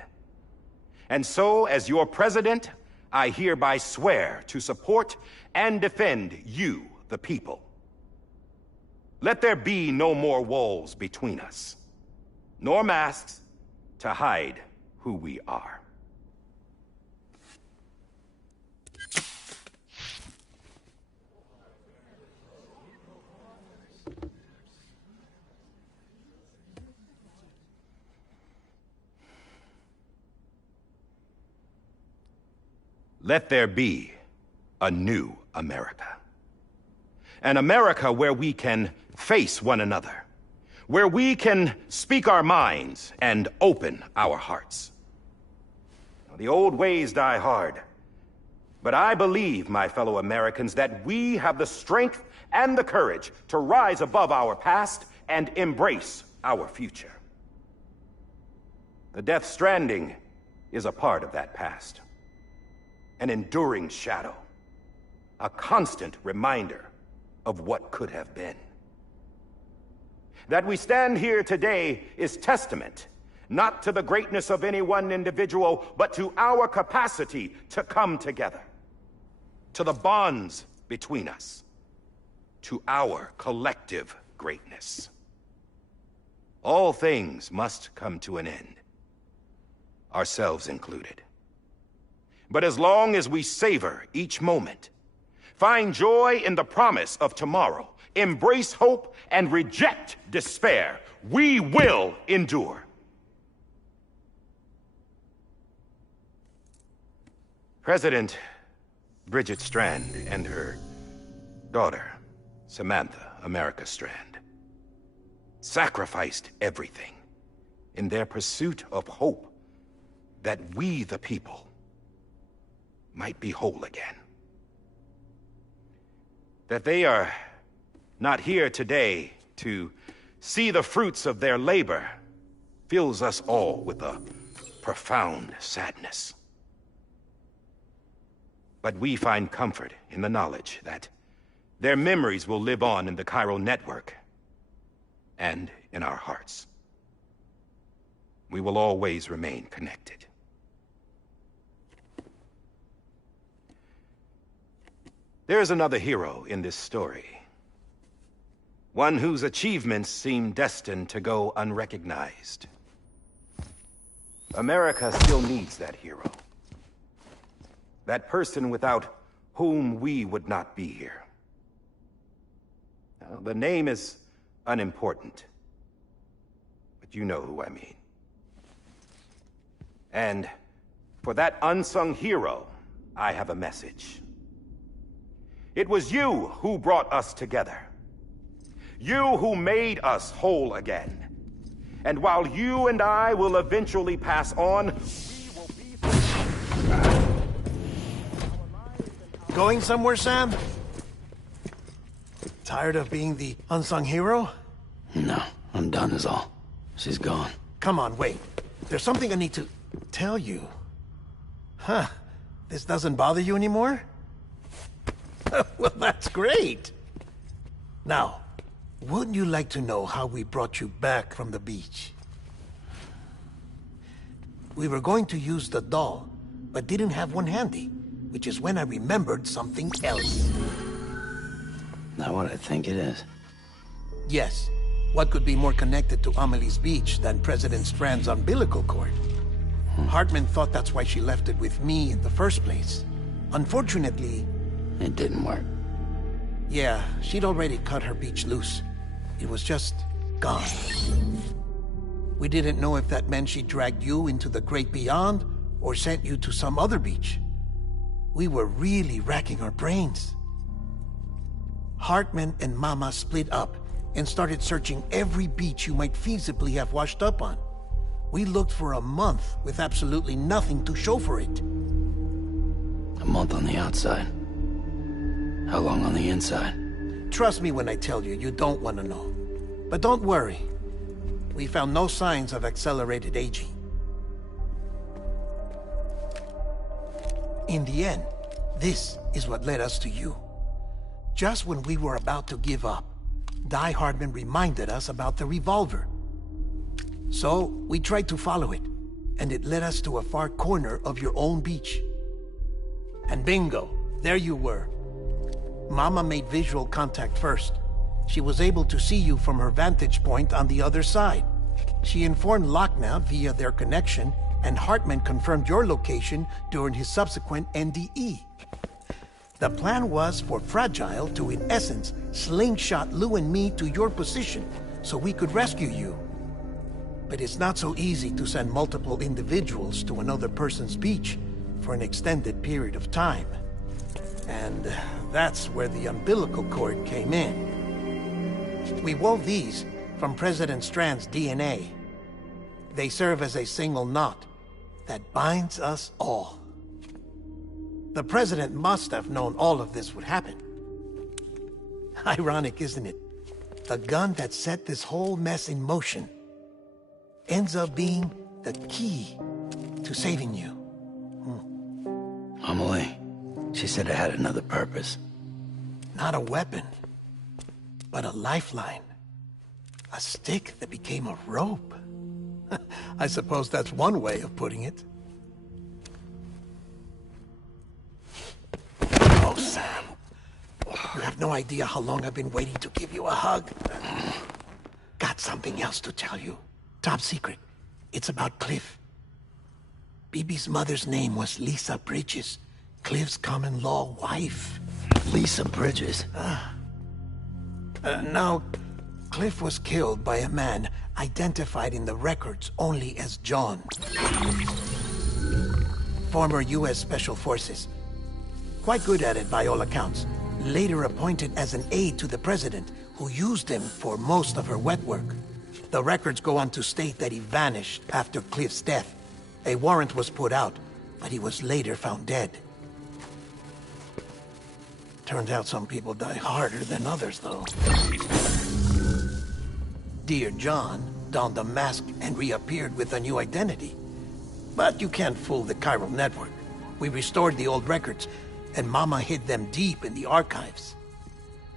And so, as your president, I hereby swear to support and defend you, the people. Let there be no more walls between us, nor masks to hide who we are. Let there be a new America. An America where we can face one another, where we can speak our minds and open our hearts. The old ways die hard, but I believe, my fellow Americans, that we have the strength and the courage to rise above our past and embrace our future. The Death Stranding is a part of that past. An enduring shadow, a constant reminder of what could have been. That we stand here today is testament, not to the greatness of any one individual, but to our capacity to come together, to the bonds between us, to our collective greatness. All things must come to an end, ourselves included. But as long as we savor each moment, find joy in the promise of tomorrow, embrace hope, and reject despair, we will endure. President Bridget Strand and her daughter, Samantha America Strand, sacrificed everything in their pursuit of hope that we, the people, might be whole again. That they are not here today to see the fruits of their labor fills us all with a profound sadness. But we find comfort in the knowledge that their memories will live on in the Chiral network and in our hearts. We will always remain connected. There's another hero in this story. One whose achievements seem destined to go unrecognized. America still needs that hero. That person without whom we would not be here. Now, the name is unimportant, but you know who I mean. And for that unsung hero, I have a message. It was you who brought us together. You who made us whole again. And while you and I will eventually pass on, we will be... Going somewhere, Sam? Tired of being the unsung hero? No, I'm done is all. She's gone. Come on, wait. There's something I need to tell you. Huh. This doesn't bother you anymore? Well, that's great. Now, wouldn't you like to know how we brought you back from the beach? We were going to use the doll, but didn't have one handy, which is when I remembered something else. Not what I think it is. Yes. What could be more connected to Amelie's beach than President Strand's umbilical cord? Hartman thought that's why she left it with me in the first place. Unfortunately... It didn't work. Yeah, she'd already cut her beach loose. It was just gone. We didn't know if that meant she dragged you into the great beyond, or sent you to some other beach. We were really racking our brains. Hartman and Mama split up and started searching every beach you might feasibly have washed up on. We looked for a month with absolutely nothing to show for it. A month on the outside. How long on the inside? Trust me when I tell you, you don't want to know. But don't worry. We found no signs of accelerated aging. In the end, this is what led us to you. Just when we were about to give up, Die Hardman reminded us about the revolver. So, we tried to follow it, and it led us to a far corner of your own beach. And bingo, there you were. Mama made visual contact first. She was able to see you from her vantage point on the other side. She informed Lochna via their connection, and Hartman confirmed your location during his subsequent NDE. The plan was for Fragile to, in essence, slingshot Lou and me to your position so we could rescue you. But it's not so easy to send multiple individuals to another person's beach for an extended period of time. And that's where the umbilical cord came in. We wove these from President Strand's DNA. They serve as a single knot that binds us all. The President must have known all of this would happen. Ironic, isn't it? The gun that set this whole mess in motion ends up being the key to saving you. Amelie, she said it had another purpose. Not a weapon, but a lifeline. A stick that became a rope. I suppose that's one way of putting it. Oh, Sam. You have no idea how long I've been waiting to give you a hug. Got something else to tell you. Top secret. It's about Cliff. Bibi's mother's name was Lisa Bridges, Cliff's common-law wife. Lisa Bridges? Now, Cliff was killed by a man identified in the records only as John. Former U.S. Special Forces. Quite good at it by all accounts. Later appointed as an aide to the president, who used him for most of her wet work. The records go on to state that he vanished after Cliff's death. A warrant was put out, but he was later found dead. Turns out some people die harder than others, though. Dear John donned a mask and reappeared with a new identity. But you can't fool the chiral network. We restored the old records, and Mama hid them deep in the archives.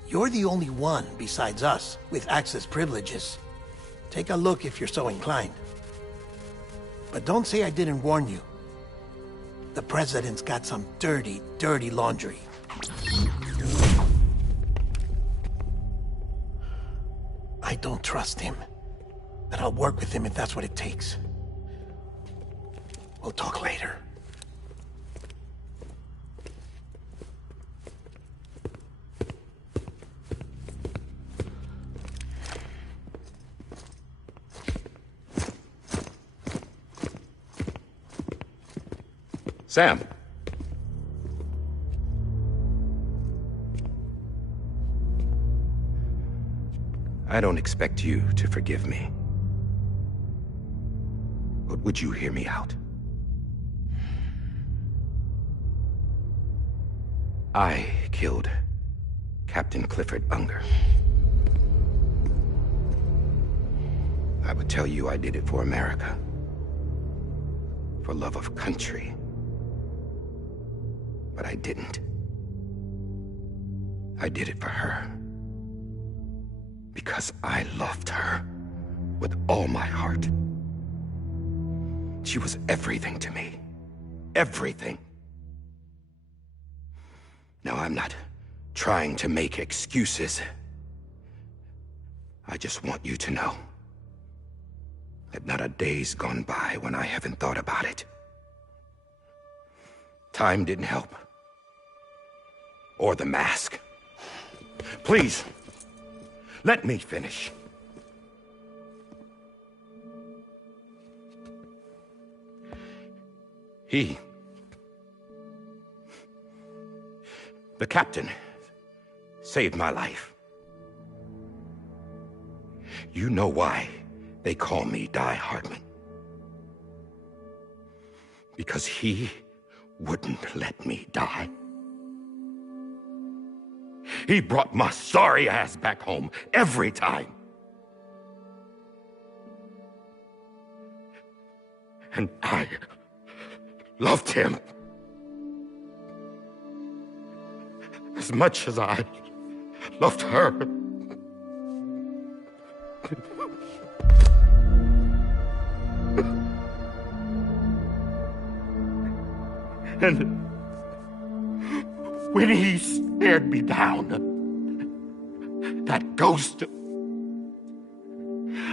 You're the only one, besides us, with access privileges. Take a look if you're so inclined. But don't say I didn't warn you. The President's got some dirty, dirty laundry. I don't trust him, but I'll work with him if that's what it takes. We'll talk later. Sam. I don't expect you to forgive me. But would you hear me out? I killed Captain Clifford Unger. I would tell you I did it for America. For love of country. But I didn't. I did it for her. Because I loved her with all my heart. She was everything to me. Everything. Now, I'm not trying to make excuses. I just want you to know that not a day's gone by when I haven't thought about it. Time didn't help. Or the mask. Please, let me finish. The captain saved my life. You know why they call me Die Hardman. Because he wouldn't let me die. He brought my sorry ass back home every time. And I loved him as much as I loved her. And when he stared me down, that ghost,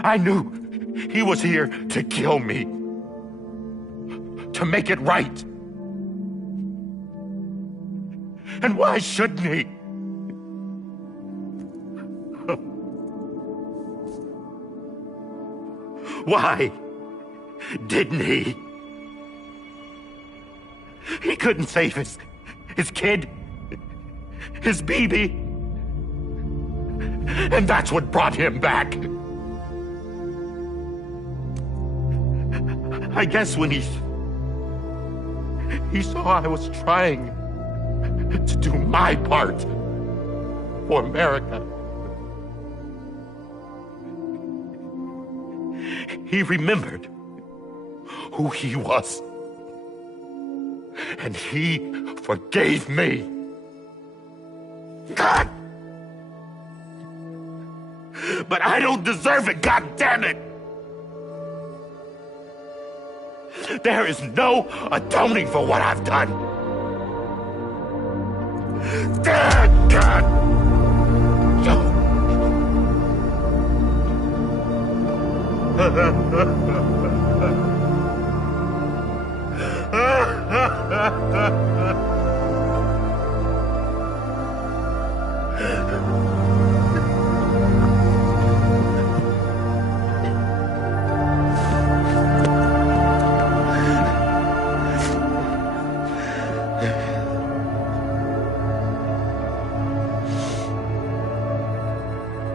I knew he was here to kill me, to make it right. And why shouldn't he? Why didn't he? He couldn't save his kid, his baby. And that's what brought him back. I guess when he saw I was trying to do my part for America, he remembered who he was. And he forgave me. God! But I don't deserve it, God damn it! There is no atoning for what I've done. God!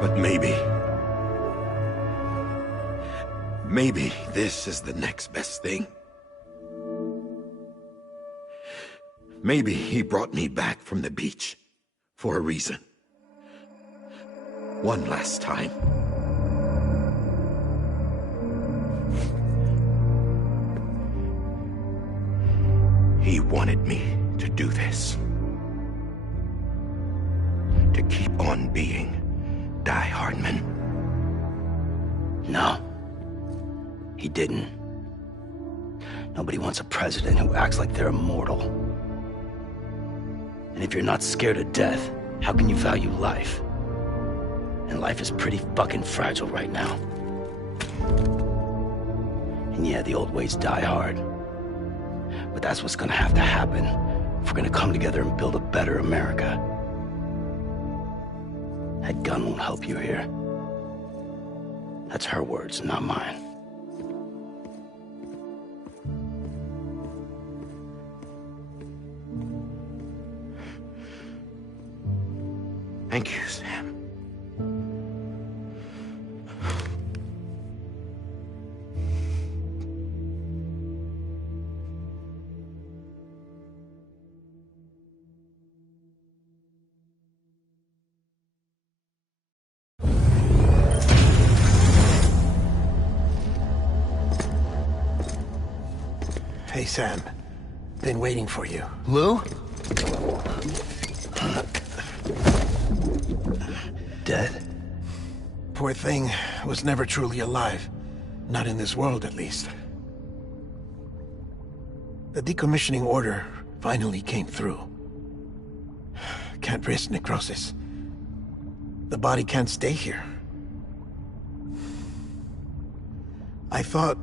But maybe this is the next best thing. Maybe he brought me back from the beach for a reason. One last time. He wanted me to do this. To keep on being Die Hardman. No. He didn't. Nobody wants a president who acts like they're immortal. And if you're not scared of death, how can you value life? And life is pretty fucking fragile right now. And yeah, the old ways die hard. But that's what's gonna have to happen if we're gonna come together and build a better America. That gun won't help you here. That's her words, not mine. Thank you, Sam. Hey, Sam. Been waiting for you. Lou? Dead? Poor thing was never truly alive. Not in this world, at least. The decommissioning order finally came through. Can't risk necrosis. The body can't stay here. I thought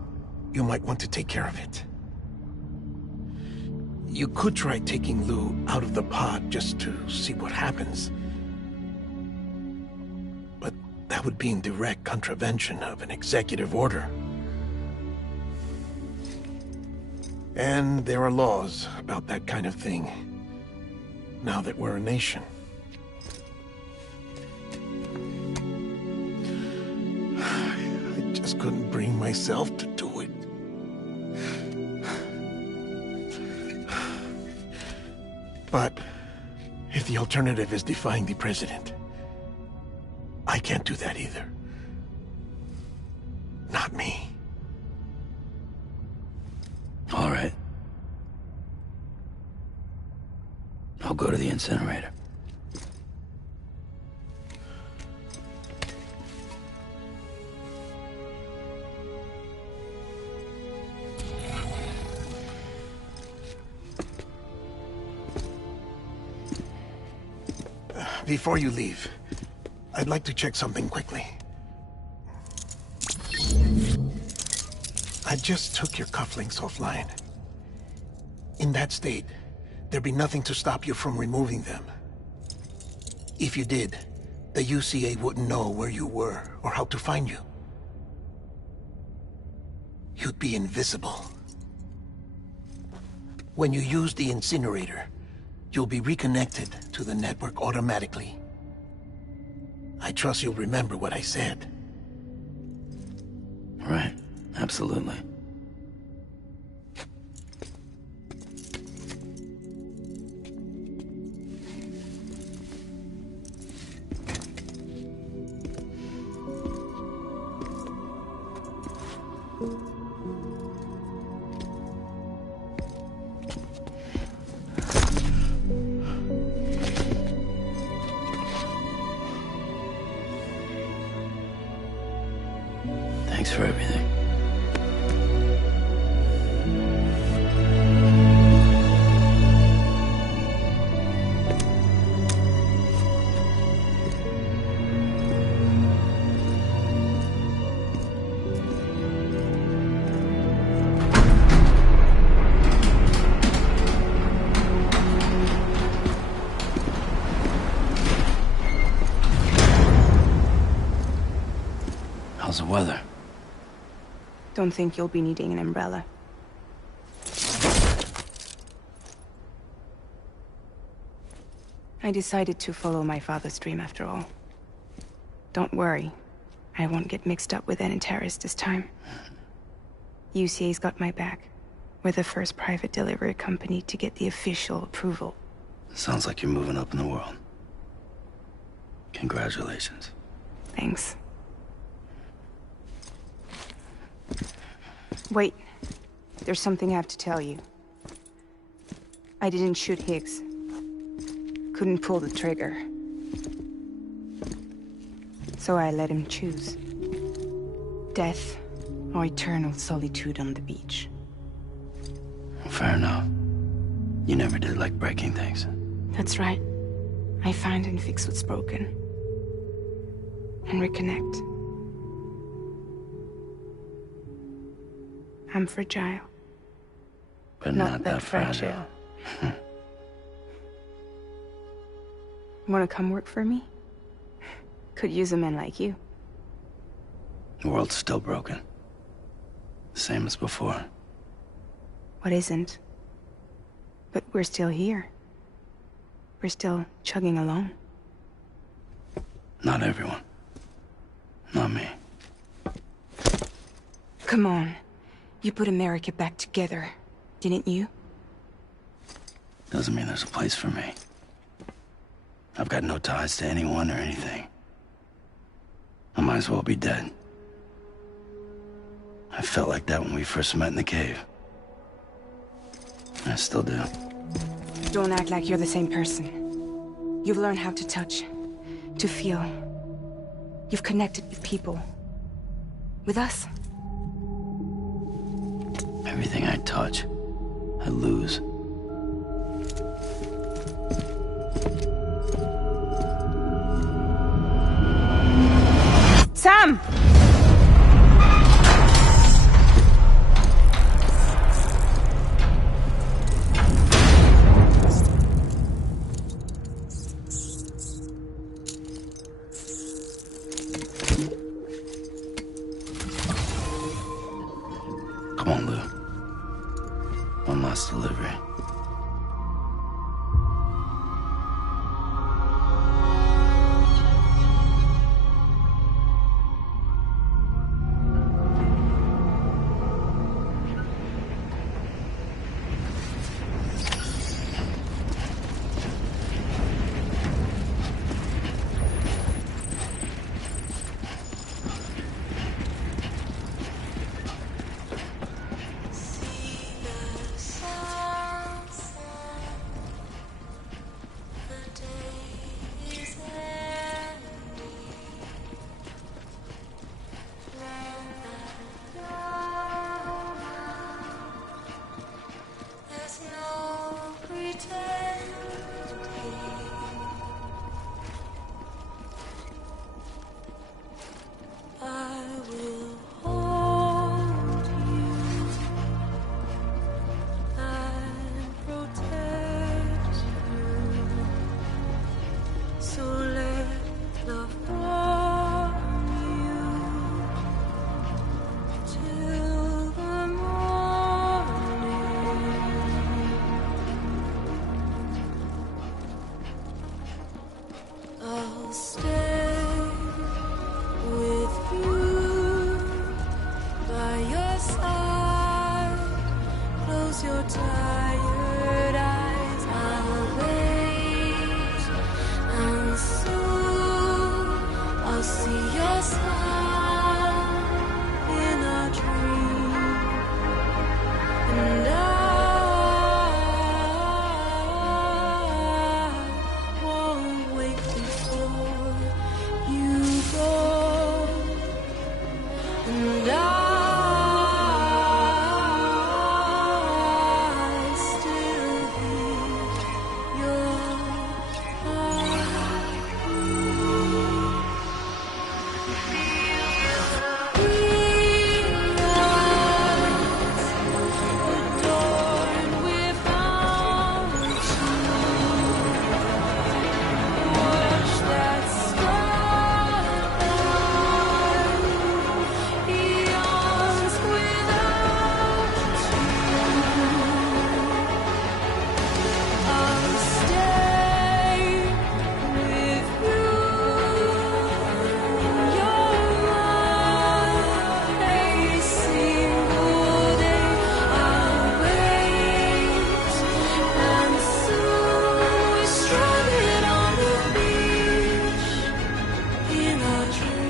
you might want to take care of it. You could try taking Lou out of the pod just to see what happens. But that would be in direct contravention of an executive order. And there are laws about that kind of thing, now that we're a nation. myself to do it. But if the alternative is defying the president, I can't do that either. Not me. All right. I'll go to the incinerator. Before you leave, I'd like to check something quickly. I just took your cufflinks offline. In that state, there'd be nothing to stop you from removing them. If you did, the UCA wouldn't know where you were or how to find you. You'd be invisible. When you use the incinerator, you'll be reconnected to the network automatically. I trust you'll remember what I said. Right. Absolutely. Thanks for everything. How's the weather? Don't think you'll be needing an umbrella. I decided to follow my father's dream after all. Don't worry. I won't get mixed up with any terrorists this time. UCA's got my back. We're the first private delivery company to get the official approval. Sounds like you're moving up in the world. Congratulations. Thanks. Wait. There's something I have to tell you. I didn't shoot Higgs. Couldn't pull the trigger. So I let him choose. Death or eternal solitude on the beach. Fair enough. You never did like breaking things. That's right. I find and fix what's broken. And reconnect. I'm fragile. But not that fragile. Wanna come work for me? Could use a man like you. The world's still broken. Same as before. What isn't? But we're still here. We're still chugging along. Not everyone. Not me. Come on. You put America back together, didn't you? Doesn't mean there's a place for me. I've got no ties to anyone or anything. I might as well be dead. I felt like that when we first met in the cave. I still do. Don't act like you're the same person. You've learned how to touch, to feel. You've connected with people. With us. Everything I touch, I lose. Sam! Come on, Lou. One last delivery. tired eyes, I'll wait, and soon I'll see your smile in a dream, and I won't wake before you go, and I still hear your adorned with fountains, watch that skyline, eons without you. I'll stay with you. You're mine, a single day. I'll wait, and soon we're stranded on the beach in a dream.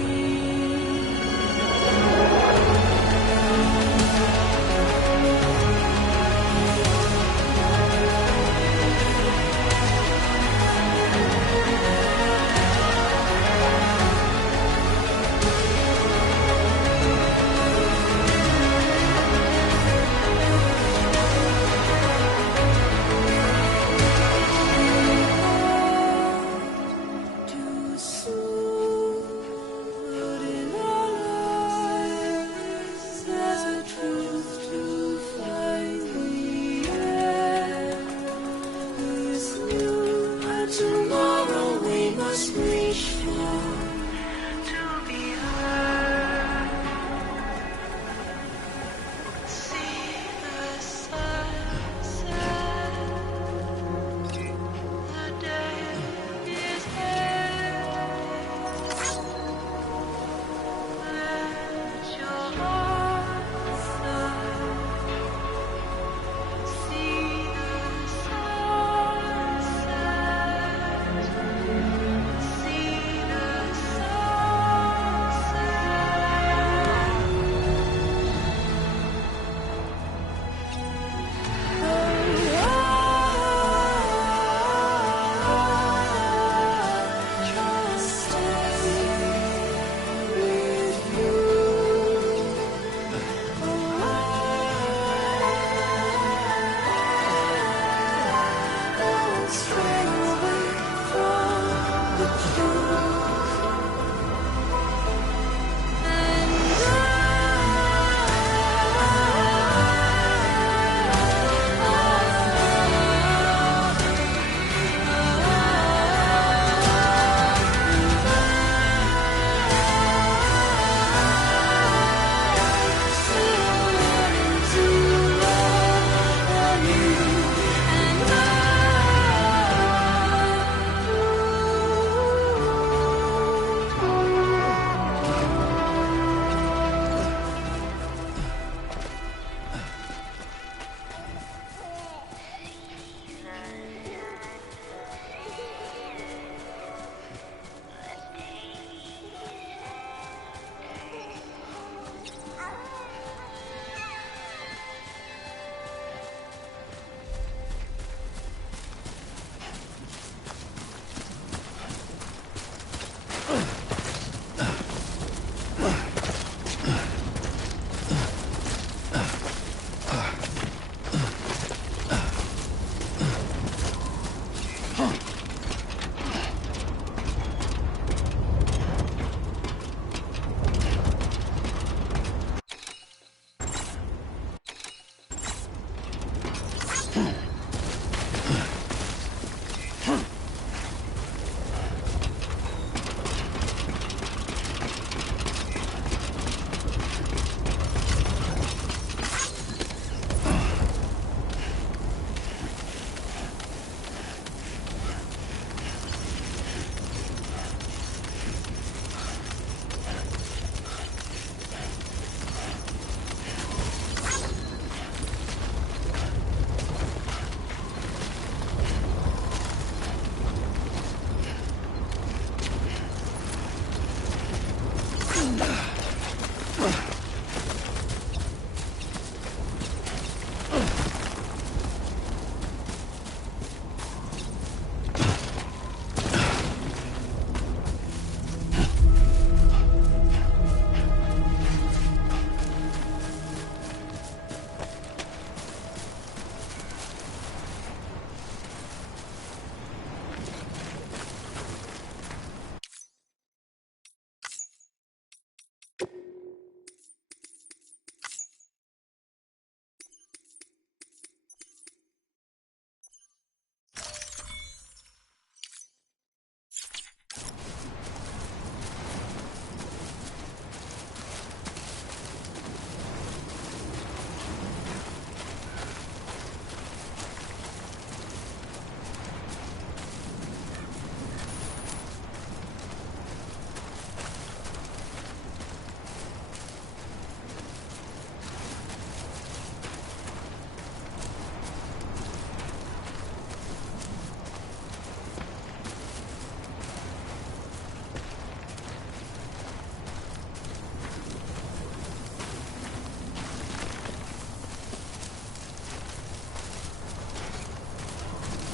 Too soon, but in our lives there's a truth to find the end. This new tomorrow we must reach for to be heard. See the sunset. The day is here. Let your heart start. See the sunset. See the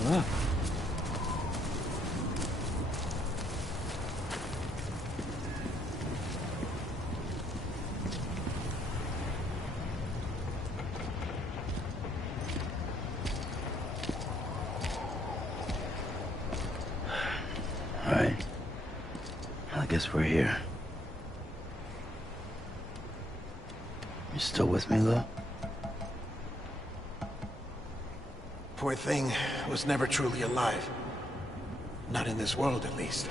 Alright. I guess we're here. You still with me, Lou? Poor thing was never truly alive. Not in this world, at least.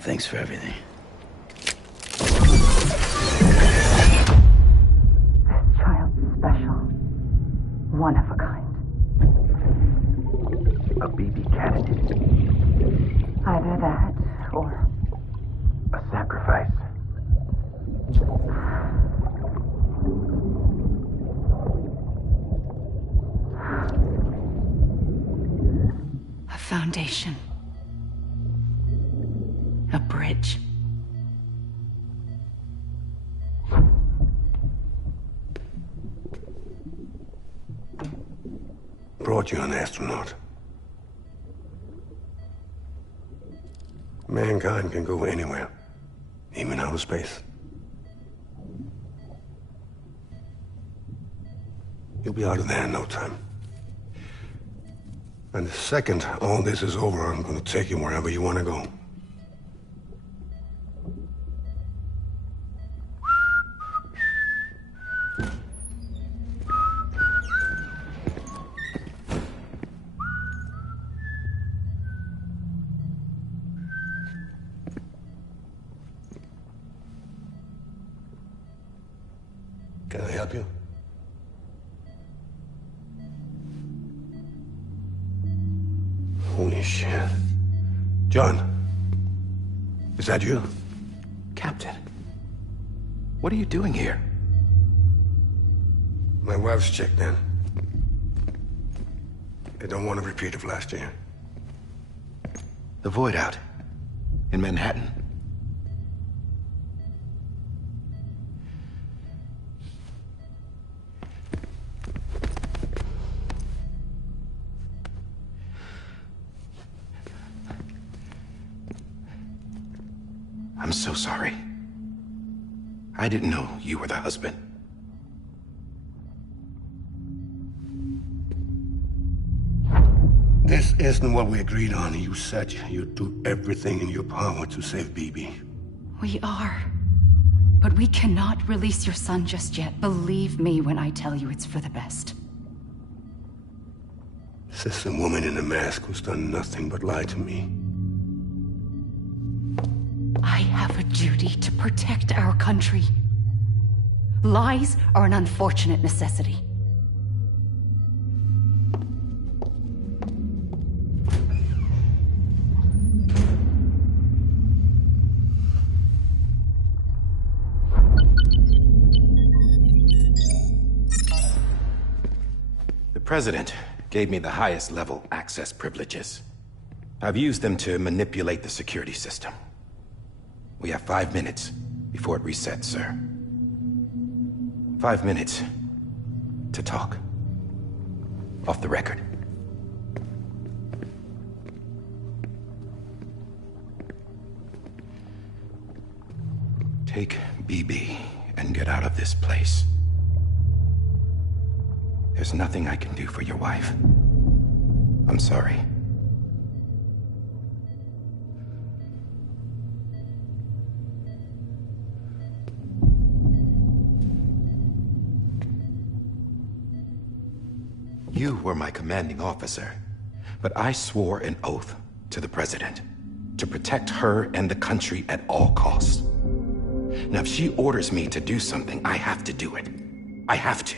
Thanks for everything. This child's special. One of a kind. A BB candidate. Either that, or a sacrifice. A foundation. A bridge. Brought you an astronaut. Mankind can go anywhere, even outer space. You'll be out of there in no time. And the second all this is over, I'm gonna take you wherever you want to go. Can I help you? Holy shit. John, is that you? Captain, what are you doing here? My wife's checked in. They don't want a repeat of last year. The Void out in Manhattan. I'm so sorry. I didn't know you were the husband. This isn't what we agreed on. You said you'd do everything in your power to save BB. We are. But we cannot release your son just yet. Believe me when I tell you it's for the best. This is a woman in a mask who's done nothing but lie to me. I have a duty to protect our country. Lies are an unfortunate necessity. The President gave me the highest level access privileges. I've used them to manipulate the security system. We have 5 minutes before it resets, sir. 5 minutes to talk. Off the record. Take BB and get out of this place. There's nothing I can do for your wife. I'm sorry. You were my commanding officer, but I swore an oath to the President to protect her and the country at all costs. Now, if she orders me to do something, I have to do it. I have to.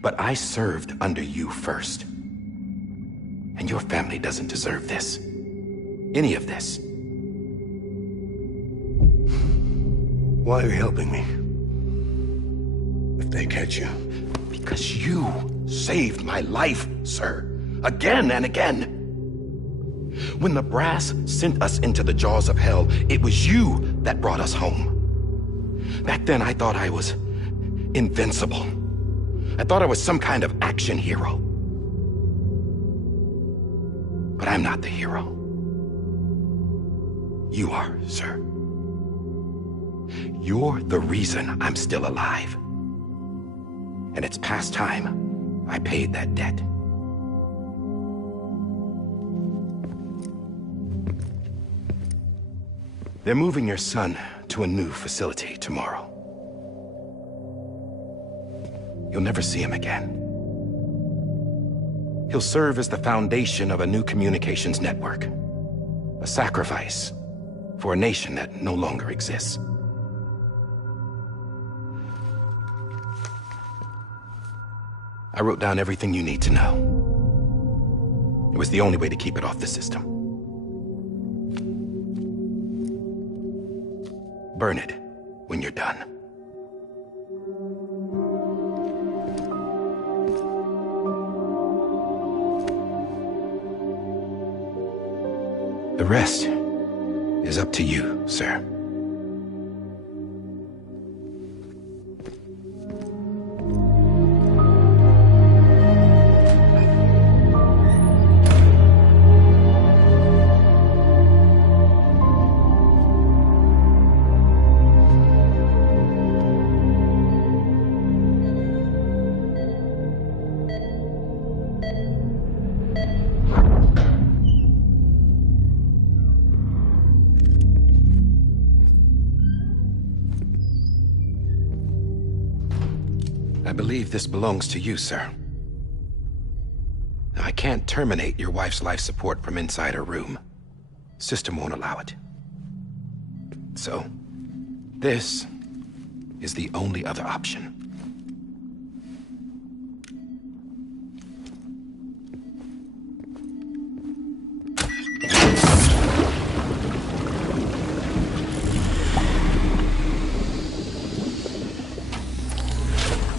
But I served under you first. And your family doesn't deserve this. Any of this. Why are you helping me? If they catch you. Because you saved my life, sir. Again and again. When the brass sent us into the jaws of hell, it was you that brought us home. Back then, I thought I was invincible. I thought I was some kind of action hero. But I'm not the hero. You are, sir. You're the reason I'm still alive. And it's past time I paid that debt. They're moving your son to a new facility tomorrow. You'll never see him again. He'll serve as the foundation of a new communications network. A sacrifice for a nation that no longer exists. I wrote down everything you need to know. It was the only way to keep it off the system. Burn it when you're done. The rest is up to you, sir. I believe this belongs to you, sir. I can't terminate your wife's life support from inside her room. System won't allow it. So, this is the only other option.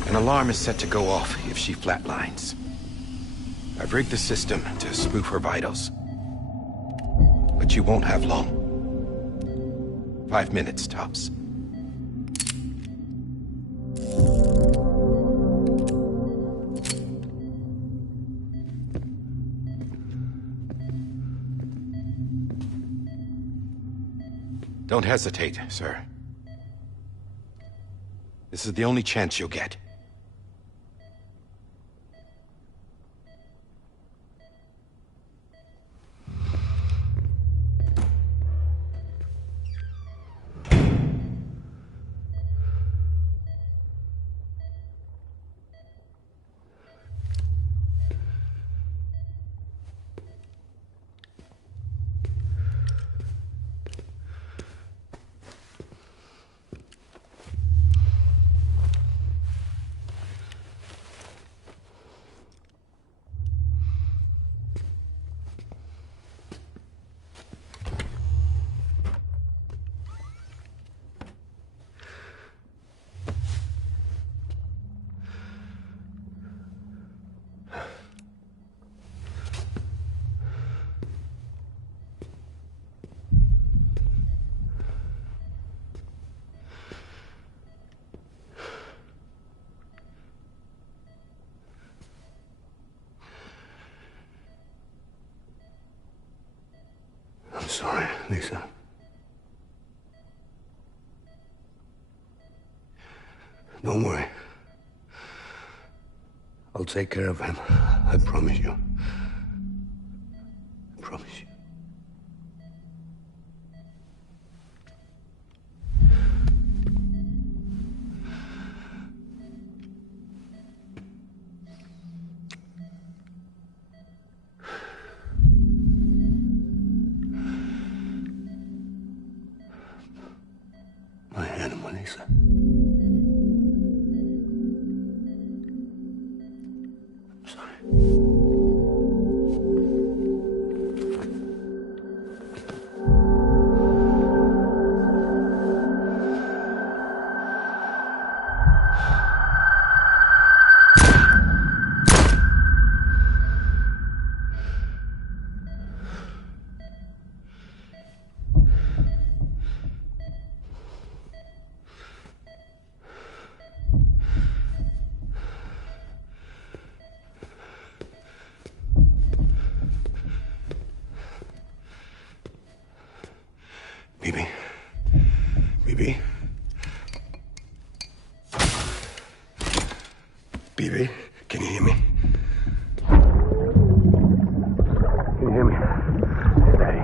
An alarm is set to go off if she flatlines. I've rigged the system to spoof her vitals. But you won't have long. 5 minutes, tops. Don't hesitate, sir. This is the only chance you'll get. I'm sorry, Lisa. Don't worry. I'll take care of him. I promise you. I promise you. My animal, Lisa. I'm sorry. Baby, can you hear me? Can you hear me? Steady.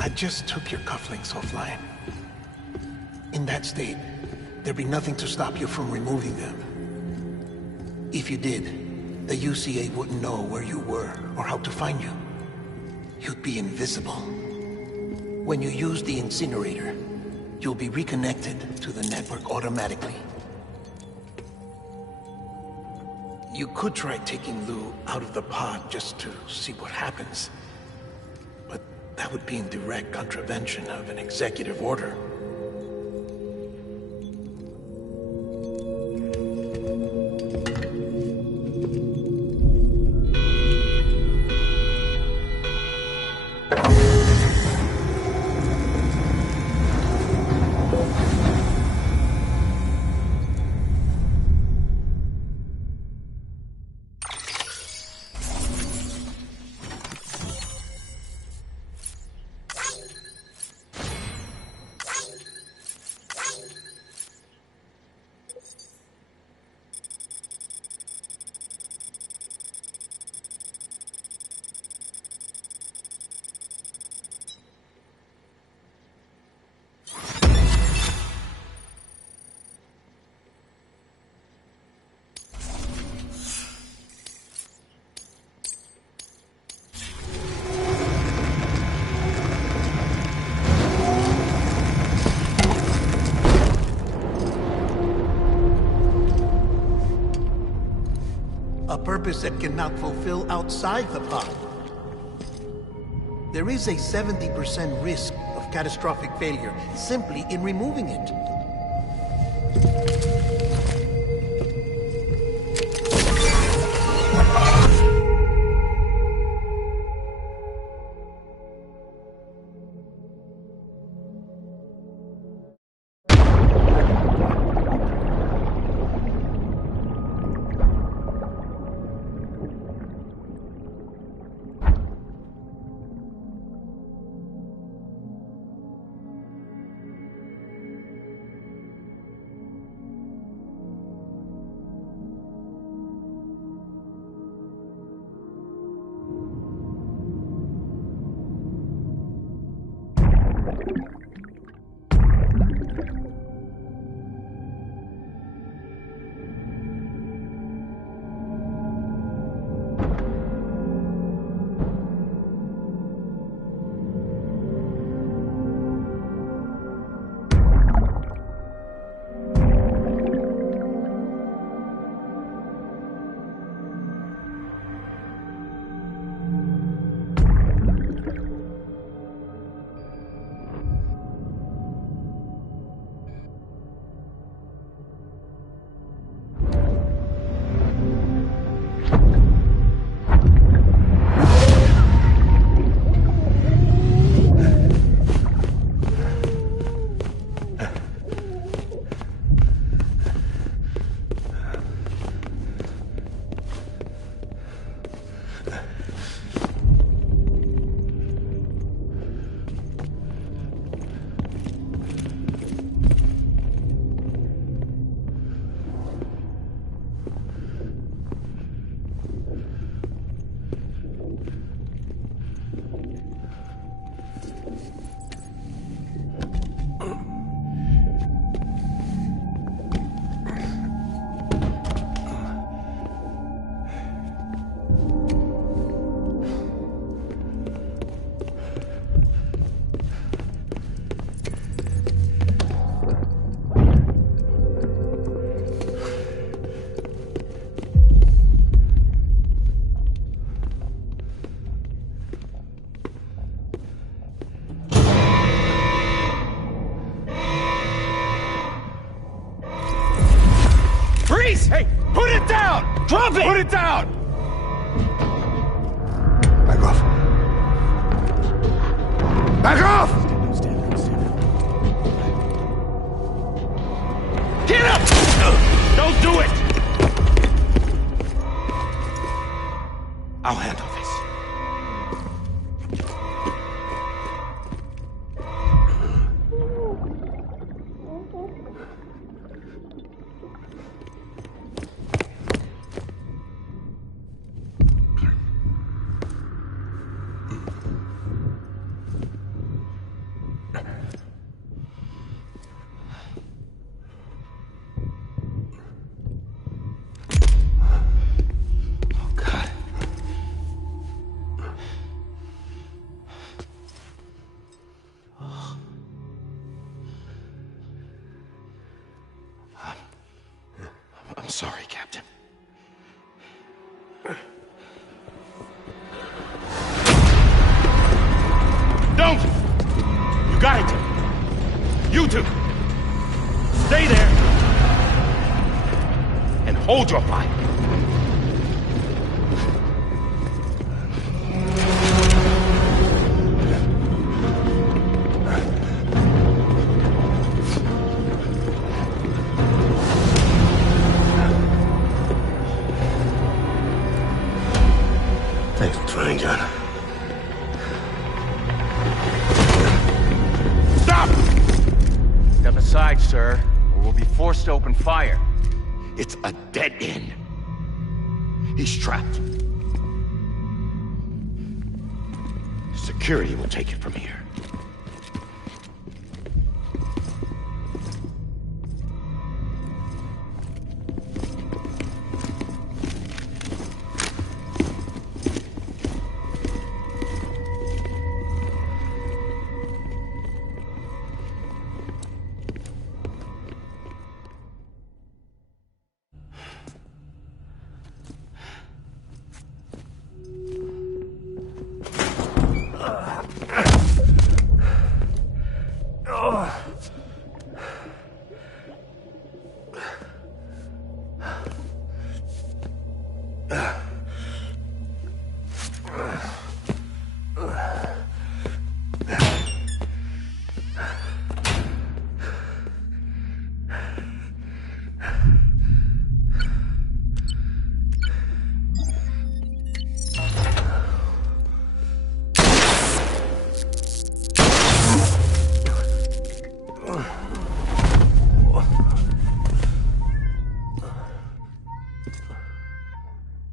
I just took your cufflinks offline. In that state, there'd be nothing to stop you from removing them. If you did, the UCA wouldn't know where you were or how to find you. You'd be invisible. When you use the incinerator, you'll be reconnected to the network automatically. You could try taking Lou out of the pod just to see what happens. But that would be in direct contravention of an executive order. A purpose that cannot fulfill outside the pod. There is a 70% risk of catastrophic failure simply in removing it. Put it down! Back off. Back off! Get up! Don't do it! I'll handle this. I'm sorry, Captain. Don't! You got it! You two! Stay there! And hold your fire! Thanks for trying, John. Stop! Step aside, sir, or we'll be forced to open fire. It's a dead end. He's trapped. Security will take it from here.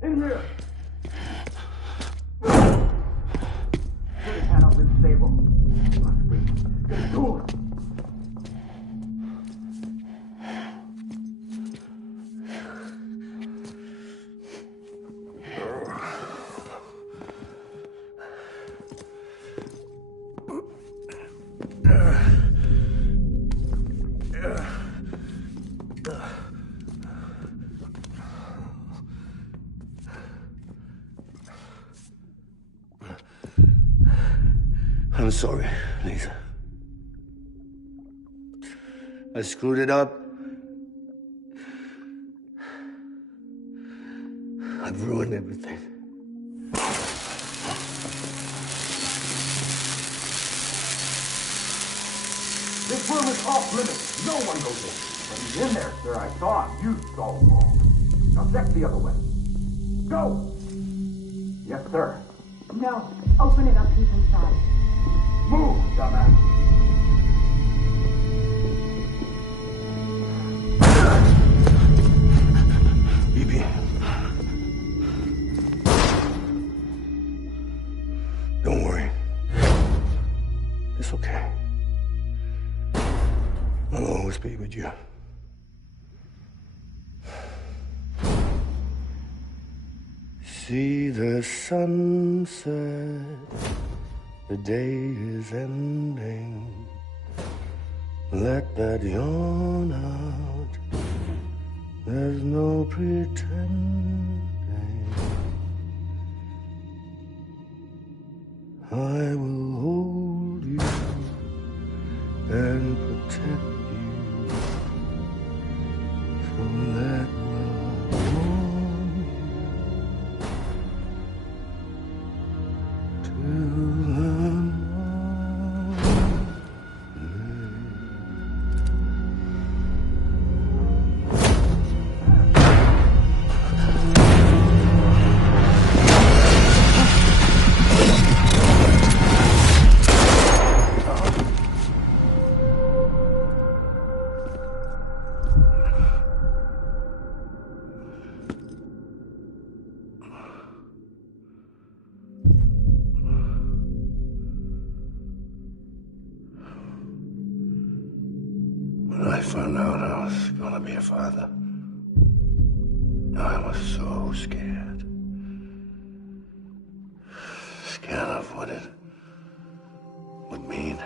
In here! Put your hand up in the stable. Get to it! I'm sorry, Lisa. I screwed it up. I've ruined everything. This room is off limits. No one goes in. But he's in there, sir. I saw him. You saw him wrong. Now check the other way. Go! Yes, sir. No. Open it up. He's inside. Move, dumbass. Bibi. Don't worry. It's okay. I'll always be with you. See the sunset. The day is ending. Let that yawn out. There's no pretending. I will hold you and protect you. So let love warm you. found out I was gonna be a father, I was so scared. Scared of what it would mean.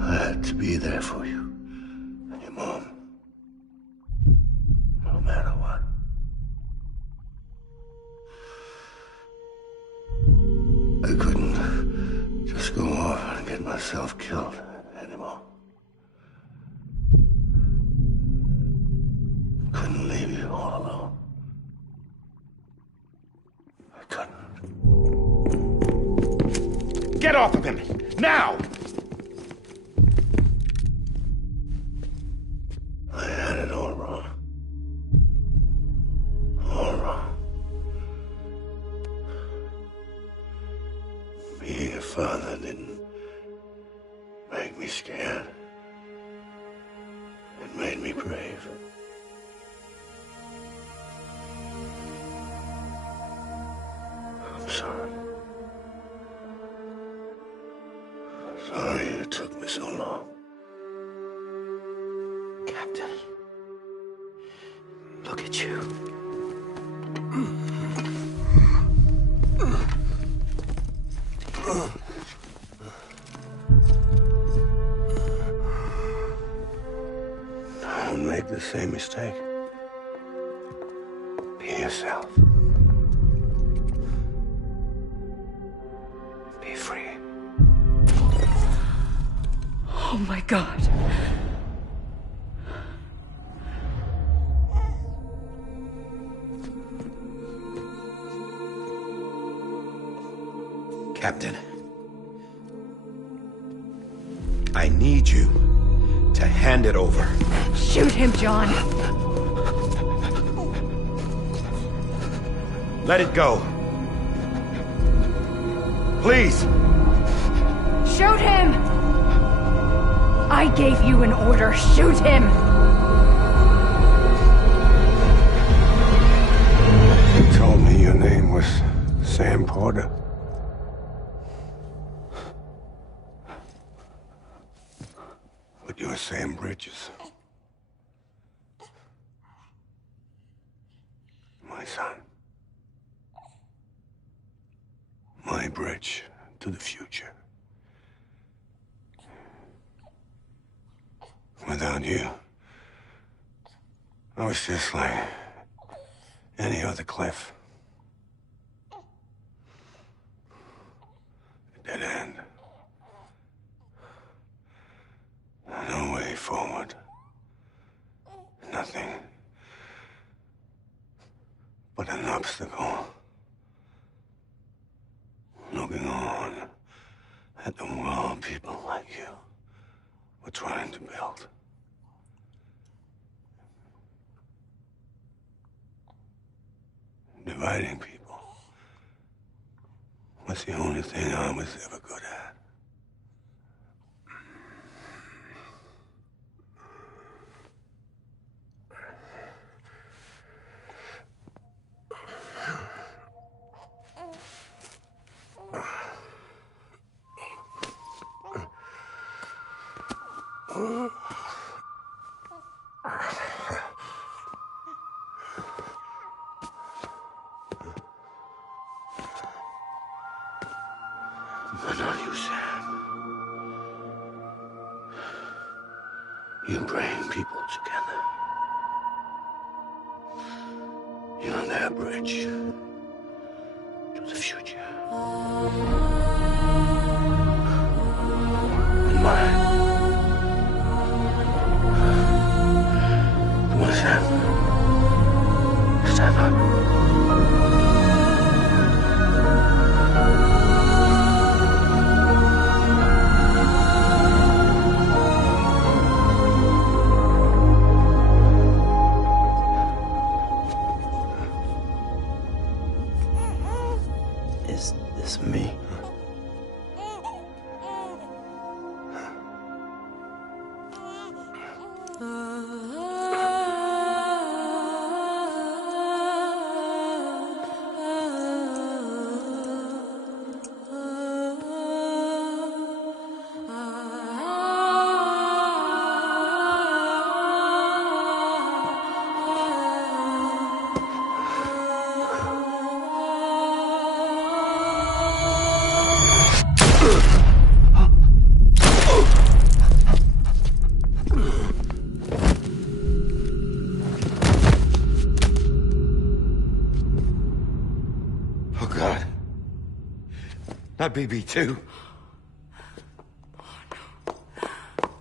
I had to be there for you and your mom, no matter what. I couldn't just go off and get myself killed anymore. Couldn't leave you all alone. I couldn't. Get off of him! Now! I had it all wrong. All wrong. Being a father didn't make me scared. It made me brave. I'm sorry. Sorry it took me so long. Captain, look at you. Don't make the same mistake. Be yourself. Be free. Oh my God. Captain, I need you to hand it over. Shoot him, John. Let it go. Please. Shoot him! I gave you an order. Shoot him! You told me your name was Sam Porter. But you're Sam Bridges. My son. My bridge to the future. Without you, I was just like any other Cliff. A dead end. No way forward. Nothing but an obstacle. Looking on at the world people like you were trying to build. Dividing people was the only thing I was ever good at. But not you, Sam. You bring people together. You're their bridge to the future. And mine. Come on, Sam. Stand up. Is this me? Not BB too.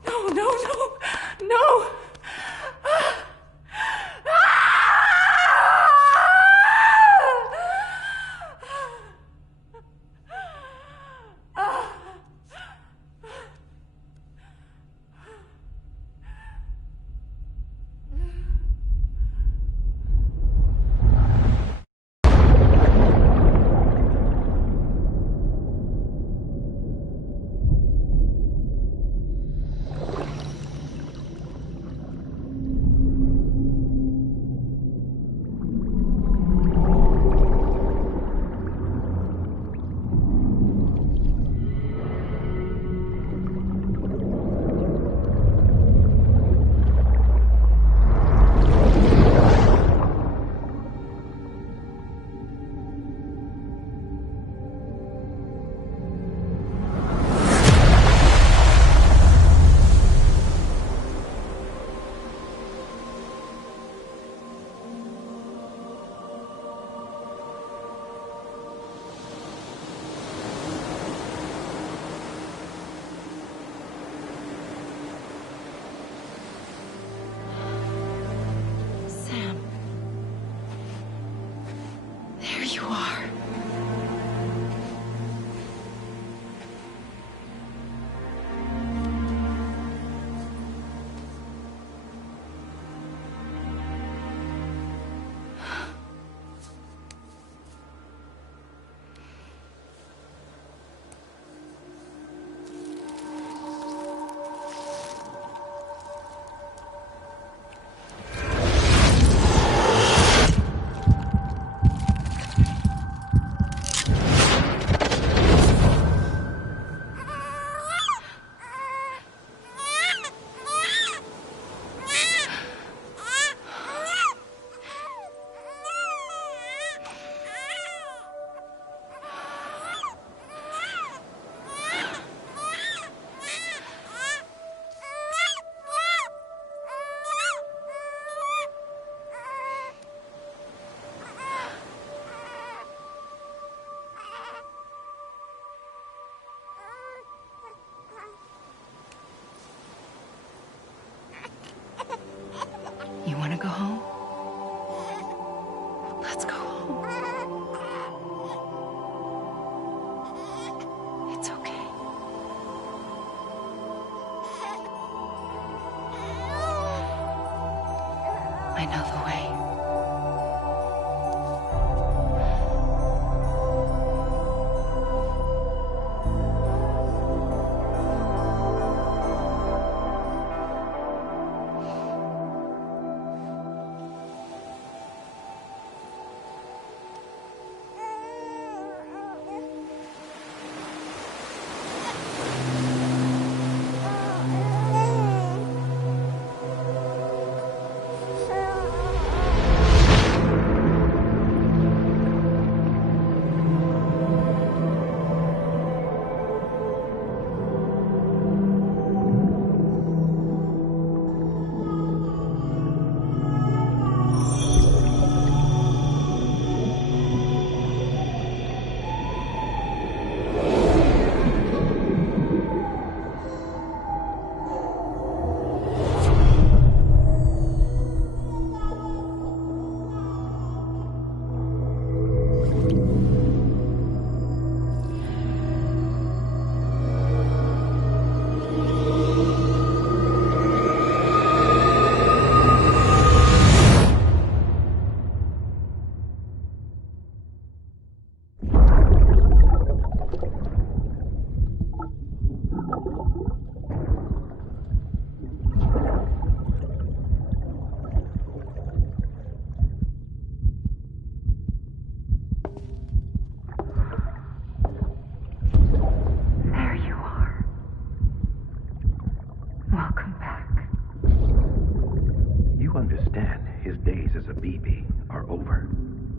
No, no, no, no! You want to go home? Let's go home. It's okay. I know the way.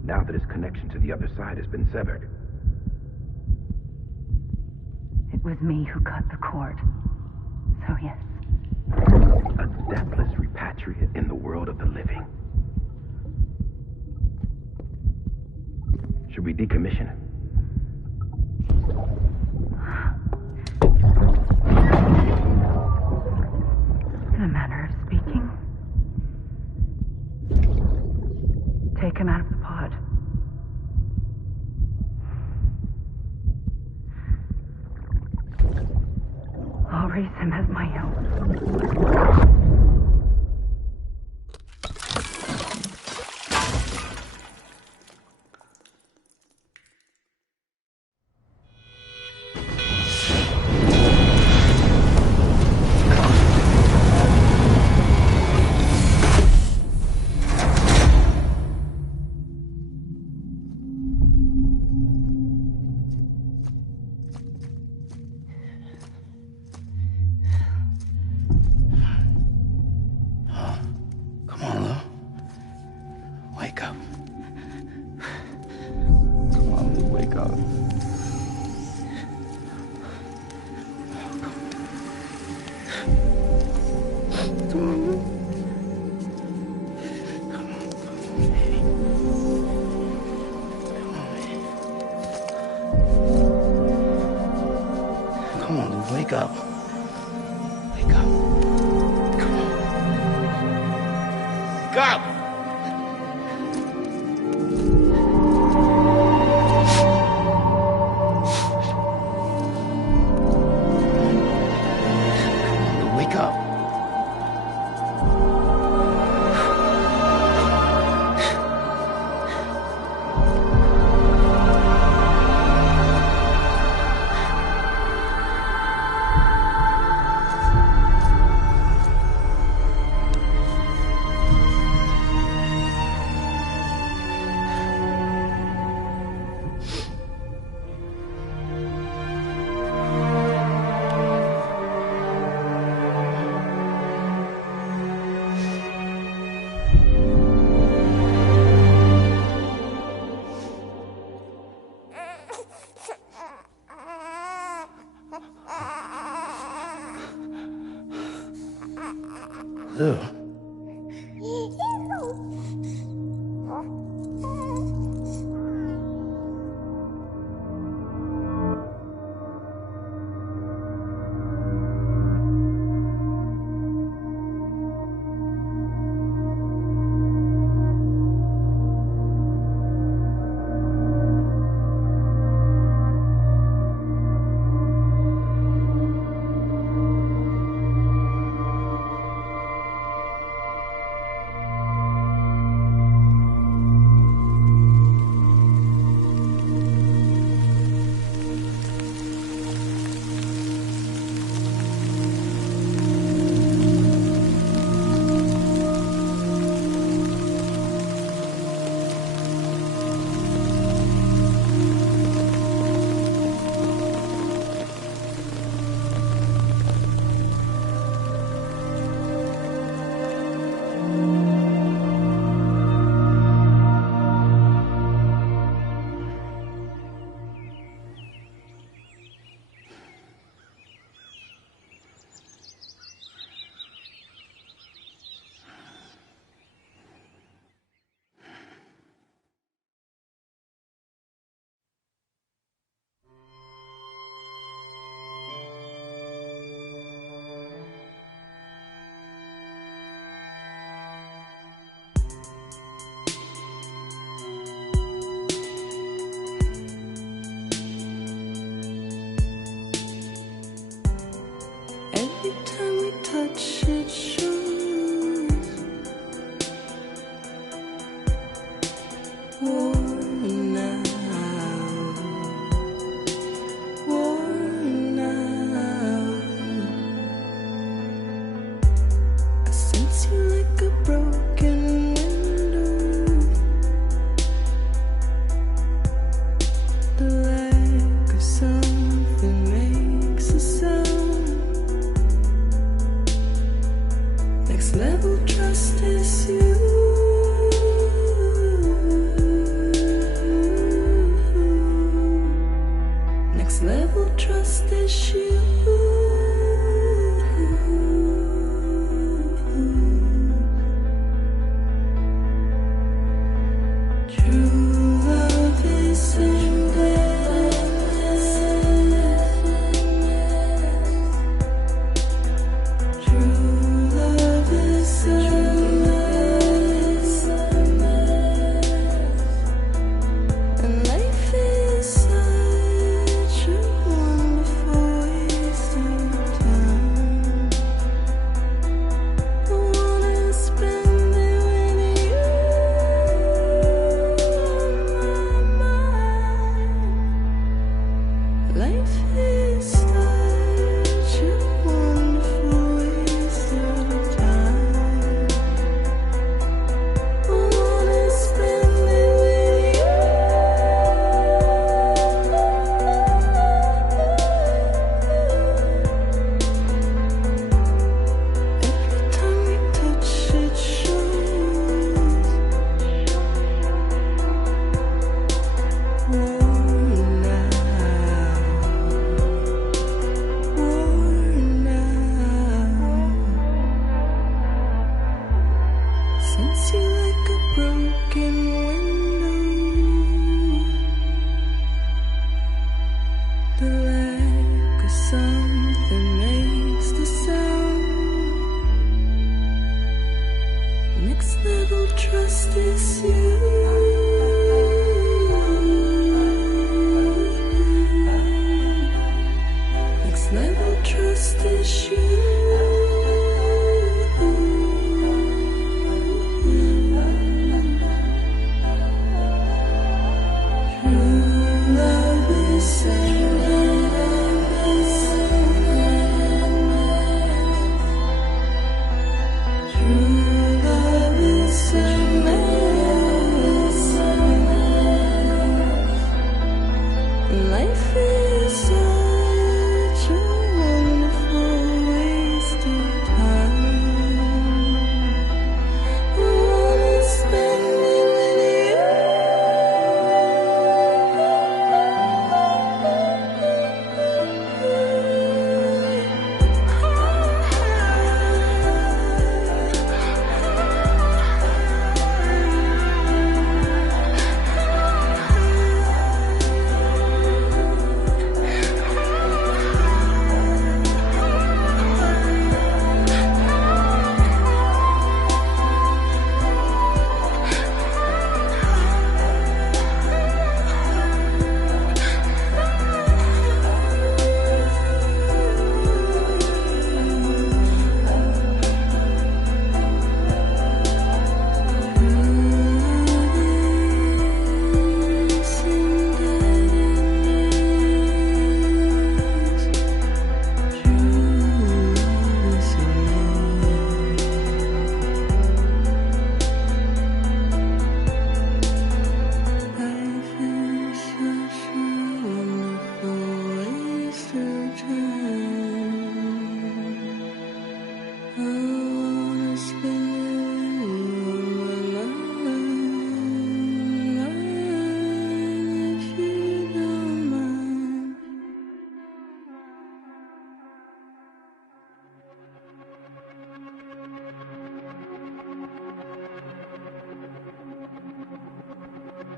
Now that his connection to the other side has been severed. It was me who cut the cord. So yes. A deathless repatriate in the world of the living. Should we decommission him? take him out of the pod. I'll raise him as my own. Come on, Lou, wake up. Wake up. Come on. Wake up! Lou, wake up. Lou. Every time we touch it shows worn out, worn out. I sense you like a broken window, the lack of something makes a sound. Next level trust is you. Next level trust is you. True love is endless. True love is endless.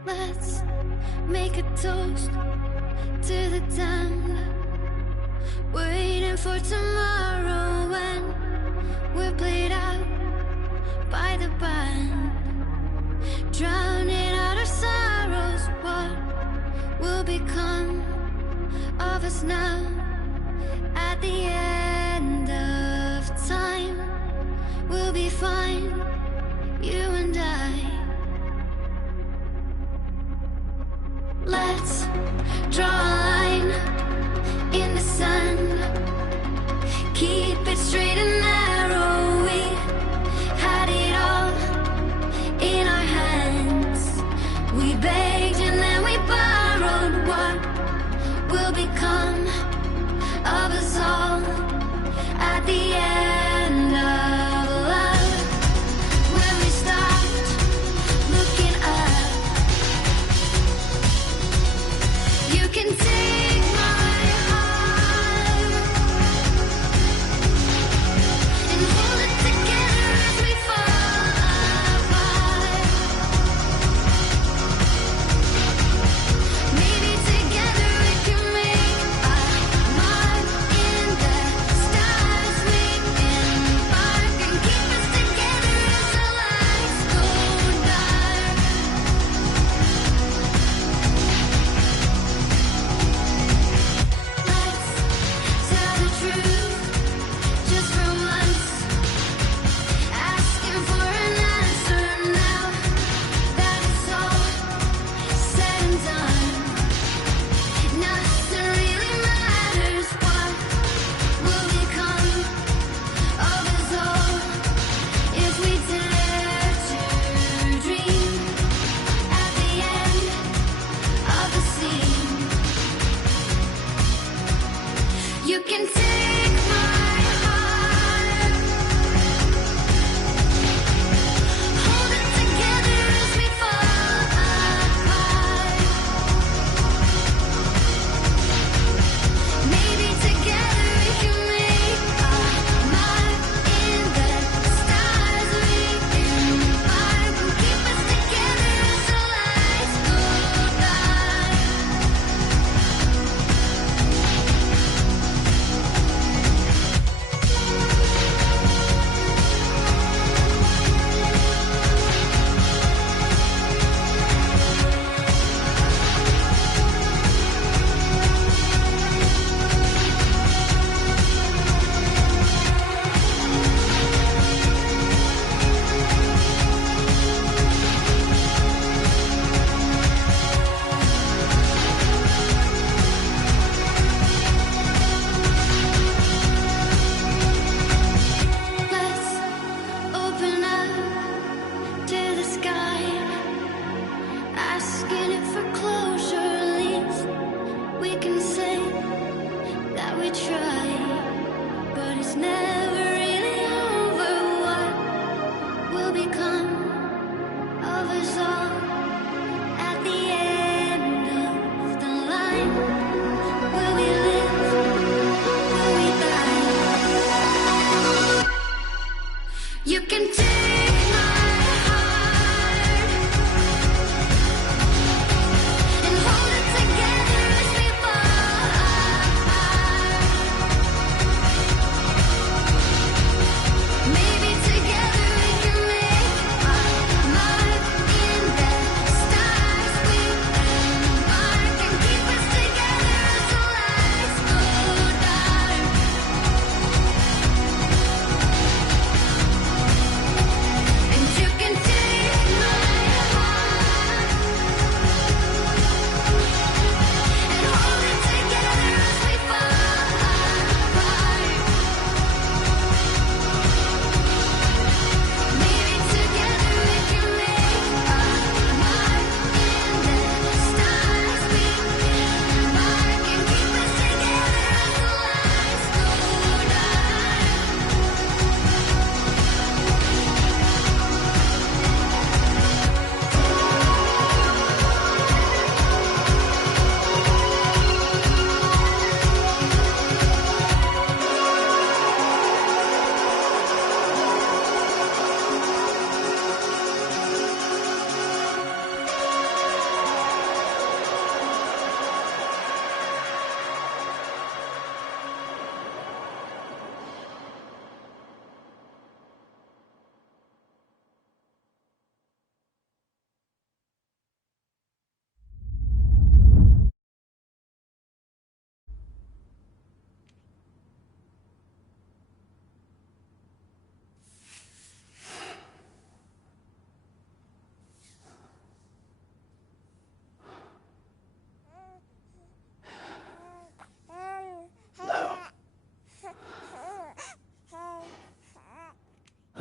Let's make a toast to the damned, waiting for tomorrow when we're played out by the band, drowning out our sorrows. What will become of us now at the end of time? We'll be fine, you and I. Let's draw a line in the sand, keep it straight and narrow. We had it all in our hands. We begged and then we borrowed. What will become of us all at the end of love? When we stopped looking up, you can take my heart and hold it together as we fall apart. Maybe together we can make a mark in the stars. We embark and keep us together as the lights go dark. Let's tell the truth just for once, asking for an answer now that it's all said and done. Nothing really matters. What will become of us all if we dare to dream at the end of the scene? You can take my heart, hold it together as we fall apart. Maybe together we can make a mark in the stars. We embark and keep us together as the lights go dark. Let's open up to the sky, asking it for closure. At least we can say that we tried, but it's never really over. What will become of us all at the end of the line? Will we live? Will we die? You can take my heart and hold it together as we fall apart. Maybe together we can make a mark in the stars. We embark and keep us together.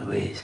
please.